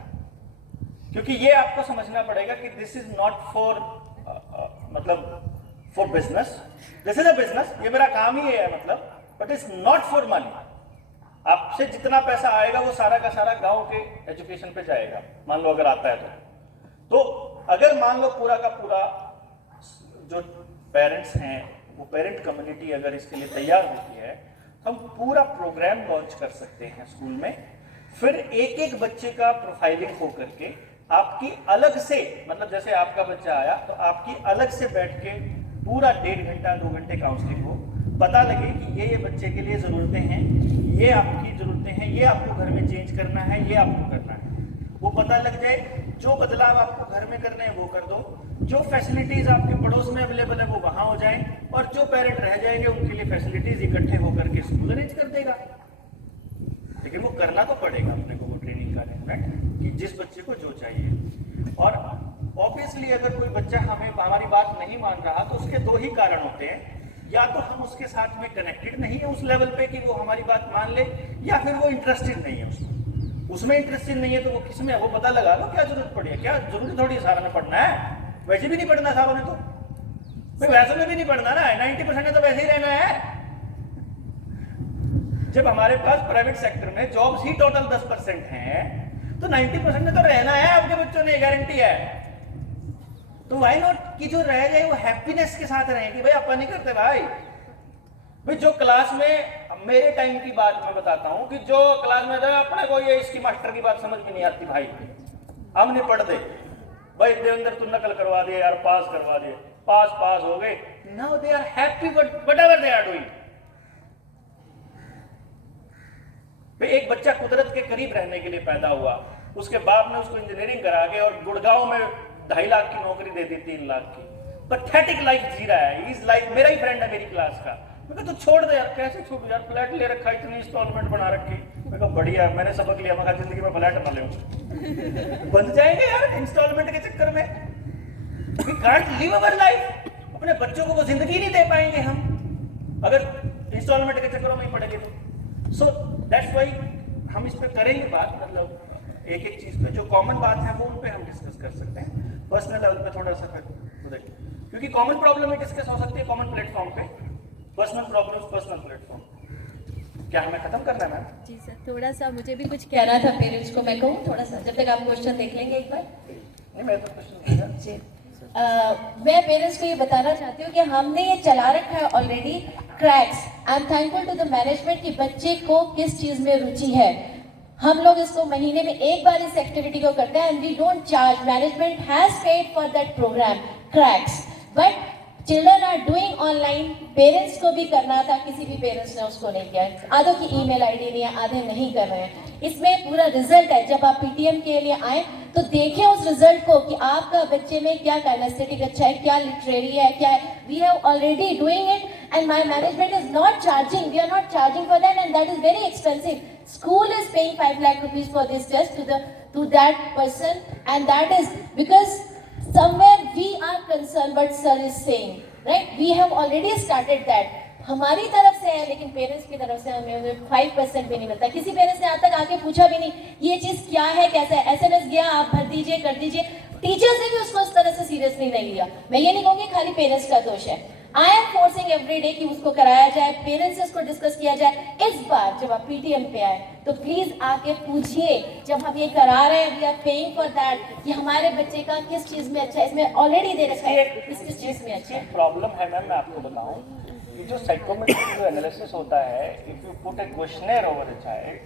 क्योंकि ये आपको समझना पड़ेगा कि दिस इज नॉट फॉर मतलब for business, this is a business. ये मेरा काम ही है, मतलब but it's not for money. आपसे जितना पैसा आएगा वो सारा का सारा गांव के एजुकेशन पे जाएगा, मान लो अगर आता है तो अगर मान लो पूरा का पूरा जो पेरेंट्स हैं वो पेरेंट कम्युनिटी अगर इसके लिए तैयार होती है, हम पूरा प्रोग्राम लॉन्च कर सकते हैं स्कूल में। फिर एक एक बच्चे का प्रोफाइलिंग हो करके आपकी अलग से, मतलब जैसे आपका बच्चा आया तो आपकी अलग से बैठ के पूरा 1.5 घंटा 2 घंटे काउंसलिंग हो, पता लगे कि ये बच्चे के लिए ज़रूरतें हैं, ये आपकी ज़रूरतें हैं, ये आपको घर में चेंज करना है, ये आपको करना है, वो पता लग जाए। जो बदलाव आपको घर में करने हैं वो कर दो, जो फैसिलिटीज़ आपके पड़ोस में अवेलेबल है वो वहाँ हो जाए, और जो पेरेंट रह जाएंगे उनके लिए फैसिलिटीज़ इकट्ठे होकर के स्कूल अरेंज कर देगा। लेकिन वो करना तो पड़ेगा अपने को, वो ट्रेनिंग का अरेंजमेंट, कि जिस बच्चे को जो चाहिए। और ऑब्वियसली अगर कोई बच्चा हमारी बात नहीं मान रहा तो उसके 2 ही कारण होते हैं, या तो हम उसके साथ में कनेक्टेड नहीं है उस लेवल पे कि वो हमारी बात मान ले, या फिर वो इंटरेस्टेड नहीं है उसमें इंटरेस्टेड नहीं है तो वो किसमें है वो पता लगा लो। क्या जरूरत पड़ी है, क्या जरूरी थोड़ी सारा में पढ़ना है, वैसे भी नहीं पढ़ना सारों ने, तो भाई वैसे में भी नहीं पढ़ना ना, 90% ने तो वैसे ही रहना है। जब हमारे पास प्राइवेट सेक्टर में जॉब्स ही टोटल 10% हैं तो 90% ने तो रहना है आपके बच्चों ने, गारंटी है। तो वाई नॉट कि जो रह जाए वो हैप्पीनेस के साथ रहेंगे। भाई अपन नहीं करते भाई जो क्लास में, मेरे टाइम की बात मैं बताता हूं कि जो क्लास में था अपने को ये इसकी मास्टर की बात समझ में नहीं आती भाई, हमने पढ़ दे भाई देवेंद्र तू नकल करवा दिए यार, पास करवा दिए, पास हो गए। Now they are happy whatever they are doing. एक बच्चा कुदरत के करीब रहने के लिए पैदा हुआ, उसके बाप ने उसको इंजीनियरिंग करा के और गुड़गांव में 2.5 लाख की नौकरी दे दी, 3 लाख की, पैथेटिक लाइफ जी रहा है। इस लाइफ, मेरा ही फ्रेंड है मेरी क्लास का, मैं कहा तो छोड़ दे यार, कैसे छोड़ यार, फ्लैट ले रखा, इतनी इंस्टॉलमेंट बना रखी। मैं कहा बढ़िया, मैंने सबक लिया, मैं जिंदगी में फ्लैट ना ले बंद जाएंगे यार इंस्टॉलमेंट के चक्कर में। We can't live our life, अपने बच्चों को वो जिंदगी नहीं दे पाएंगे हम अगर इंस्टॉलमेंट के चक्करों में ही पड़ेंगे तो। सो दैट्स व्हाई हम इस पर करेंगे बात, मतलब एक एक चीज पे जो कॉमन बात है वो उन पे हम डिस्कस कर सकते हैं, पर्सनल लेवल पे थोड़ा सा फिर, क्योंकि कॉमन प्रॉब्लम में डिस्कस हो सकती है कॉमन प्लेटफॉर्म पे, पर्सनल प्रॉब्लम पर्सनल प्लेटफॉर्म। क्या हमें खत्म करना है मैम? जी सर, थोड़ा सा मुझे भी कुछ कहना था पेरेंट्स को, मैं कहूँ थोड़ा सा, जब तक आप क्वेश्चन देख लेंगे एक बार। नहीं मैं तो क्वेश्चन जी मैं पेरेंट्स को ये बताना चाहती हूँ कि हमने ये चला रखा है already Cracks. I am thankful to the management कि बच्चे को किस चीज़ में रुचि है। हम लोग इसको महीने में एक बार इस एक्टिविटी को करते हैं and we don't charge, management has paid for that program Cracks, but children are doing online. Parents को भी करना था, किसी भी पेरेंट्स ने उसको नहीं किया है, आधों की ईमेल आईडी नहीं है, आधे नहीं कर रहे हैं। इसमें पूरा रिजल्ट है, जब आप पीटीएम के लिए आए तो देखें उस रिजल्ट को कि आपका बच्चे में क्या काइनेस्थेटिक अच्छा है, क्या लिटरेरी है, क्या है। We have already doing it and my management is not charging, we are not charging for that and that is very expensive. School is paying 5 lakh rupees for this test to that person, and that is because somewhere we are concerned what sir is saying, right? We have already started that. हमारी तरफ से है, लेकिन parents की तरफ से हमें 5% भी नहीं मिलता। किसी पेरेंट्स ने आज तक आके पूछा भी नहीं ये चीज़ क्या है, कैसा है। SMS गया, आप भर दीजिए, कर दीजिए। टीचर्स ने भी उसको उस तरह से सीरियसली नहीं लिया। मैं ये नहीं कहूँगी खाली पेरेंट्स का दोष है। I am forcing every day कि उसको कराया जाए, पेरेंट्स से उसको डिस्कस किया जाए। इस बार जब आप पीटीएम पे आए तो प्लीज आके पूछिए, जब हम ये करा रहे हैं we are paying for that, कि हमारे बच्चे का किस चीज में अच्छा है। इसमें ऑलरेडी दे रखा है किस चीज में अच्छा है। प्रॉब्लम है मैम, मैं आपको बताऊं कि जो साइकोमेट्रिक जो एनालिसिस होता है, if you put a questionnaire over a child,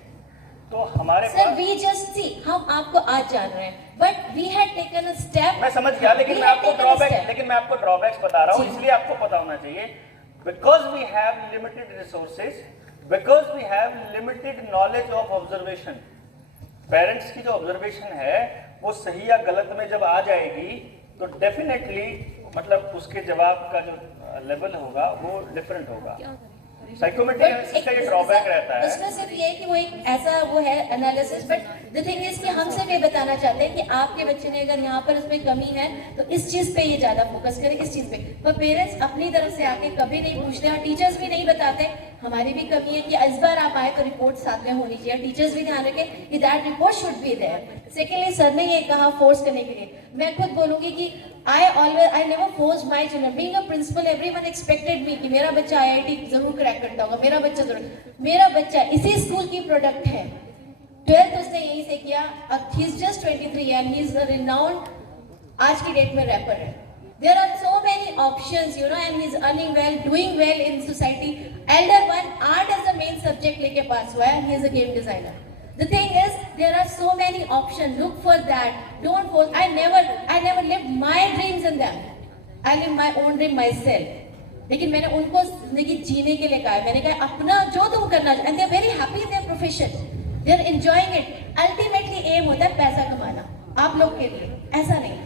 तो हमारे सर वी जस्ट सी, हम आपको आज जान रहे हैं but we had taken a step. मैं समझ गया, लेकिन मैं आपको ड्रॉबैक्स बता रहा हूँ, इसलिए आपको पता होना चाहिए। Because we have limited resources, because we have limited knowledge of observation. Parents की जो ऑब्जर्वेशन है वो सही या गलत में जब आ जाएगी तो डेफिनेटली मतलब उसके जवाब का जो लेवल होगा वो डिफरेंट होगा। साइकोमेट्रिक एनालिसिस का ये ड्रॉबैक रहता है। इसमें सिर्फ ये है कि वो एक ऐसा वो है analysis, but the thing is कि हम सिर्फ ये बताना चाहते हैं कि आपके बच्चे ने अगर यहाँ पर इसमें कमी है तो इस चीज़ पे ये ज़्यादा फोकस करें, इस चीज़ पे। पर पेरेंट्स अपनी तरफ से आके कभी नहीं पूछते और टीचर्स भी नहीं बताते। हमारी भी कमी है कि इस बार आप आए तो रिपोर्ट साथ में होनी चाहिए, टीचर्स भी ध्यान रखें कि that report should be there. Secondly sir ने ये कहा फोर्स करने के लिए, मैं खुद बोलूँगी कि I never forced my children. Being a principal, everyone expected me कि मेरा बच्चा IIT जरूर क्रैक करता होगा, मेरा बच्चा इसी स्कूल की प्रोडक्ट है। 12th उसने यहीं से किया, अब he is just 23 and he is a renowned आज की डेट में रैपर है। There are so many options, you know, and he is earning well, doing well in society. Elder one, art as the main subject लेके पास हुआ है, he is a game designer. The thing is, there are so many options. Look for that. Don't force. I never lived my dreams in them. I live my own dream myself. लेकिन मैंने उनको जिंदगी जीने के लिए कहा है। मैंने कहा अपना जो तुम करना चाहो, and they are very happy in their profession. They are enjoying it. Ultimately aim होता है पैसा कमाना। आप लोग के लिए ऐसा नहीं।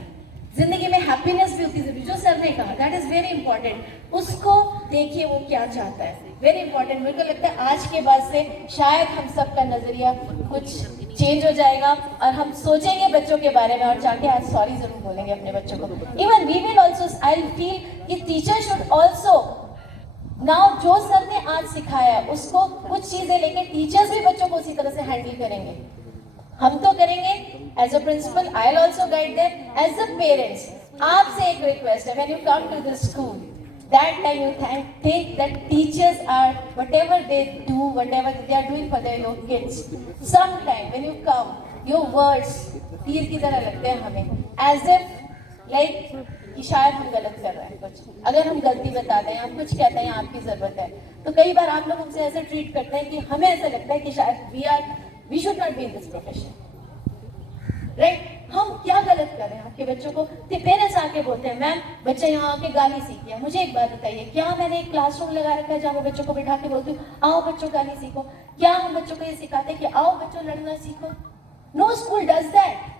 जिंदगी में हैप्पीनेस भी होती है, जो सर ने कहा, दैट इज वेरी इंपॉर्टेंट। उसको देखिए वो क्या चाहता है, वेरी इंपॉर्टेंट। मेरे को लगता है आज के बाद से शायद हम सब का नजरिया कुछ चेंज हो जाएगा और हम सोचेंगे बच्चों के बारे में और चाहते आज सॉरी जरूर बोलेंगे अपने बच्चों को। Even we will also, I feel कि टीचर शुड ऑल्सो नाउ जो सर ने आज सिखाया उसको कुछ चीजें लेके टीचर्स भी बच्चों को उसी तरह से हैंडल करेंगे। हम तो करेंगे as a principal, I will also guide them as a parents. आपसे एक रिक्वेस्ट है, when you come to the school, that time you think that teachers are whatever they do, whatever they are doing for your kids. Sometime when you come, your words तीर की तरह लगते हैं हमें, as if like कि शायद हम गलत कर रहे हैं कुछ। अगर हम गलती बताते हैं, हम कुछ कहते हैं आपकी जरूरत है, तो कई बार आप लोग हमसे ऐसे ट्रीट करते हैं कि हमें ऐसा लगता है कि शायद we should not be in this profession. Right? हम क्या गलत कर रहे हैं आपके बच्चों को? पेरेंट्स आके बोलते हैं मैम बच्चा यहाँ आके गाली सीख गया। मुझे एक बात बताइए, क्या मैंने एक क्लासरूम लगा रखा है जहाँ मैं बच्चों को बिठा के बोलती हूँ आओ बच्चों गाली सीखो? क्या हम बच्चों को ये सिखाते हैं कि आओ बच्चों लड़ना सीखो? No school does that.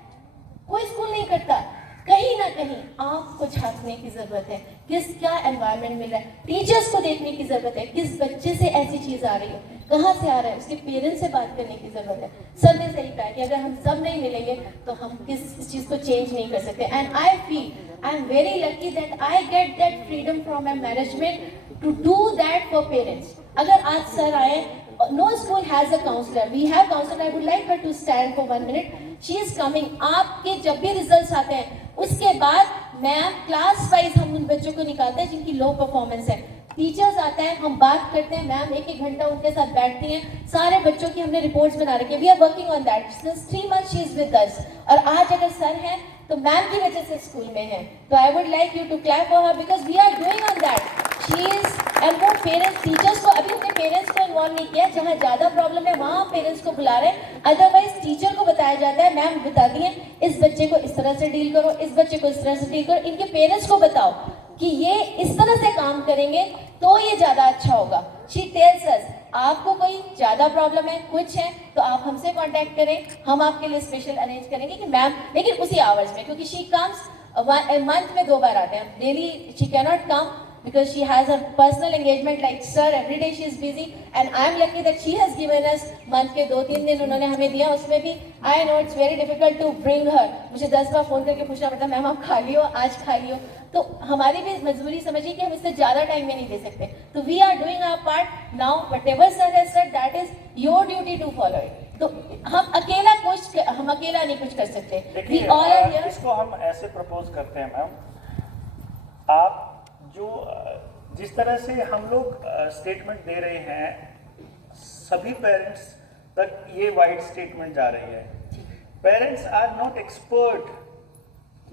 कोई स्कूल नहीं करता। कहीं ना कहीं आपको झांकने की जरूरत है, क्या एनवायरनमेंट मिल रहा है, टीचर्स को देखने की जरूरत है, किस बच्चे से ऐसी चीज आ रही है, कहाँ से आ रहा है, उसके पेरेंट्स से बात करने की जरूरत है। सर ने सही कहा कि अगर हम सब नहीं मिलेंगे तो हम किस चीज को चेंज नहीं कर सकते। And I feel I am very lucky that I get that freedom from my management to do that for parents. अगर आज सर आए, no school has a counselor, we have counselor, I would like her to stand for 1 minute, she is coming। आपके जब भी results आते हैं उसके बाद मैम क्लास वाइज हम उन बच्चों को निकालते हैं जिनकी लो परफॉर्मेंस है, टीचर्स आता है, हम बात करते हैं, मैम 1-1 घंटा उनके साथ बैठती हैं, सारे बच्चों की हमने रिपोर्ट्स बना रखी है। We are working on that since 3 months she is with us. और आज अगर सर हैं तो मैम की वजह से स्कूल में है, तो I would like you to clap for her because we are doing on that. She is and वो पेरेंट्स टीचर्स को अभी अपने पेरेंट्स को इन्वॉल्व नहीं किया, जहाँ ज्यादा प्रॉब्लम है वहाँ पेरेंट्स को बुला रहे हैं। अदरवाइज टीचर को बताया जाता है मैम बताती है इस बच्चे को इस तरह से डील करो, इस बच्चे को इस तरह से डील करो, इनके पेरेंट्स को बताओ कि ये इस तरह से काम करेंगे तो ये ज्यादा अच्छा होगा। शी टेल्स अस आपको कोई ज्यादा प्रॉब्लम है कुछ है तो आप हमसे कांटेक्ट करें, हम आपके लिए स्पेशल अरेंज करेंगे कि मैम, लेकिन उसी आवर्स में, क्योंकि शी कम्स मंथ में 2 बार आते हैं, daily she can not come because she has her personal engagement like sir every day she is busy and I am lucky that she has given us month के 2-3 दिन उन्होंने हमें दिया। उसमें भी I know it's very difficult to bring her, मुझे 10 बार phone करके पूछना पड़ता मैम आप खा लियो, आज खा लियो, तो हमारी भी मजबूरी समझिए कि हम इससे ज्यादा टाइम में नहीं दे सकते। तो we are doing our part now, whatever sir has said that is your duty to follow it। तो हम अकेला नहीं कुछ कर सकते। We all are here। इसको हम ऐसे प्रपोज करते हैं मैम, आप जो जिस तरह से हम लोग स्टेटमेंट दे रहे हैं सभी पेरेंट्स तक ये वाइड स्टेटमेंट जा रही है। पेरेंट्स आर नॉट एक्सपर्ट,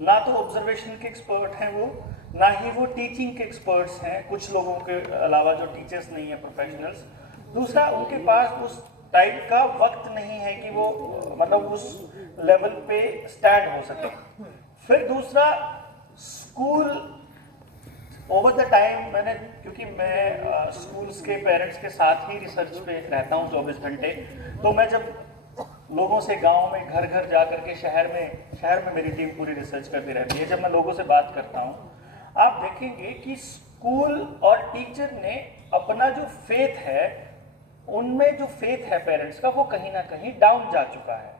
ना तो ऑब्जर्वेशन के एक्सपर्ट हैं वो, ना ही वो टीचिंग के एक्सपर्ट्स हैं, कुछ लोगों के अलावा जो टीचर्स नहीं है प्रोफेशनल्स। दूसरा उनके पास उस टाइप का वक्त नहीं है कि वो मतलब उस लेवल पे स्टैंड हो सके। फिर दूसरा स्कूल ओवर द टाइम मैंने, क्योंकि मैं स्कूल्स के पेरेंट्स के साथ ही रिसर्च पे रहता हूँ 24 घंटे, तो मैं जब लोगों से गांव में घर घर जा करके शहर में मेरी टीम पूरी रिसर्च करती रहती है, जब मैं लोगों से बात करता हूँ आप देखेंगे कि स्कूल और टीचर ने अपना जो फेथ है, उनमें जो फेथ है पेरेंट्स का, वो कहीं ना कहीं डाउन जा चुका है।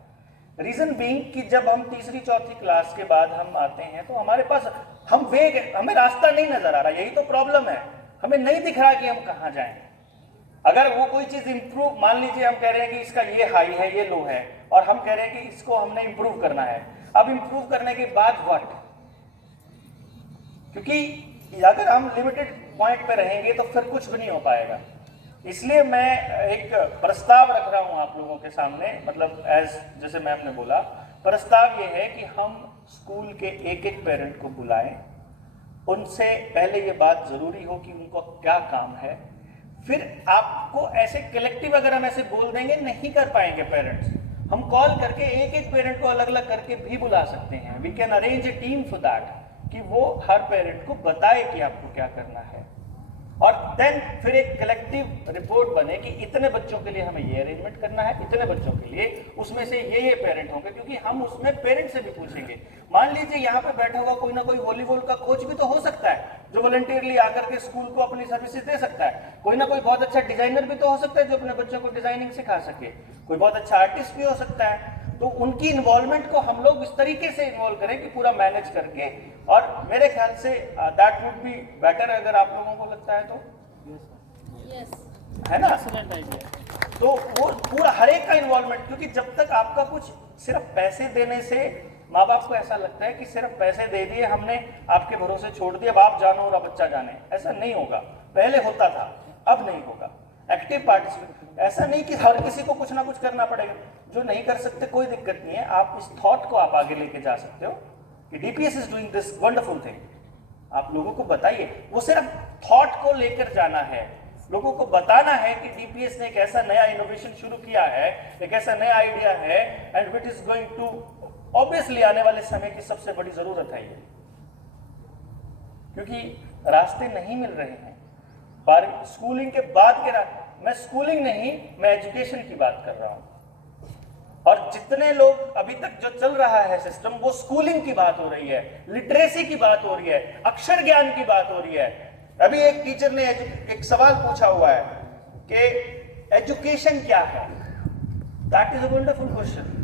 रीजन बीइंग कि जब हम 3री-4थी क्लास के बाद हम आते हैं तो हमारे पास हमें रास्ता नहीं नजर आ रहा, यही तो प्रॉब्लम है, हमें नहीं दिख रहा कि हम कहाँ जाएं। अगर वो कोई चीज इंप्रूव, मान लीजिए हम कह रहे हैं कि इसका ये हाई है ये लो है और हम कह रहे हैं कि इसको हमने इंप्रूव करना है, अब इंप्रूव करने के बाद व्हाट, क्योंकि अगर हम लिमिटेड पॉइंट पे रहेंगे तो फिर कुछ भी नहीं हो पाएगा। इसलिए मैं एक प्रस्ताव रख रहा हूं आप लोगों के सामने, मतलब जैसे मैम ने बोला, प्रस्ताव ये है कि हम स्कूल के एक एक पेरेंट को बुलाएं, उनसे पहले ये बात जरूरी हो कि उनको क्या काम है, फिर आपको ऐसे कलेक्टिव अगर हम ऐसे बोल देंगे नहीं कर पाएंगे पेरेंट्स, हम कॉल करके एक एक पेरेंट को अलग अलग करके भी बुला सकते हैं। We can arrange a team for that, कि वो हर पेरेंट को बताए कि आपको क्या करना है, और देन फिर एक कलेक्टिव रिपोर्ट बने कि इतने बच्चों के लिए हमें ये अरेंजमेंट करना है, इतने बच्चों के लिए उसमें से ये पेरेंट होंगे, क्योंकि हम उसमें पेरेंट से भी पूछेंगे। मान लीजिए यहाँ पे बैठा हुआ कोई ना कोई वॉलीबॉल का कोच भी तो हो सकता है जो वॉलंटियरली आकर के स्कूल को अपनी सर्विसेज दे सकता है, कोई ना कोई बहुत अच्छा डिजाइनर भी तो हो सकता है जो अपने बच्चों को डिजाइनिंग सिखा सके, कोई बहुत अच्छा आर्टिस्ट भी हो सकता है। तो उनकी इन्वॉल्वमेंट को हम लोग इस तरीके से इन्वॉल्व करें कि पूरा मैनेज करके, और मेरे ख्याल say that would be better, अगर आप लोगों को लगता है तो, है ना? तो वो पूरा हर एक का इन्वॉल्वमेंट, क्योंकि जब तक आपका कुछ सिर्फ पैसे देने से माँ बाप को ऐसा लगता है कि सिर्फ पैसे दे दिए हमने, आपके भरोसे छोड़ दिए, अब आप जानो और बच्चा जाने, ऐसा नहीं होगा। पहले होता था, अब नहीं होगा। एक्टिव पार्टिसिपेट, ऐसा नहीं कि हर किसी को कुछ ना कुछ करना पड़ेगा, जो नहीं कर सकते कोई दिक्कत नहीं है, आप इस थॉट को आप आगे लेके जा सकते हो कि DPS is doing this wonderful thing. आप लोगों को बताइए, वो सिर्फ थॉट को लेकर जाना है, लोगों को बताना है कि डीपीएस ने एक ऐसा नया इनोवेशन शुरू किया है, एक ऐसा नया आइडिया है, and which is going to obviously आने वाले समय की सबसे बड़ी जरूरत है ये, क्योंकि रास्ते नहीं मिल रहे हैं। स्कूलिंग के बाद के मैं स्कूलिंग नहीं, मैं एजुकेशन की बात कर रहा हूं, और जितने लोग अभी तक जो चल रहा है सिस्टम, वो स्कूलिंग की बात हो रही है, लिटरेसी की बात हो रही है, अक्षर ज्ञान की बात हो रही है। अभी एक टीचर ने एक सवाल पूछा हुआ है कि एजुकेशन क्या है, that is a wonderful question.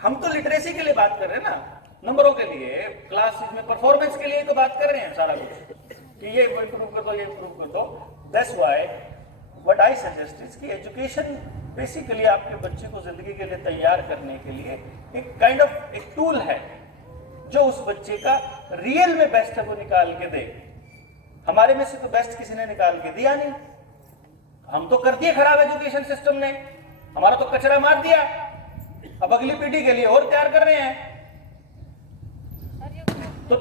हम तो लिटरेसी के लिए बात कर रहे हैं ना, नंबरों के लिए, क्लासेस में परफॉर्मेंस के लिए तो बात कर रहे हैं सारा कुछ, कि ये इंप्रूव कर दो, ये इंप्रूव कर दो। That's why what I suggest is कि एजुकेशन बेसिकली आपके बच्चे को जिंदगी के लिए तैयार करने के लिए एक काइंड ऑफ एक टूल है, जो उस बच्चे का रियल में बेस्ट है वो निकाल के दे। हमारे में से तो बेस्ट किसी ने निकाल के दिया नहीं, हम तो कर दिए खराब एजुकेशन सिस्टम ने, हमारा तो कचरा मार दिया, अब अगली पीढ़ी के लिए और तैयार कर रहे हैं। तो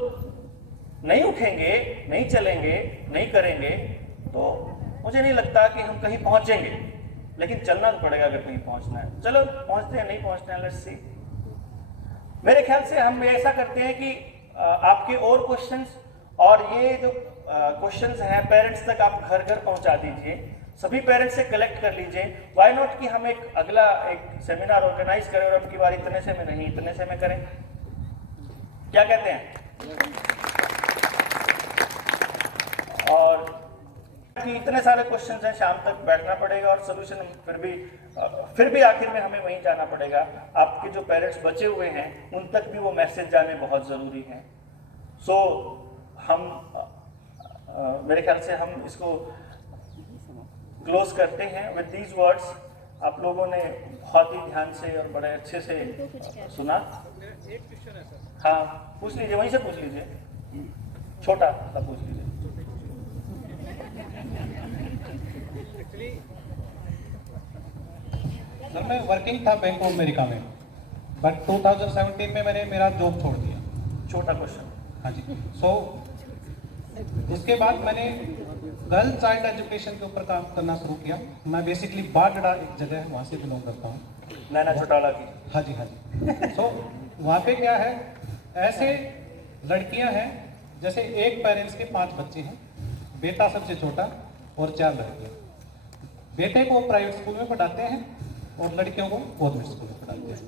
नहीं उठेंगे, नहीं चलेंगे, नहीं करेंगे, तो मुझे नहीं लगता कि हम कहीं पहुंचेंगे, लेकिन चलना तो पड़ेगा अगर कहीं पहुंचना है। चलो पहुंचते हैं, नहीं पहुंचते हैं, लेट्स सी। मेरे ख्याल से हम ऐसा करते हैं कि आपके और क्वेश्चंस, और ये जो क्वेश्चंस हैं पेरेंट्स तक आप घर घर पहुंचा दीजिए, सभी पेरेंट्स से कलेक्ट कर लीजिए। व्हाई नॉट कि हम एक अगला एक सेमिनार ऑर्गेनाइज करें और अब की बार इतने से में नहीं, इतने से में करें, क्या कहते हैं? और कि इतने सारे क्वेश्चंस हैं, शाम तक बैठना पड़ेगा और सोल्यूशन फिर भी आखिर में हमें वहीं जाना पड़ेगा। आपके जो पेरेंट्स बचे हुए हैं उन तक भी वो मैसेज जाने बहुत ज़रूरी है। सो हम मेरे ख्याल से हम इसको क्लोज करते हैं विद दीज वर्ड्स। आप लोगों ने बहुत ही ध्यान से और बड़े अच्छे से सुना। एक क्वेश्चन है सर। हाँ पूछ लीजिए, वहीं से पूछ लीजिए, छोटा सा पूछ लीजिए। एक्चुअली सर मैं वर्किंग था बैंक ऑफ अमेरिका में, बट 2017 में मैंने मेरा जॉब छोड़ दिया। छोटा क्वेश्चन। हाँ जी। सो उसके बाद मैंने गर्ल चाइल्ड एजुकेशन के ऊपर काम करना शुरू किया। मैं बेसिकली बारगढ़ा एक जगह है, वहाँ से बिलोंग करता हूँ, नैना चौटाला की। हाँ जी हाँ जी। सो वहाँ पे क्या है, ऐसे लड़कियाँ हैं जैसे एक पेरेंट्स के 5 बच्चे हैं, बेटा सबसे छोटा और 4 लड़कियाँ। बेटे को प्राइवेट स्कूल में पढ़ाते हैं और लड़कियों को गवर्नमेंट स्कूल में पढ़ाते हैं।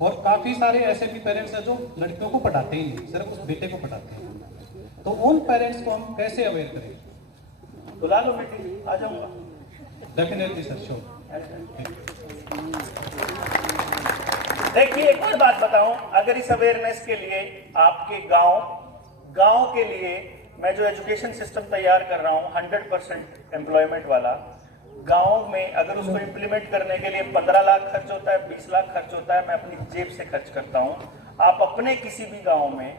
और काफ़ी सारे ऐसे भी पेरेंट्स हैं जो लड़कियों को पढ़ाते ही नहीं, सिर्फ उस बेटे को पढ़ाते हैं। तो उन पेरेंट्स को हम कैसे अवेयर करें? बुला लो मीटिंग, आ जाऊंगा। Definitely sir, sure. देखिए एक और बात बताऊं, अगर इस अवेयरनेस के लिए आपके गांव के लिए मैं जो एजुकेशन सिस्टम तैयार कर रहा हूं 100% एम्प्लॉयमेंट वाला, गांव में अगर उसको इम्प्लीमेंट करने के लिए 15 लाख खर्च होता है, 20 लाख खर्च होता है, मैं अपनी जेब से खर्च करता हूं। आप अपने किसी भी गांव में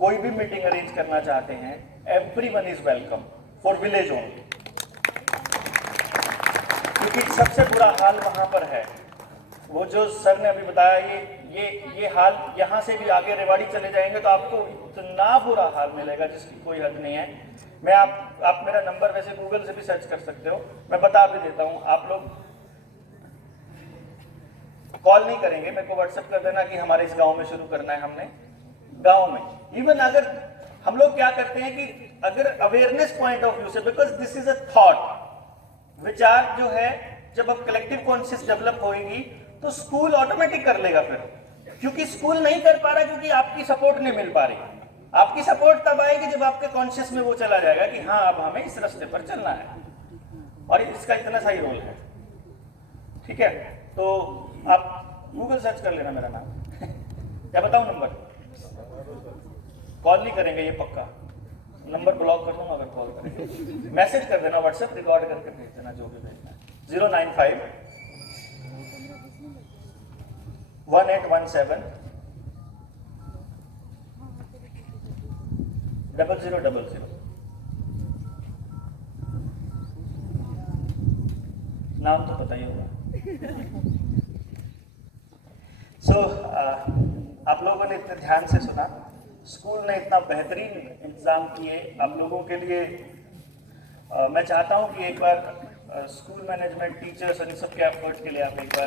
कोई भी मीटिंग अरेंज करना चाहते हैं, everyone is welcome for village only, क्योंकि सबसे बुरा हाल वहां पर है। वो जो सर ने अभी बताया, ये हाल यहाँ से भी आगे रेवाड़ी चले जाएंगे तो आपको इतना बुरा हाल मिलेगा जिसकी कोई हद नहीं है। मैं आप मेरा नंबर वैसे गूगल से भी सर्च कर सकते हो, मैं बता भी देता हूँ। आप लोग कॉल नहीं करेंगे, मेरे को व्हाट्सएप कर देना कि हमारे इस गांव में शुरू करना है। हमने गांव में इवन अगर हम लोग क्या करते हैं कि अगर अवेयरनेस पॉइंट ऑफ व्यू से, because this is a thought, विचार जो है, जब अब कलेक्टिव कॉन्शियस डेवलप होगी तो स्कूल ऑटोमेटिक कर लेगा फिर, क्योंकि स्कूल नहीं कर पा रहा क्योंकि आपकी सपोर्ट नहीं मिल पा रही। आपकी सपोर्ट तब आएगी जब आपके कॉन्शियस में वो चला जाएगा कि हाँ अब हमें इस रास्ते पर चलना है, और इसका इतना सही रोल है। ठीक है, तो आप गूगल सर्च कर लेना मेरा नाम क्या बताऊं नंबर, कॉल नहीं करेंगे ये पक्का, नंबर ब्लॉक कर दूंगा अगर कॉल करेंगे। मैसेज कर देना, व्हाट्सएप रिकॉर्ड करके भेज देना जो भी भेजना है। 095 1817 0000। नाम तो पता ही होगा। आप लोगों ने इतने ध्यान से सुना, स्कूल ने इतना बेहतरीन इंतजाम किए आप लोगों के लिए। मैं चाहता हूं कि एक बार स्कूल मैनेजमेंट, टीचर्स और इन सब के एफर्ट के लिए आप एक बार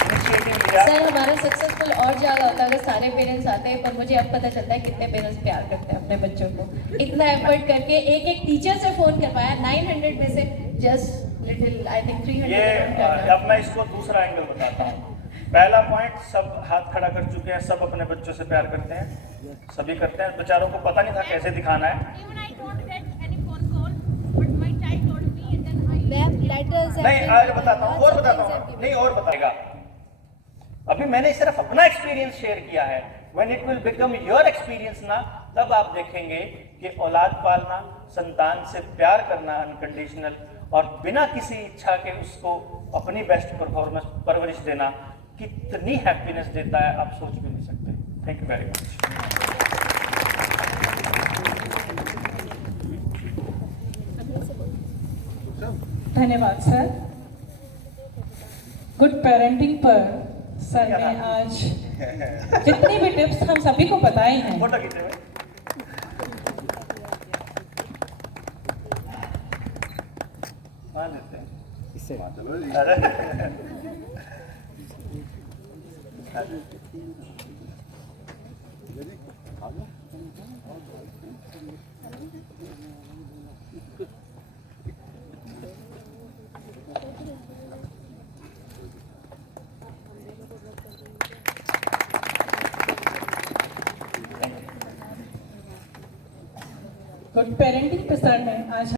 इनिशिएटिव लिया। सर हमारा सक्सेसफुल और ज़्यादा होता है अगर सारे पेरेंट्स आते हैं, पर मुझे अब पता चलता है कितने पेरेंट्स प्यार करते हैं अपने बच्चों को। इतना एफर्ट करके एक टीचर से फ़ोन करवाया, 900 में से जस्ट लिटिल आई थिंक 300। ये अब मैं इसको दूसरा एंगल बताता हूँ। पहला पॉइंट, सब हाथ खड़ा कर चुके हैं, सब अपने बच्चों से प्यार करते हैं, सभी करते हैं। बेचारों को पता नहीं था कैसे दिखाना है। नहीं आज बताता हूँ, और बताता हूँ, नहीं और बताएगा। अभी मैंने सिर्फ अपना एक्सपीरियंस शेयर किया है। When it will become your experience ना, तब आप देखेंगे कि औलाद पालना, संतान से प्यार करना अनकंडीशनल और बिना किसी इच्छा के उसको अपनी बेस्ट परवरिश देना कितनी हैप्पीनेस देता है आप सोच भी नहीं सकते। Thank you very much. धन्यवाद सर। गुड पेरेंटिंग पर सर ने आज जितनी भी टिप्स हम सभी को बताए हैं, फोटो खींचे हुए हाँ देते हैं इससे गुड पेरेंटिंग पर सर ने आज